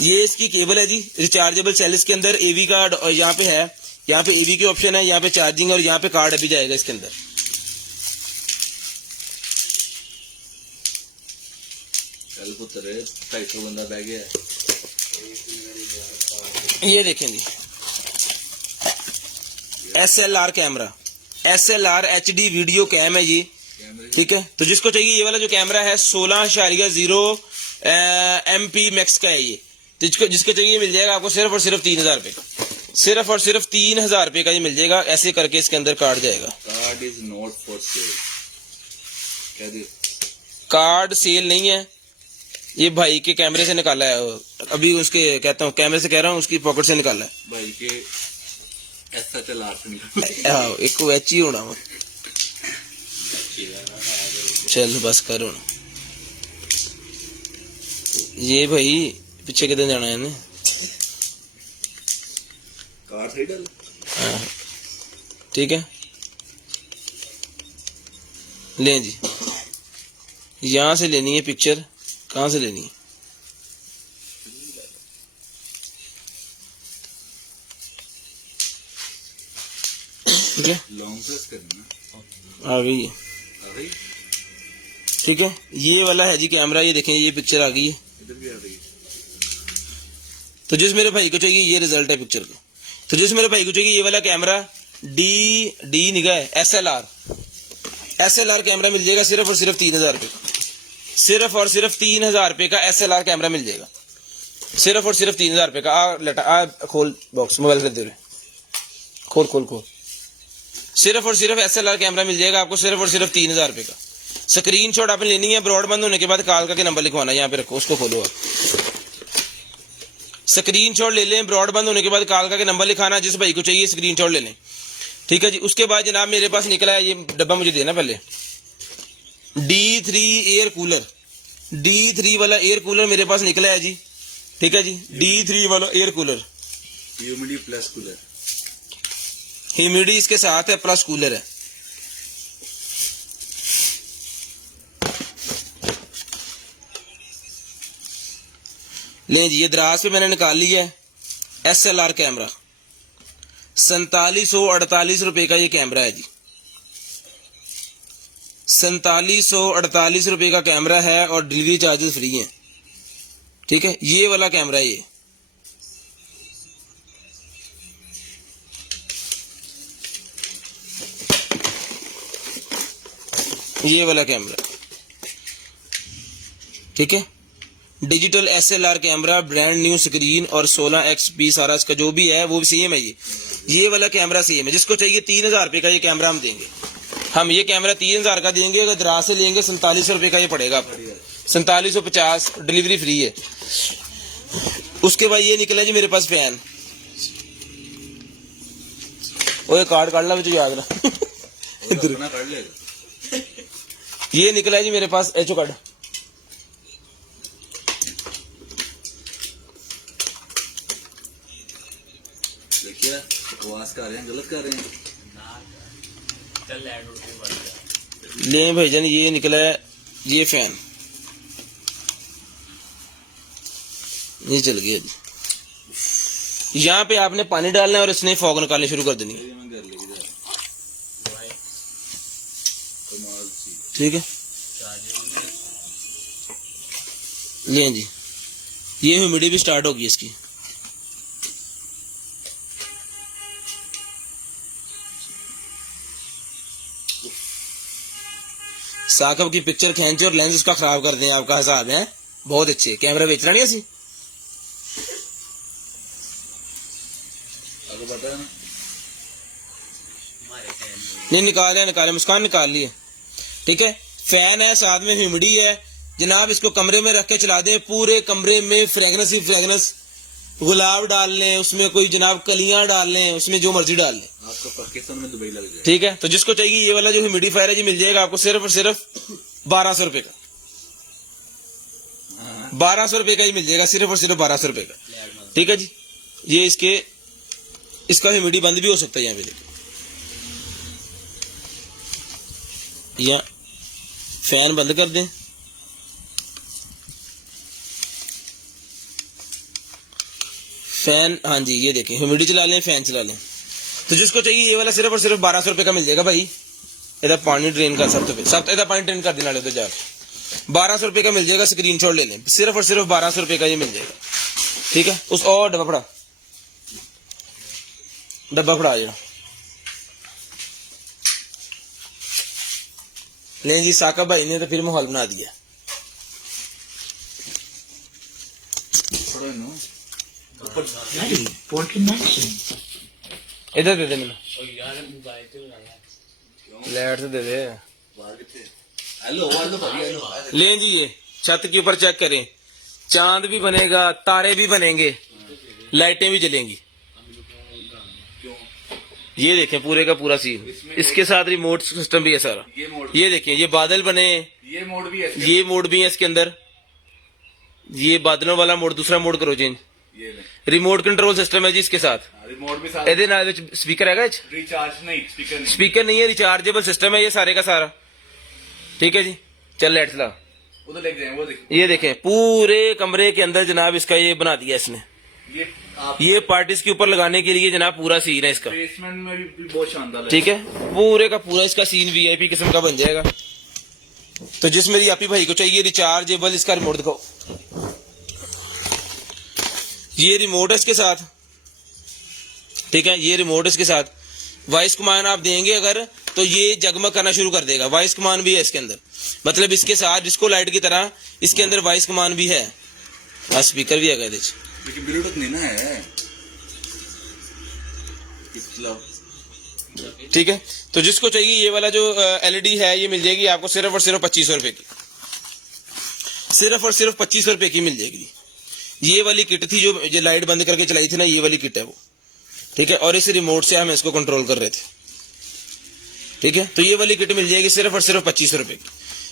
ये इसकी केबल है जी, रिचार्जेबल सेल। इसके अंदर एवी का यहाँ पे है, यहाँ पे एवी के ऑप्शन है, यहाँ पे चार्जिंग और यहाँ पे कार्ड अभी जाएगा इसके अंदर। कल पुत्र 250 बंदा बह गया। ये देखें जी SLR कैमरा, SLR HD वीडियो कैम है जी, ठीक है। तो जिसको चाहिए ये वाला जो कैमरा है 16.0 MP मैक्स का है ये। तो जिसको चाहिए मिल जाएगा आपको सिर्फ और सिर्फ 3000 रुपए का, सिर्फ और सिर्फ 3000 रुपए का ये मिल जाएगा। ऐसे करके इसके अंदर कार्ड जाएगा। Card is not for sale, कह दे कार्ड सेल नहीं है, ये भाई के कैमरे से निकाला है अभी, उसके कहता हूँ कैमरे से कह रहा हूँ, उसकी पॉकेट से निकाला है भाई के SLR से निकाला। हाँ एक को एच ही होना वो। चल बस करो ना, ये भाई पीछे कितने जाना है कार सही डाल। हाँ ठीक है, लें जी यहाँ से लेनी है पिक्चर, कहाँ से लेनी है? ठीक है, लॉन्ग प्रेस करना। आ गई है। आ गई, ठीक है, ये वाला है जी कैमरा, ये देखें ये पिक्चर आ गई है। इधर भी आ गई। तो जिस मेरे भाई को चाहिए ये रिजल्ट है पिक्चर का। तो जिस मेरे भाई को चाहिए ये वाला कैमरा डी निगाह SLR कैमरा मिल जाएगा सिर्फ और सिर्फ 3000 रुपये का। सिर्फ और सिर्फ 3000 रुपये का SLR कैमरा मिल जाएगा, सिर्फ और सिर्फ 3000 रुपये का। आ खोल बॉक्स, मोबाइल कर दे रहे, खोल खोल खोल। सिर्फ और सिर्फ SLR कैमरा मिल जाएगा आपको सिर्फ और सिर्फ 3000 रुपये का। स्क्रीनशॉट आपने लेनी है, ब्रॉड बंद होने के बाद कालका के नंबर लिखवाना, यहाँ पे रखो, उसको खोलो आप। स्क्रीनशॉट ले लें, ब्रॉड बंद होने के बाद कालका के नंबर लिखाना, जिस भाई को चाहिए स्क्रीनशॉट ले लें। ठीक है जी। उसके बाद जनाब मेरे पास निकला है, ये डब्बा मुझे देना पहले, D3 एयर कूलर। D3 वाला एयर कूलर मेरे पास निकला है जी। ठीक है जी, D3 वाला air cooler, humidity plus cooler, humidity इसके साथ है, प्लस कूलर है। ले जी, ये दराज पे मैंने निकाल लिया है SLR कैमरा। 4748 रुपए का ये कैमरा है जी। 4748 रुपए का कैमरा है और डिलीवरी चार्जेस फ्री हैं। ठीक है, ये वाला कैमरा है ये वाला कैमरा। ठीक है, digital SLR camera, brand new screen और 16xp सारा इसका जो भी है वो भी सेम है। ये वाला कैमरा सेम है। जिसको चाहिए 3000 रुपए का ये कैमरा हम देंगे। हम ये कैमरा 3000 का देंगे। अगर दराज से लेंगे 47 रुपए का ये पड़ेगा आपको, 4750, डिलीवरी फ्री है। उसके बाद ये निकला जी मेरे पास फैन। ओए कार्ड काट ला मुझे याद ना अपना कर लेगा। ये निकला जी मेरे पास एचओ कार्ड। देखिए आवाज कर रहे हैं, गलत कर रहे हैं। ले भाईजान, ये निकला है ये फैन, ये चल गया जी। यहाँ पे आपने पानी डालना है और इसने फॉग निकालने शुरू कर देनी है। ठीक है, ये जी, ये ह्यूमिडिटी भी स्टार्ट होगी इसकी। साकब की पिक्चर खींचे और लेंस उसका खराब कर दें, आपका हिसाब है। बहुत अच्छे कैमरा बेचना नहीं ऐसी। नहीं निकाले मुस्कान निकाल लिए। ठीक है, फैन है, साथ में ह्यूमिडिटी है जनाब। इसको कमरे में रख के चला दें, पूरे कमरे में फ्रेगनेंस ही फ्रेगनेंस। गुलाब डाल लें उसमें, कोई जनाब कलियां डाल लें उसमें, जो मर्जी डाल लें, आपको पाकिस्तान में दुबई लग जाए। ठीक है। तो जिसको चाहिए ये वाला जो ह्यूमिडिफायर है जी मिल जाएगा आपको सिर्फ और सिर्फ 1200 रुपए का। 1200 रुपए का ही मिल जाएगा, सिर्फ और सिर्फ 1200 रुपए का। ठीक है जी। ये इसका ह्यूमिडिटी बंद भी हो सकता है। यहाँ पे देखो, या फैन बंद कर दें, फैन, हाँ जी ये देखें, ह्यूमिडिटी चला लें, फैन चला लें। तो जिसको चाहिए ये वाला सिर्फ और सिर्फ 1200 रुपए का मिल जाएगा भाई। इधर पानी ड्रेन कर सब इधर पानी ड्रेन कर देना, तो जाकर 1200 रुपए का मिल जाएगा। स्क्रीनशॉट ले लें, सिर्फ और सिर्फ 1200 रुपए का ये मिल जाएगा। ठीक है, उस और डब्बा फड़ा आ जाना। लें जी, साकब भाई ने तो फिर माहौल बना दिया। इधर दे दे मैंने, लाइट से दे दे। लें जी, ये छत के ऊपर चेक करें, चांद भी बनेगा, तारे भी बनेंगे, लाइटें भी जलेंगी। ये देखें पूरे का पूरा सीन, इसके साथ रिमोट सिस्टम भी है सारा। ये देखें, ये बादल बने, ये मोड भी है, ये मोड भी है इसके अंदर। ये बादलों वाला मोड, दूसरा मोड करो चेंज। रिमोट कंट्रोल सिस्टम है जी इसके साथ। रिमोट भी साथ, स्पीकर है, रिचार्ज नहीं, स्पीकर नहीं, स्पीकर नहीं है, रिचार्जेबल सिस्टम है ये सारे का सारा। ठीक है जी, चल लाइट चला। उधर लेके जाए, वो देख। ये देखें पूरे कमरे के अंदर जनाब इसका ये बना दिया इसने। ये आप ये पार्टीज के ऊपर लगाने के लिए जनाब पूरा सीन है इसका, बेसमेंट में भी बहुत शानदार है। ठीक है। पूरे का पूरा इसका सीन वीआईपी किस्म का बन जाएगा। तो जिस मेरी आपी भाई को चाहिए रिचार्जेबल, इसका रिमोट दिखाओ। ये रिमोट है इसके साथ, ठीक है। ये रिमोट इसके साथ वॉइस कमांड आप देंगे अगर, तो ये जगमग करना शुरू कर देगा। वॉइस कमांड भी है इसके अंदर, मतलब इसके साथ डिस्को लाइट की तरह इसके अंदर वॉइस कमांड भी है और स्पीकर भी है। लेकिन ब्लूटूथ नहीं ना है, ठीक है। तो जिसको चाहिए ये वाला जो एलईडी है ये मिल जाएगी आपको सिर्फ और सिर्फ 2500 रुपए की, सिर्फ और सिर्फ 2500 रुपए की मिल जाएगी। ये वाली किट थी जो ये लाइट बंद करके चलाई थी ना, ये वाली किट है वो, ठीक है। और इस रिमोट से हम इसको कंट्रोल कर रहे थे, ठीक है। तो ये वाली किट मिल जाएगी सिर्फ और सिर्फ 2500 रुपए की,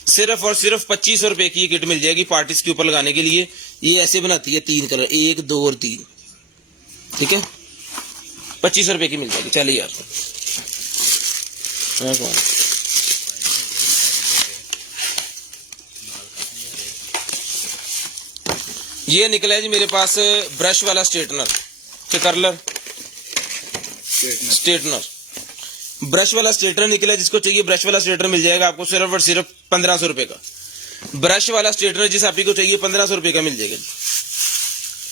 सिर्फ और सिर्फ 2500 रुपए की ये किट मिल जाएगी पार्टीज के ऊपर लगाने के लिए। ये ऐसे बनाती है 3 कलर, 1 2 और 3, ठीक है। 2500 रुपए की मिल जाएगी। चलिए यार, ये निकला है जी मेरे पास ब्रश वाला स्ट्रेटनर के कर्लर स्ट्रेटनर, ब्रश वाला स्ट्रेटनर निकला है। जिसको चाहिए ब्रश वाला स्ट्रेटनर मिल जाएगा आपको सिर्फ और सिर्फ 1500 रुपए का। ब्रश वाला स्ट्रेटनर जिस आपी को चाहिए 1500 रुपए का मिल जाएगा,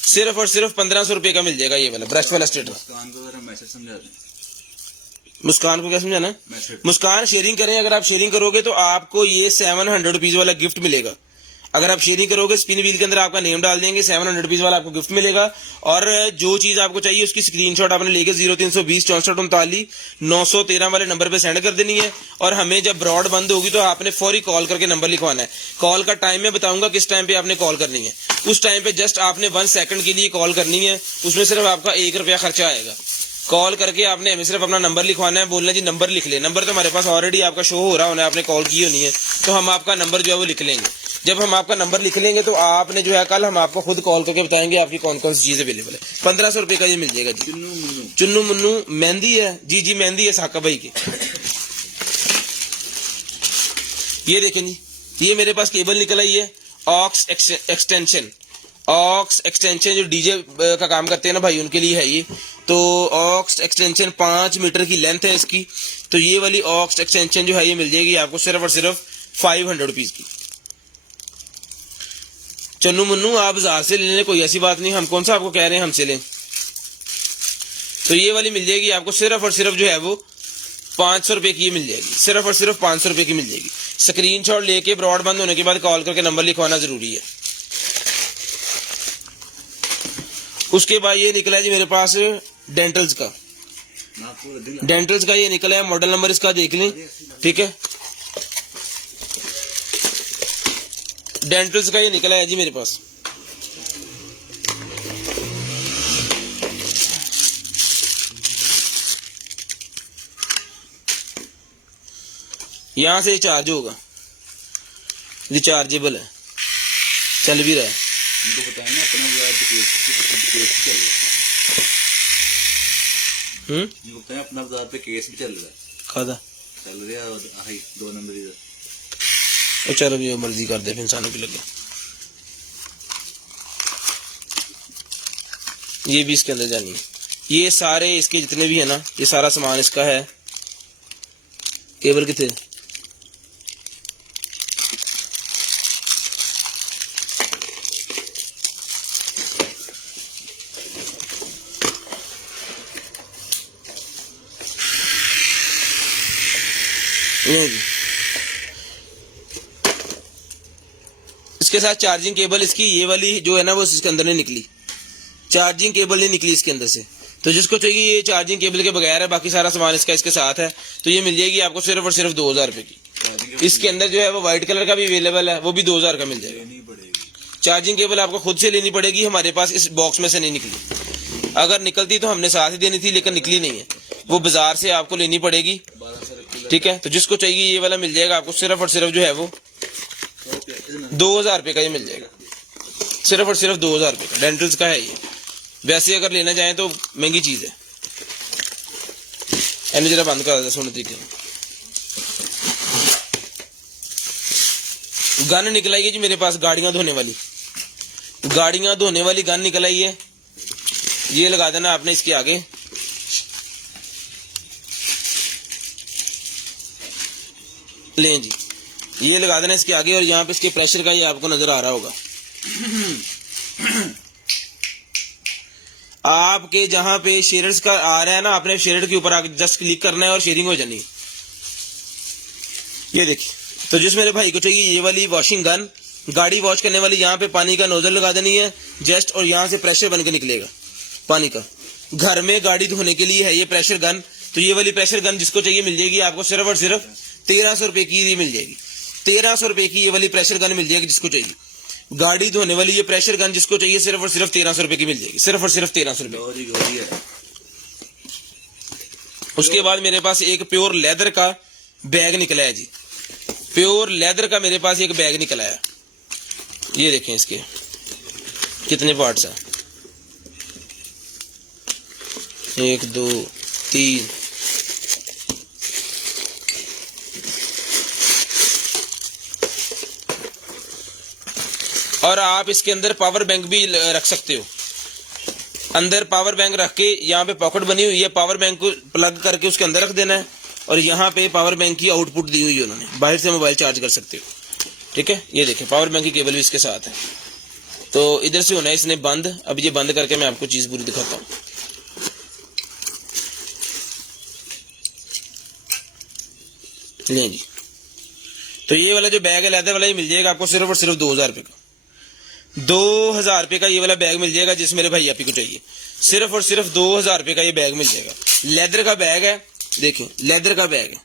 सिर्फ और सिर्फ 1500 रुपए का मिल जाएगा ये वाला ब्रश वाला स्ट्रेटनर। मुस्कान को क्या समझाना है? मुस्कान शेयरिंग करें, अगर आप शेयरिंग करोगे तो आपको ये 700 रुपीज वाला गिफ्ट मिलेगा। अगर आप शेयरिंग करोगे स्पिन व्हील के अंदर आपका नेम डाल देंगे, 700 रुपीज वाला आपको गिफ्ट मिलेगा। और जो चीज आपको चाहिए उसकी स्क्रीनशॉट आपने लेके 0320 64 39 913 वाले नंबर पे सेंड कर देनी है। और हमें जब ब्रॉड बंद होगी तो आपने फौरी कॉल करके नंबर लिखवाना है। कॉल का टाइम मैं बताऊंगा किस टाइम पे आपने कॉल करनी है, उस टाइम पे जस्ट आपने 1 सेकंड के लिए कॉल करनी है। उसमें सिर्फ आपका 1 रुपया खर्चा आएगा। कॉल करके आपने हमें सिर्फ अपना नंबर लिखवाना है, बोलना जी नंबर लिख ले। नंबर तो हमारे पास ऑलरेडी आपका शो हो रहा होना है, आपने कॉल की होनी है, तो हम आपका नंबर जो है वो लिख लेंगे। जब हम आपका नंबर लिख लेंगे तो आपने जो है कल हम आपको खुद कॉल करके बताएंगे आपकी कौन कौन सी चीज अवेलेबल है। 1500 रुपए का ये मिल जाएगा जी। चुन्नू मुन्नू मेहंदी है जी, जी मेहंदी है साका भाई की। ये देखें जी, ये मेरे पास केबल निकल आई है ऑक्स एक्सटेंशन, ऑक्स एक्सटेंशन जो डीजे का काम करते हैं ना भाई उनके लिए है ये। तो ऑक्स एक्सटेंशन 5 मीटर की लेंथ है इसकी। तो ये वाली ऑक्स एक्सटेंशन जो है ये मिल जाएगी आपको सिर्फ और सिर्फ 500 रुपीज की। चन्नू मुन्नू आप बाजार से लेने, कोई ऐसी बात नहीं, हम कौन सा आपको कह रहे हैं हमसे लें। तो ये वाली मिल जाएगी आपको सिर्फ और सिर्फ जो है वो 500 रुपए की मिल जाएगी, सिर्फ और सिर्फ 500 रुपए की मिल जाएगी। स्क्रीनशॉट लेके ब्रॉड बंद होने के बाद कॉल करके नंबर लिखवाना जरूरी है। उसके बाद ये निकला है जी मेरे पास डेंटल्स का, डेंटल्स का ये निकला है, मॉडल नंबर इसका देख लें, ठीक है। डेंटल्स का ये निकला है जी मेरे पास। यहां से चार्ज होगा, रिचार्जेबल है, चल भी रहा है। उनको बताएं ना अपना केस चल रहा है। उनको बताएं अपना बाजार पे केस भी चल रहा है। खादा चल रहा है 2 नंबर इधर। चलो जो मर्जी कर दे, फिर इंसानों की लगे। ये भी इसके अंदर जानी है। ये सारे इसके जितने भी है ना, ये सारा सामान इसका है। केबल कितने इसके साथ चार्जिंग केबल इसकी ये वाली जो है ना वो इसके अंदर नहीं निकली, चार्जिंग केबल नहीं निकली इसके अंदर से। तो जिसको चाहिए ये चार्जिंग केबल के बगैर है, बाकी सारा सामान इसका इसके साथ है। तो ये मिल जाएगी आपको सिर्फ और सिर्फ 2000 रुपए की। इसके अंदर जो है वो व्हाइट कलर का भी अवेलेबल है, वो भी 2000 का मिल जाएगा। चार्जिंग केबल आपको खुद से लेनी पड़ेगी, हमारे पास इस बॉक्स में से नहीं निकली। अगर निकलती तो हमने साथ ही देनी थी, लेकिन निकली नहीं है, वो बाजार से आपको लेनी पड़ेगी, ठीक है। तो जिसको चाहिए ये वाला मिल जाएगा आपको सिर्फ और सिर्फ जो है वो 2000 रुपए का ये मिल जाएगा, सिर्फ और सिर्फ 2000 रुपए का। डेंटल्स का है ये। वैसे अगर लेना चाहें तो महंगी चीज है। एने जरा बंद कर दे, सुन तरीके गन निकल आई है जी मेरे पास, गाड़ियां धोने वाली गन निकल आई है। ये लगा देना आपने इसके आगे। लें जी, ये लगा देना इसके आगे, और यहाँ पे इसके प्रेशर का ये आपको नजर आ रहा होगा। आपके जहां पे शेयर्स का आ रहा है ना, आपने शेयर के ऊपर आके जस्ट क्लिक करना है और शेयरिंग हो जानी है। ये देखिए, तो जिस मेरे भाई को चाहिए ये वाली वॉशिंग गन, गाड़ी वॉश करने वाली, यहाँ पे पानी का नोजल लगा देनी है जस्ट, और यहाँ से प्रेशर बन के निकलेगा पानी का। घर में गाड़ी धोने के लिए है ये प्रेशर गन। तो ये वाली प्रेशर गन जिसको चाहिए मिल जाएगी आपको सिर्फ और सिर्फ 1300 रुपए की ये मिल जाएगी। 1300 रुपए की ये वाली प्रेशर गन मिल जाएगी जिसको चाहिए। गाड़ी धोने वाली ये प्रेशर गन जिसको चाहिए सिर्फ और सिर्फ 1300 रुपए की मिल जाएगी, सिर्फ और सिर्फ 1300 रुपए। उसके बाद मेरे पास एक प्योर लेदर का बैग निकला है जी, प्योर लेदर का मेरे पास एक बैग निकला है। ये देखें इसके कितने पार्ट्स हैं, 1 2 3 और आप इसके अंदर पावर बैंक भी रख सकते हो। अंदर पावर बैंक रख के यहाँ पे पॉकेट बनी हुई है, पावर बैंक को प्लग करके उसके अंदर रख देना है, और यहाँ पे पावर बैंक की आउटपुट दी हुई है उन्होंने, बाहर से मोबाइल चार्ज कर सकते हो। ठीक है, ये देखें पावर बैंक की केबल भी इसके साथ है। तो इधर से होना है इसने बंद। अब ये बंद करके मैं आपको चीज पूरी दिखाता हूँ। लें जी, तो ये वाला जो बैग है लेदर वाला, ये मिल जाएगा आपको सिर्फ और सिर्फ 2000 रुपए का। 2000 रुपए का ये वाला बैग मिल जाएगा जिस मेरे भाई आपी को चाहिए। सिर्फ और सिर्फ 2000 रुपए का ये बैग मिल जाएगा। लेदर का बैग है, देखें लेदर का बैग है,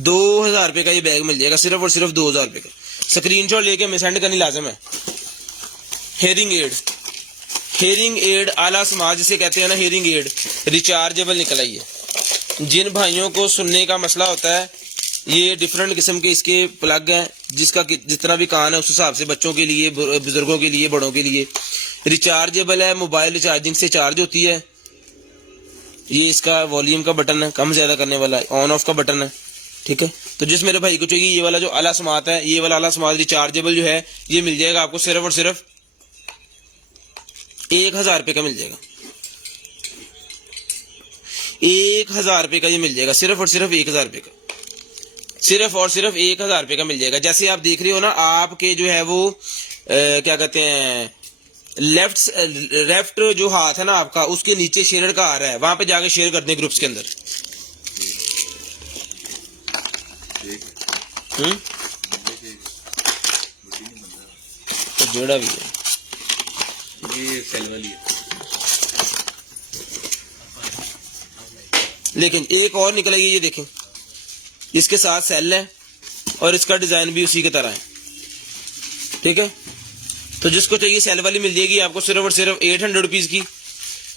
2000 रुपए का ये बैग मिल जाएगा, सिर्फ और सिर्फ 2000 रुपए का। स्क्रीनशॉट लेके हमें सेंड करनी लाजम है। हेयरिंग एड आला समाज जिसे कहते हैं ना, हेयरिंग एड रिचार्जेबल निकल आई है। जिन भाइयों को सुनने का मसला होता है, ये डिफरेंट किस्म के इसके प्लग हैं, जिसका जितना भी कान है उस हिसाब से, बच्चों के लिए, बुजुर्गों के लिए, बड़ों के लिए। रिचार्जेबल है, मोबाइल चार्जिंग से चार्ज होती है। ये इसका वॉल्यूम का बटन है, कम ज्यादा करने वाला है, ऑन ऑफ का बटन है। ठीक है, तो जिस मेरे भाई को चाहिए ये वाला जो आला समात है, ये वाला आला समात रिचार्जेबल जो है, ये मिल जाएगा आपको सिर्फ और सिर्फ 1000 रुपए का मिल जाएगा। 1000 रुपए का ये मिल जाएगा, सिर्फ और सिर्फ 1000 रुपए का, सिर्फ और सिर्फ 1000 रुपए का मिल जाएगा। जैसे आप देख रहे हो ना, आपके जो है वो क्या कहते हैं, लेफ्ट जो हाथ है ना आपका, उसके नीचे शेयर का आ रहा है, वहां पे जाके शेयर कर दें ग्रुप्स के अंदर। तो जोड़ा भी है, ये सेल वाली है। लेकिन एक और निकलेगी, ये देखें, इसके साथ सेल है और इसका डिजाइन भी उसी की तरह है। ठीक है, तो जिसको चाहिए सेल वाली मिल जाएगी आपको सिर्फ और सिर्फ 800 रुपीज की।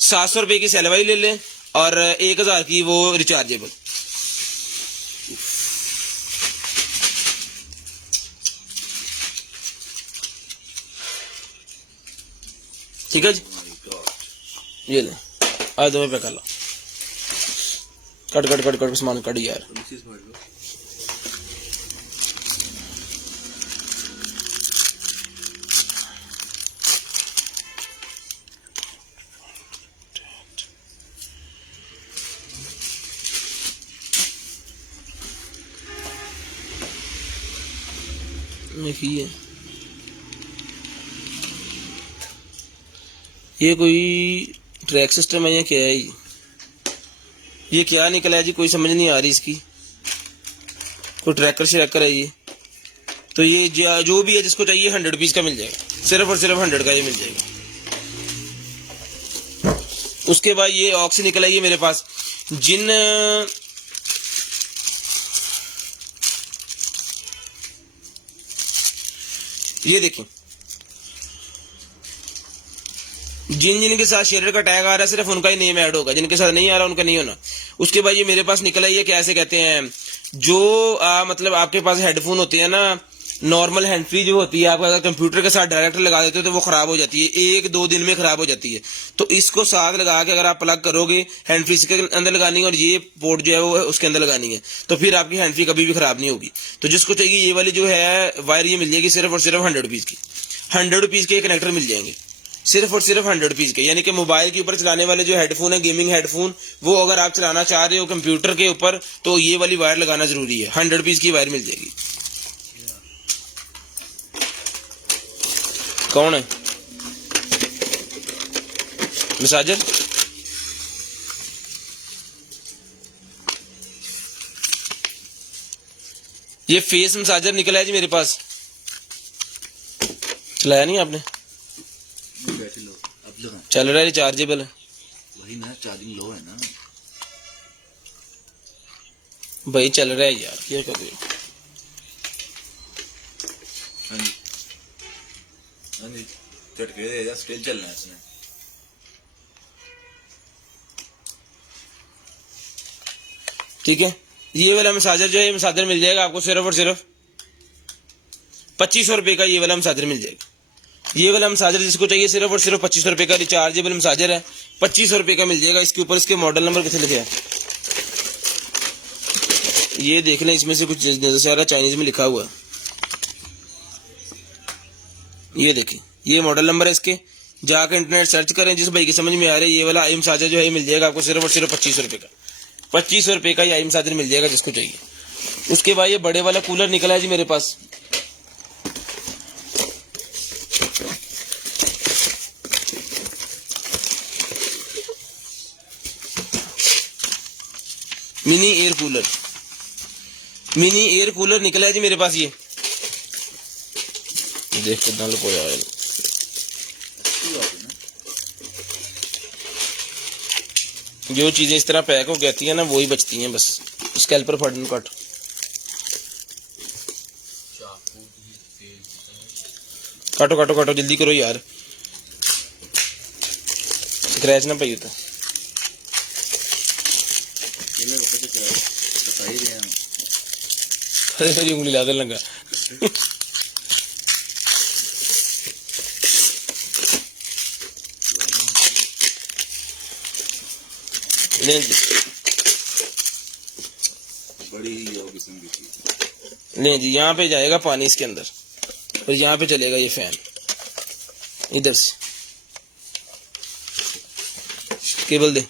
700 रुपए की सेल वाली ले लें और 1000 की वो रिचार्जेबल। ठीक है जी, ये ले, आज 2 रुपए कर लो, कट सामान कट यार। ये कोई ट्रैक सिस्टम है या क्या है? ये क्या निकला है जी, कोई समझ नहीं आ रही इसकी। कोई ट्रैकर श्रैकर है ये। तो ये जो भी है जिसको चाहिए 100 रुपीज का मिल जाएगा, सिर्फ और सिर्फ 100 का ये मिल जाएगा। उसके बाद ये ऑक्स निकला है ये मेरे पास, जिन ये देखें, जिन के साथ शेयर का टैग आ रहा है सिर्फ उनका ही नेम ऐड होगा, जिनके साथ नहीं आ रहा उनका नहीं होना। उसके बाद ये मेरे पास निकला है, ये कैसे कहते हैं, जो मतलब आपके पास हेडफोन होते हैं ना, नॉर्मल हैंड फ्री जो होती है आपका अगर कंप्यूटर के साथ डायरेक्ट लगा देते हो तो वो खराब हो जाती है, 1-2 दिन में खराब हो जाती है। तो इसको साथ लगा के अगर आप प्लग करोगे, हैंड फ्री के अंदर लगानी है और ये पोर्ट जो है वो उसके अंदर लगानी है, तो फिर आपकी हैंड फ्री कभी भी खराब नहीं होगी। तो जिसको चाहिए ये वाली जो है वायर ये मिल जाएगी सिर्फ और सिर्फ 100 रुपीज की। 100 रुपीज के कनेक्टर मिल जाएंगे सिर्फ और सिर्फ 100 रुपीज के। यानी कि मोबाइल के ऊपर चलाने वाले जो हेडफोन है, गेमिंग हेडफोन, वो अगर आप चलाना चाह रहे हो कंप्यूटर के ऊपर तो ये वाली वायर लगाना जरूरी है। 100 रुपीज की वायर मिल जाएगी। कौन है मसाजर? ये फेस मसाजर निकला है जी मेरे पास, चलाया नहीं आपने? बैटरी लो अब लगा, चल रहा है, रिचार्जेबल है वही ना, चार्जिंग लो है ना भाई, चल रहा है यार, क्या कर रहे हो? हाँ जी हाँ जी, झटके दे जा, स्टिल चलना है इसमें। ठीक है, ये वाला मसाजर जो है ये मसाजर मिल जाएगा आपको सिर्फ और सिर्फ 2500 रुपए का। ये वाला मसाजर मिल जाएगा। ये वाला मसाजर जिसको चाहिए सिर्फ और सिर्फ 2500 रुपए का रिचार्जेबल मसाजर है, 2500 रुपए का मिल जाएगा। इसके ऊपर इसके मॉडल नंबर कितने लिखे हैं ये देख लें, इसमें से कुछ नजर आ रहा चाइनीज में लिखा हुआ है, ये देखिए, ये मॉडल नंबर है इसके। जाकर इंटरनेट सर्च करें, जिस भाई की समझ में आ रही है ये वाला आई मसाजर जो है मिल जाएगा आपको सिर्फ और सिर्फ 2500 रुपए का। 2500 रुपए का ये आई मसाजर मिल जाएगा जिसको चाहिए। उसके बाद ये बड़े वाला कूलर निकला है जी मेरे पास, mini air cooler. Mini air cooler निकला है जी मेरे पास, ये देख कितना लुकोया है। जो चीजें इस तरह पैक हो जाती है ना वही बचती हैं बस। स्कैल्पर फटन कट काटो काटो काटो, जल्दी करो यार, स्क्रैच ना पाई तो। मेरी उंगली ला दे लगा। बड़ी किस्म की चीज। नहीं जी, यहाँ पे जाएगा पानी इसके अंदर और यहाँ पे चलेगा ये फैन इधर से। केबल दे,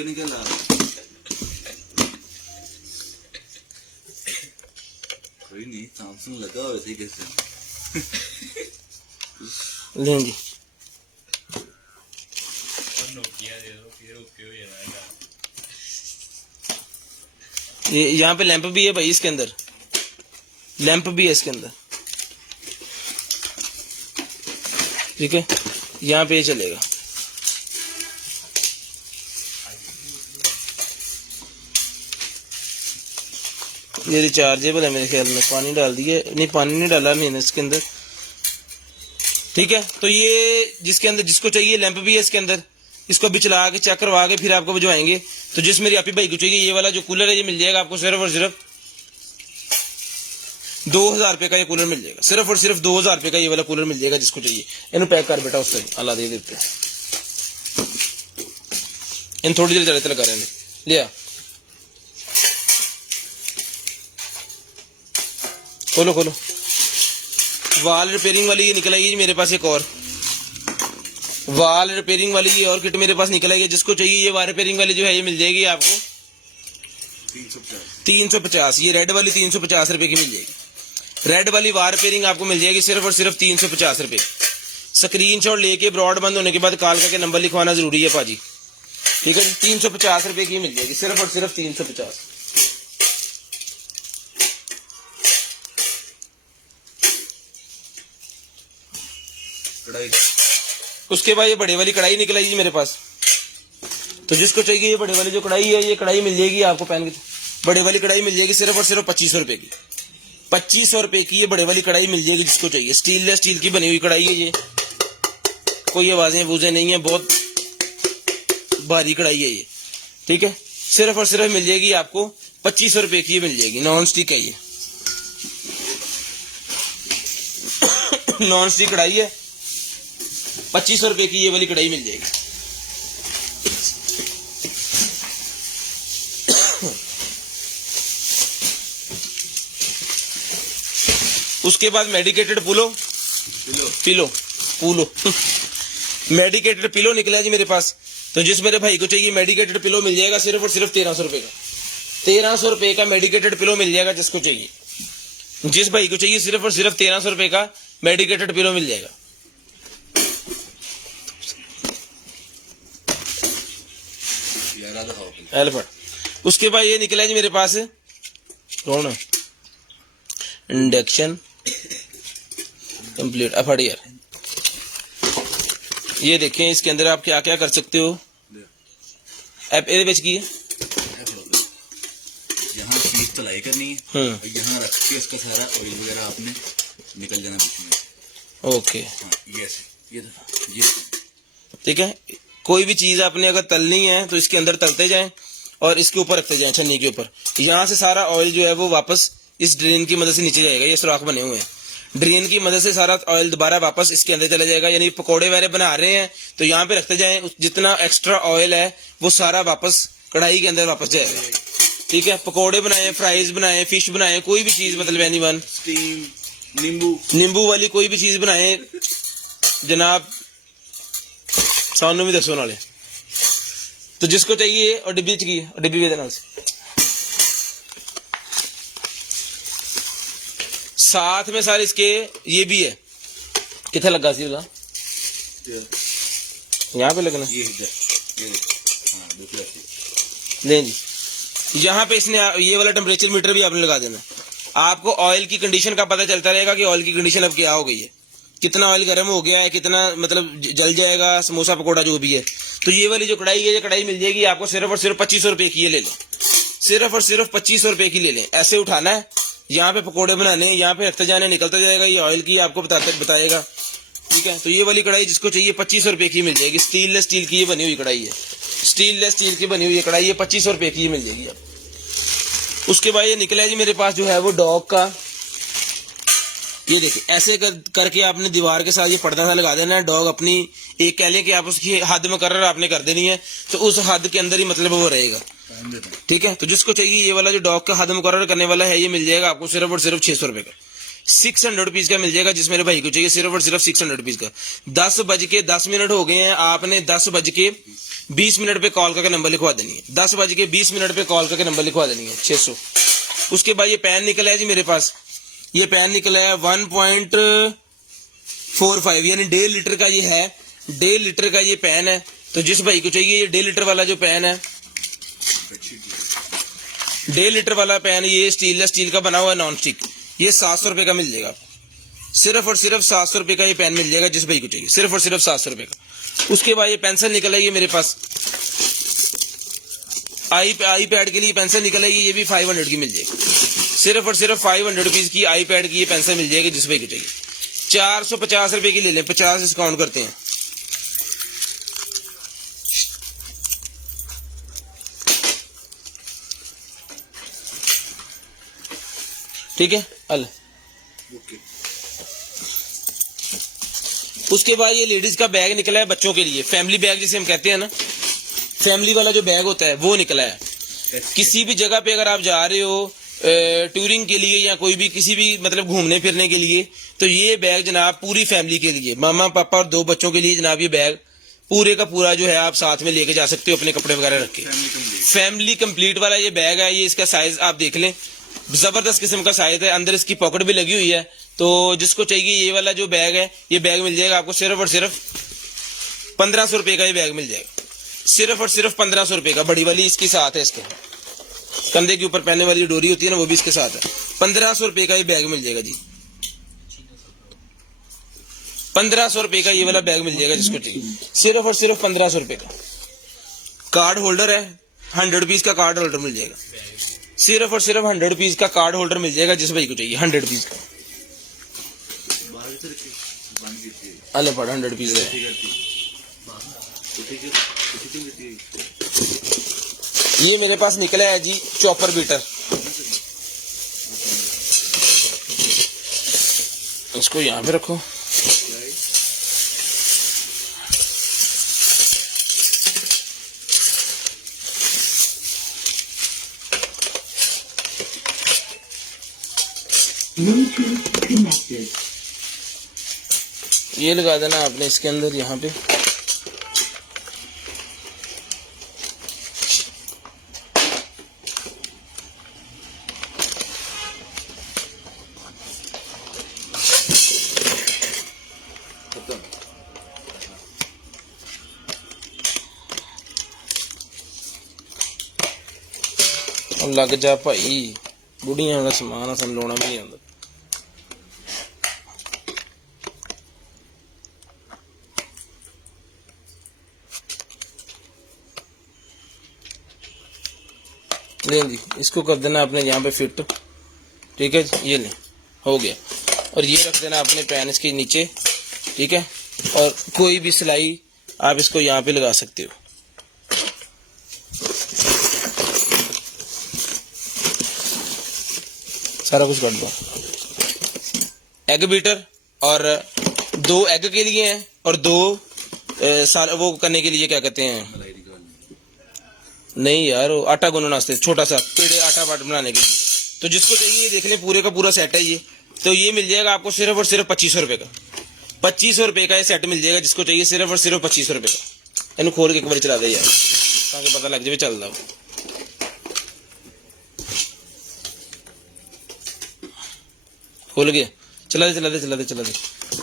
निकल कोई नहीं, सैमसंग लगा हुआ वैसे ही कैसे। लें जी, ये यहाँ पे लैंप भी है भाई, इसके अंदर लैंप भी है इसके अंदर। ठीक है, यहाँ पे ये चलेगा। ये रिचार्जेबल है मेरे ख्याल में, पानी डाल दिए नहीं, पानी नहीं डाला मैंने इसके अंदर। ठीक है, तो ये जिसके अंदर जिसको चाहिए लैंप भी है इसके अंदर, इसको अभी चला के चेक करवा के फिर आपको भिजवाएंगे। तो जिस मेरी आपी भाई को चाहिए ये वाला जो कूलर है ये मिल जाएगा आपको सिर्फ और सिर्फ 2000 रुपए का। ये कूलर मिल जाएगा सिर्फ और सिर्फ 2000 रुपए का। ये वाला कूलर मिल जाएगा जिसको चाहिए। इन पैक कर बेटा, उससे अल्लाह दे देते इन थोड़ी देर चलते लगा रहे हैं। लिया खोलो खोलो। वाल रिपेयरिंग वाली ये निकल आएगी मेरे पास, एक और वाल रिपेयरिंग वाली ये और किट मेरे पास निकल आएगी। जिसको चाहिए ये वाल रिपेयरिंग वाली जो है ये मिल जाएगी आपको 350। ये रेड वाली 350 रुपए की मिल जाएगी। रेड वाली वाल रिपेयरिंग आपको मिल जाएगी सिर्फ और सिर्फ 350 रुपए। स्क्रीनशॉट लेके ब्रॉड बंद होने के बाद कॉल करके नंबर लिखवाना जरूरी है पाजी। ठीक है, 350 रुपए की मिल जाएगी सिर्फ और सिर्फ 350। कढ़ाई। उसके बाद ये बड़े वाली कढ़ाई निकल आएगी मेरे पास। तो जिसको चाहिए ये बड़े वाली जो कढ़ाई है ये कढ़ाई मिल जाएगी आपको। पैन की बड़े वाली कढ़ाई मिल जाएगी सिर्फ और सिर्फ 2500 रुपए की। 2500 रुपए की ये बड़े वाली कढ़ाई मिल जाएगी जिसको चाहिए। स्टील की बनी हुई कढ़ाई है ये, कोई आवाजें वूजें नहीं है, बहुत भारी कढ़ाई है ये। ठीक है, सिर्फ और सिर्फ मिल जाएगी आपको 2500 रुपए की, ये मिल जाएगी। नॉन स्टिक है ये, नॉन स्टिक कढ़ाई है, 2500 रुपए की ये वाली कढ़ाई मिल जाएगी। उसके बाद मेडिकेटेड पिलो मेडिकेटेड पिलो निकला जी मेरे पास। तो जिस मेरे भाई को चाहिए मेडिकेटेड पिलो मिल जाएगा सिर्फ और सिर्फ 1300 रुपए का। 1300 रुपए का मेडिकेटेड पिलो मिल जाएगा जिसको चाहिए, जिस भाई को चाहिए सिर्फ और सिर्फ 1300 रुपए का मेडिकेटेड पिलो मिल जाएगा। एलिफेंट। उसके बाद ये निकला जी मेरे पास कौन इंडक्शन कंप्लीट अफड़ यार। ये देखें इसके अंदर आप क्या क्या कर सकते हो। ऐप ए बेच की है, यहाँ पीस तलाई करनी है, यहाँ रख के इसका सारा ऑयल वगैरह आपने निकल जाना बीच में। ओके हाँ, ये ठीक है। कोई भी चीज आपने अगर तलनी है तो इसके अंदर तलते जाएं और इसके ऊपर रखते जाएं छन्नी के ऊपर। यहाँ से सारा ऑयल जो है वो वापस इस ड्रेन की मदद से नीचे जाएगा। ये सुराख बने हुए हैं, ड्रेन की मदद से सारा ऑयल दोबारा वापस इसके अंदर चला जाएगा। यानी पकोड़े वगैरह बना रहे हैं तो यहाँ पे रखते जाएं, जितना एक्स्ट्रा ऑयल है वो सारा वापस कढ़ाई के अंदर वापस जाएगा। ठीक है, पकोड़े बनाए, फ्राइज बनाए, फिश बनाए, कोई भी चीज मतलब एनीवन, नींबू वाली कोई भी चीज बनाए जनाब, सामने भी दसो नाले। तो जिसको चाहिए और डिब्बी चाहिए और डिब्बी भी देना साथ में सारे इसके ये भी है। कितना लगा सी वाला यहाँ पे लगना नहीं जी। यहाँ पे इसने ये वाला टेम्परेचर मीटर भी आपने लगा देना। आपको ऑयल की कंडीशन का पता चलता रहेगा कि ऑयल की कंडीशन अब क्या हो गई है, कितना ऑयल गर्म हो गया है, कितना मतलब जल जाएगा समोसा पकोड़ा जो भी है। तो ये वाली जो कढ़ाई है, ये कढ़ाई मिल जाएगी आपको सिर्फ और सिर्फ 2500 रुपए की। ये ले लें, सिर्फ और सिर्फ 2500 रुपए की ले लें। ऐसे उठाना है, यहाँ पे पकोड़े बनाने, यहाँ पे रखते जाने, निकलता जाएगा। ये ऑयल की आपको बताएगा। ठीक है, तो ये वाली कढ़ाई जिसको चाहिए 2500 रुपए की मिल जाएगी। स्टील की ये बनी हुई कढ़ाई है, स्टील की बनी हुई कढ़ाई है, 2500 रुपए की मिल जाएगी आप। उसके बाद ये निकला है जी मेरे पास जो है वो डॉग का। ये देखिए ऐसे करके आपने दीवार के साथ ये पर्दा सा लगा देना है। डॉग अपनी एक कह लें कि आप उसकी हद मुकर्रर आपने कर देनी है, तो उस हद के अंदर ही मतलब वो रहेगा। ठीक है, तो जिसको चाहिए ये वाला जो डॉग का हद मुकर्रर करने वाला है ये मिल जाएगा आपको सिर्फ और सिर्फ 600 रुपए का। 600 रुपीज का मिल जाएगा। जिस मेरे भाई को चाहिए सिर्फ और सिर्फ 600 रुपीज का। 10:10 हो गए हैं, आपने 10:20 पे कॉल करके नंबर लिखवा देनी है। 10:20 पे कॉल करके नंबर लिखवा देनी है 600। उसके बाद ये पैन निकला है जी मेरे पास। ये पैन निकला है 1.45 यानी 1.5 लीटर का ये है। 1.5 लीटर का ये पैन है। तो जिस भाई को चाहिए ये 1.5 लीटर वाला जो पैन है, 1.5 लीटर वाला पैन, ये स्टील का बना हुआ है, नॉन स्टिक, ये 700 रुपए का मिल जाएगा। सिर्फ और सिर्फ 700 रुपए का ये पैन मिल जाएगा जिस भाई को चाहिए, सिर्फ और सिर्फ 700 रुपए का। उसके बाद ये पेंसिल निकल आई है मेरे पास, आई पैड के लिए पेंसिल निकल आई, ये भी 500 की मिल जाएगी। सिर्फ और सिर्फ 500 रुपीज की आई पैड की ये पेंसिल मिल जाएगी जिस भाई को चाहिए। 450 रुपए की ले लें, 50 डिस्काउंट करते हैं। ठीक है, उसके बाद ये लेडीज का बैग निकला है बच्चों के लिए, फैमिली बैग जिसे हम कहते हैं ना, फैमिली वाला जो बैग होता है वो निकला है। किसी भी जगह पे अगर आप जा रहे हो टूरिंग के लिए या कोई भी किसी भी मतलब घूमने फिरने के लिए, तो ये बैग जनाब पूरी फैमिली के लिए, मामा पापा और 2 बच्चों के लिए जनाब ये बैग पूरे का पूरा जो है आप साथ में लेके जा सकते हो अपने कपड़े वगैरह रख के। फैमिली कंप्लीट वाला ये बैग है। ये इसका साइज आप देख लें, जबरदस्त किस्म का साइज है। अंदर इसकी पॉकेट भी लगी हुई है। तो जिसको चाहिए ये वाला जो बैग है, ये बैग मिल जाएगा आपको सिर्फ और सिर्फ 1500 रुपए का। ये बैग मिल जाएगा सिर्फ और सिर्फ 1500 रुपए का। बड़ी वाली इसके साथ है, इसके कंधे के ऊपर पहनने वाली डोरी होती है ना, वो भी इसके साथ है। 1500 रुपए का ये बैग मिल जाएगा जी। 1500 रुपए का ये वाला बैग मिल जाएगा जिसको चाहिए, सिर्फ और सिर्फ 1500 रुपए का। कार्ड होल्डर है, 100 रुपीज का कार्ड होल्डर मिल जाएगा। सिर्फ और सिर्फ 100 रुपीज का कार्ड होल्डर मिल जाएगा जिस भाई को चाहिए, 100 रुपीज का। अले पड़ 100 रुपीज है। ये मेरे पास निकला है जी चॉपर बीटर। इसको यहाँ पे रखो। ये लगा देना आपने इसके अंदर यहाँ पे। लग जा भाई, बुढ़िया का समान असन लाना भी नहीं आता। ले जी, इसको कर देना आपने यहाँ पे फिट। ठीक है जी, ये ले हो गया। और ये रख देना अपने पैन इसके नीचे। ठीक है, और कोई भी सिलाई आप इसको यहाँ पे लगा सकते हो। सारा कुछ कर दो। एग बीटर और 2 एग के लिए हैं और 2 वो करने के लिए क्या कहते हैं, नहीं यार, आटा गूंदना वास्ते छोटा सा पेड़े आटा बाट बनाने के लिए। तो जिसको चाहिए देख ले, पूरे का पूरा सेट है ये। तो ये मिल जाएगा आपको सिर्फ और सिर्फ 2500 रुपये का। 2500 रुपये का ये सेट मिल जाएगा जिसको चाहिए, सिर्फ और सिर्फ 2500 रुपये का। इन्हें खोल के एक बार चला दे यार, ताकि पता लग जाए चल रहा। खोल गया, चला दे चला दे चला दे चला दे।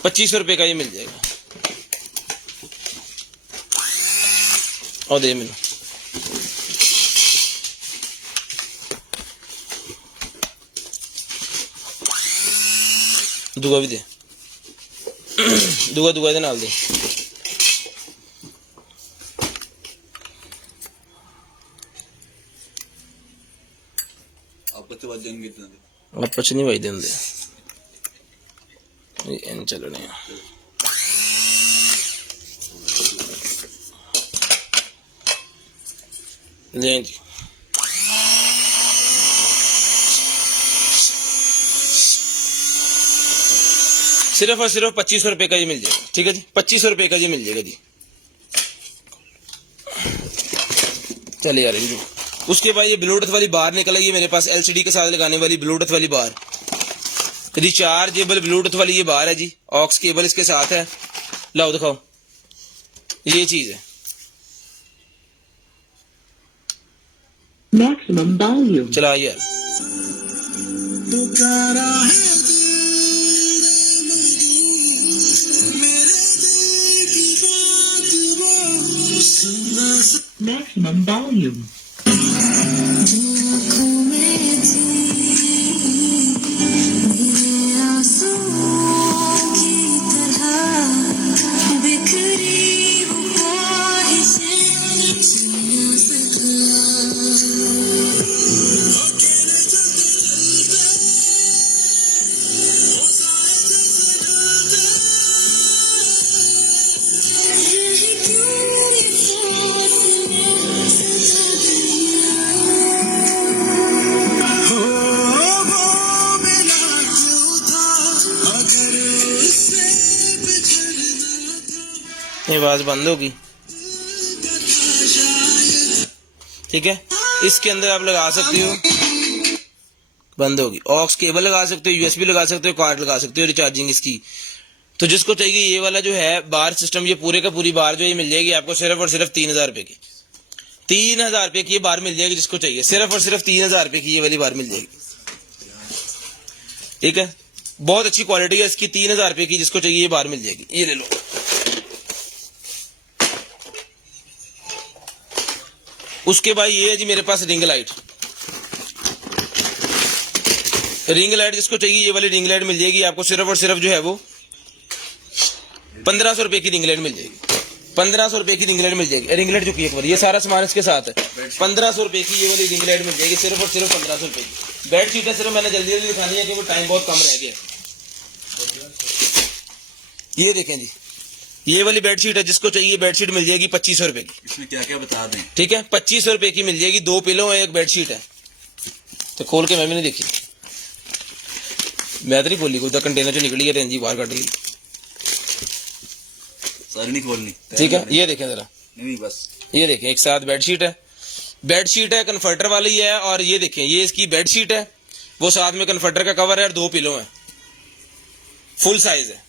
2500 रुपये का ये मिल जाएगा। और दे मैंने दुआ भी दे, दुआ दुआ दे नाल दे। आप बच्चे बच जाएंगे इतना दे। आप पछ नहीं भाई देंगे इन चलने ले जी। सिर्फ और सिर्फ 2500 रुपये का ये मिल जाएगा। ठीक है जी, 2500 रुपये का ये मिल जाएगा जी। चले यार इनको। उसके बाद ये ब्लूटूथ वाली बार निकल आई है मेरे पास, एलसीडी के साथ लगाने वाली ब्लूटूथ वाली बार, रिचार्जेबल ब्लूटूथ वाली ये बार है जी। ऑक्स केबल इसके साथ है। लाओ दिखाओ, ये चीज है। Maximum volume. चला यार, मैक्सिमम वॉल्यूम। आवाज बंद होगी। ठीक है, इसके अंदर आप लगा सकते हो, बंद होगी। ऑक्स केबल लगा सकते हो, यूएसबी लगा सकते हो, कार्ड लगा सकते हो, रिचार्जिंग इसकी। तो जिसको चाहिए ये वाला जो है बार सिस्टम, ये पूरे का पूरी बार जो ये मिल जाएगी आपको सिर्फ और सिर्फ 3000 रुपए की। 3000 रुपए की ये बार मिल जाएगी जिसको चाहिए, सिर्फ और सिर्फ 3000 रुपए की ये वाली बार मिल जाएगी। ठीक है, बहुत अच्छी क्वालिटी है इसकी। 3000 रुपए की जिसको चाहिए ये बार मिल जाएगी, ये ले लो। उसके बाद ये है जी मेरे पास रिंग लाइट। रिंग लाइट जिसको चाहिए ये वाली रिंग लाइट मिल जाएगी आपको सिर्फ और सिर्फ जो है वो 1500 रुपए की रिंग लाइट मिल जाएगी। 1500 रुपए की रिंग लाइट मिल जाएगी। रिंग लाइट जो की एक बार, ये सारा सामान इसके साथ है। 1500 रुपए की ये वाली रिंग लाइट मिल जाएगी, सिर्फ और सिर्फ 1500 रुपए की। बेड शीट है, सिर्फ मैंने जल्दी जल्दी दिखानी है क्योंकि टाइम बहुत कम रह गया। ये देखें जी, ये वाली बेडशीट है, जिसको चाहिए बेडशीट मिल जाएगी 2500 रुपए की। इसमें क्या क्या बता दें। ठीक है, 2500 रुपए की मिल जाएगी। 2 पिलो है, एक बेडशीट है। तो खोल के मैं भी नहीं देखी, मैं तो नहीं खोली, उधर कंटेनर जो निकली है रेंजी बाहर कट गई। सारी नहीं खोलनी। ठीक है, ये देखें जरा, नहीं बस ये देखें, एक साथ बेडशीट है, बेडशीट है, कन्फर्टर वाली है। और ये देखें, ये इसकी बेडशीट है, वो साथ में कन्फर्टर का कवर है और 2 पिलो है। फुल साइज है,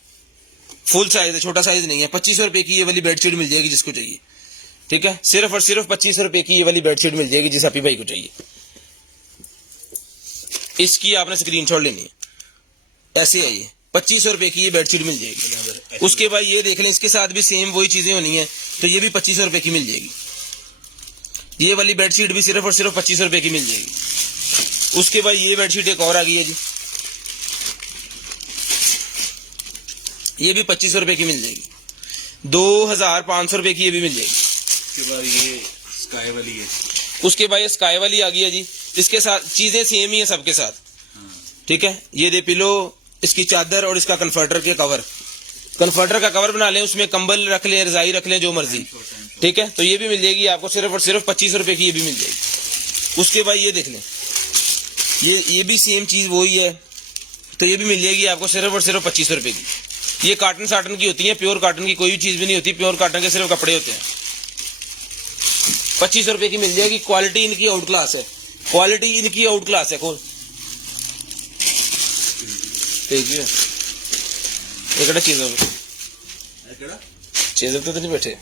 फुल साइज है, छोटा साइज नहीं है। 2500 रुपए की ये वाली बेडशीट मिल जाएगी जिसको चाहिए। ठीक है, सिर्फ और सिर्फ 2500 रुपए की ये वाली बेडशीट मिल जाएगी जिस हैप्पी भाई को चाहिए। इसकी आपने स्क्रीनशॉट लेनी है, ऐसे है ये 2500 रुपए की ये बेडशीट मिल जाएगी। उसके बाद ये देख लें, इसके साथ भी सेम वही चीजें होनी है, तो ये भी 2500 रुपए की मिल जाएगी। ये वाली बेडशीट भी सिर्फ और सिर्फ 2500 रुपए की मिल जाएगी। उसके बाद ये बेडशीट एक और आ गई है जी, ये भी 2500 रुपए की मिल जाएगी। 2500 रुपए की ये भी मिल जाएगी। उसके बाद ये स्काई वाली है। उसके बाद ये स्काई वाली आ गई है जी, इसके साथ चीजें सेम ही है सबके साथ। ठीक है, ये दे पिलो, इसकी चादर और इसका कन्फर्टर के कवर, कन्फर्टर का कवर बना लें, उसमें कंबल रख लें, रजाई रख लें, जो मर्जी। ठीक है, तो ये भी मिल जाएगी आपको सिर्फ और सिर्फ 2500 रुपए की, ये भी मिल जाएगी। उसके बाद ये देख लें, ये भी सेम चीज वही है, तो ये भी मिल जाएगी आपको सिर्फ और सिर्फ 2500 रुपए की। ये काटन साटन की होती है, प्योर काटन की कोई भी चीज भी नहीं होती, प्योर काटन के सिर्फ कपड़े होते हैं। 2500 रुपए की मिल जाएगी। क्वालिटी इनकी आउट क्लास है, क्वालिटी इनकी आउट क्लास है। खोल देखिए, एक चीज तो नहीं बैठे।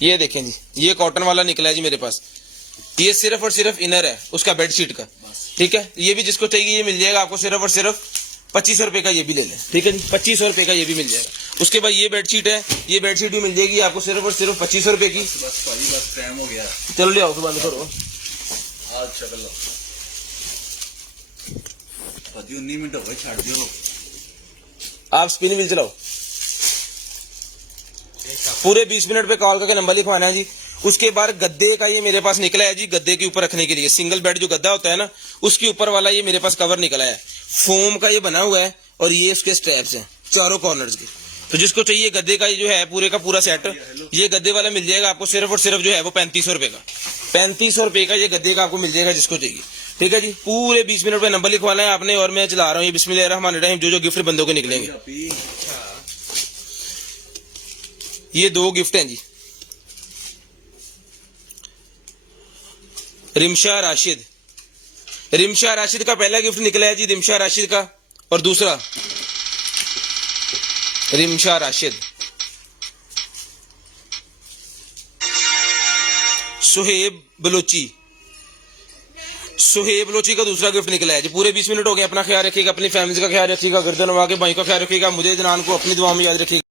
ये देखें जी, ये कॉटन वाला निकला है जी मेरे पास। ये सिर्फ और सिर्फ इनर है उसका बेडशीट का। ठीक है, ये भी जिसको चाहिए ये मिल जाएगा आपको सिर्फ और सिर्फ 2500 रुपए का, ये भी ले लें। ठीक है जी, 2500 रुपए का ये भी मिल जाएगा। उसके बाद ये बेडशीट है, ये बेडशीट भी मिल जाएगी आपको सिर्फ और सिर्फ 2500 रुपए की। बस टाइम हो गया। चलो ले आओ, फिर बंद करो। अच्छा कर लो, 19 मिनट हो गए, छाड़ दियो। आप स्पिन व्हील चलाओ। पूरे 20 मिनट पे कॉल करके नंबर लिखवाना है जी। उसके बाद गद्दे का ये मेरे पास निकला है जी, गद्दे के ऊपर रखने के लिए सिंगल बेड जो गद्दा होता है ना, उसके ऊपर वाला ये मेरे पास कवर निकला है। फोम का ये बना हुआ है और ये उसके स्ट्रैप्स हैं चारों कॉर्नर्स के। तो जिसको चाहिए गद्दे का ये जो है पूरे का पूरा सेट, ये गद्दे वाला मिल जाएगा आपको सिर्फ और सिर्फ जो है वो 3500 रुपए का। 3500 रुपए का ये गद्दे का आपको मिल जाएगा जिसको चाहिए। ठीक है जी, पूरे 20 मिनट पे नंबर लिखवाना है आपने और मैं चला रहा हूँ। ये बिस्मिल्लाहिर्रहमानिर्रहीम, जो गिफ्ट बंदों के निकलेंगे। ये 2 गिफ्ट हैं जी। रिमशा राशिद, रिमशा राशिद का पहला गिफ्ट निकला है जी, रिमशा राशिद का। और दूसरा रिमशा राशिद, सुहेब बलोची, सुहेब बलोची का दूसरा गिफ्ट निकला है जी। पूरे 20 मिनट हो गए। अपना ख्याल रखिएगा, अपनी फैमिली का ख्याल रखिएगा, गर्दन नवा के भाई का ख्याल रखिएगा, मुझे जनान को अपनी दुआ में याद रखिएगा।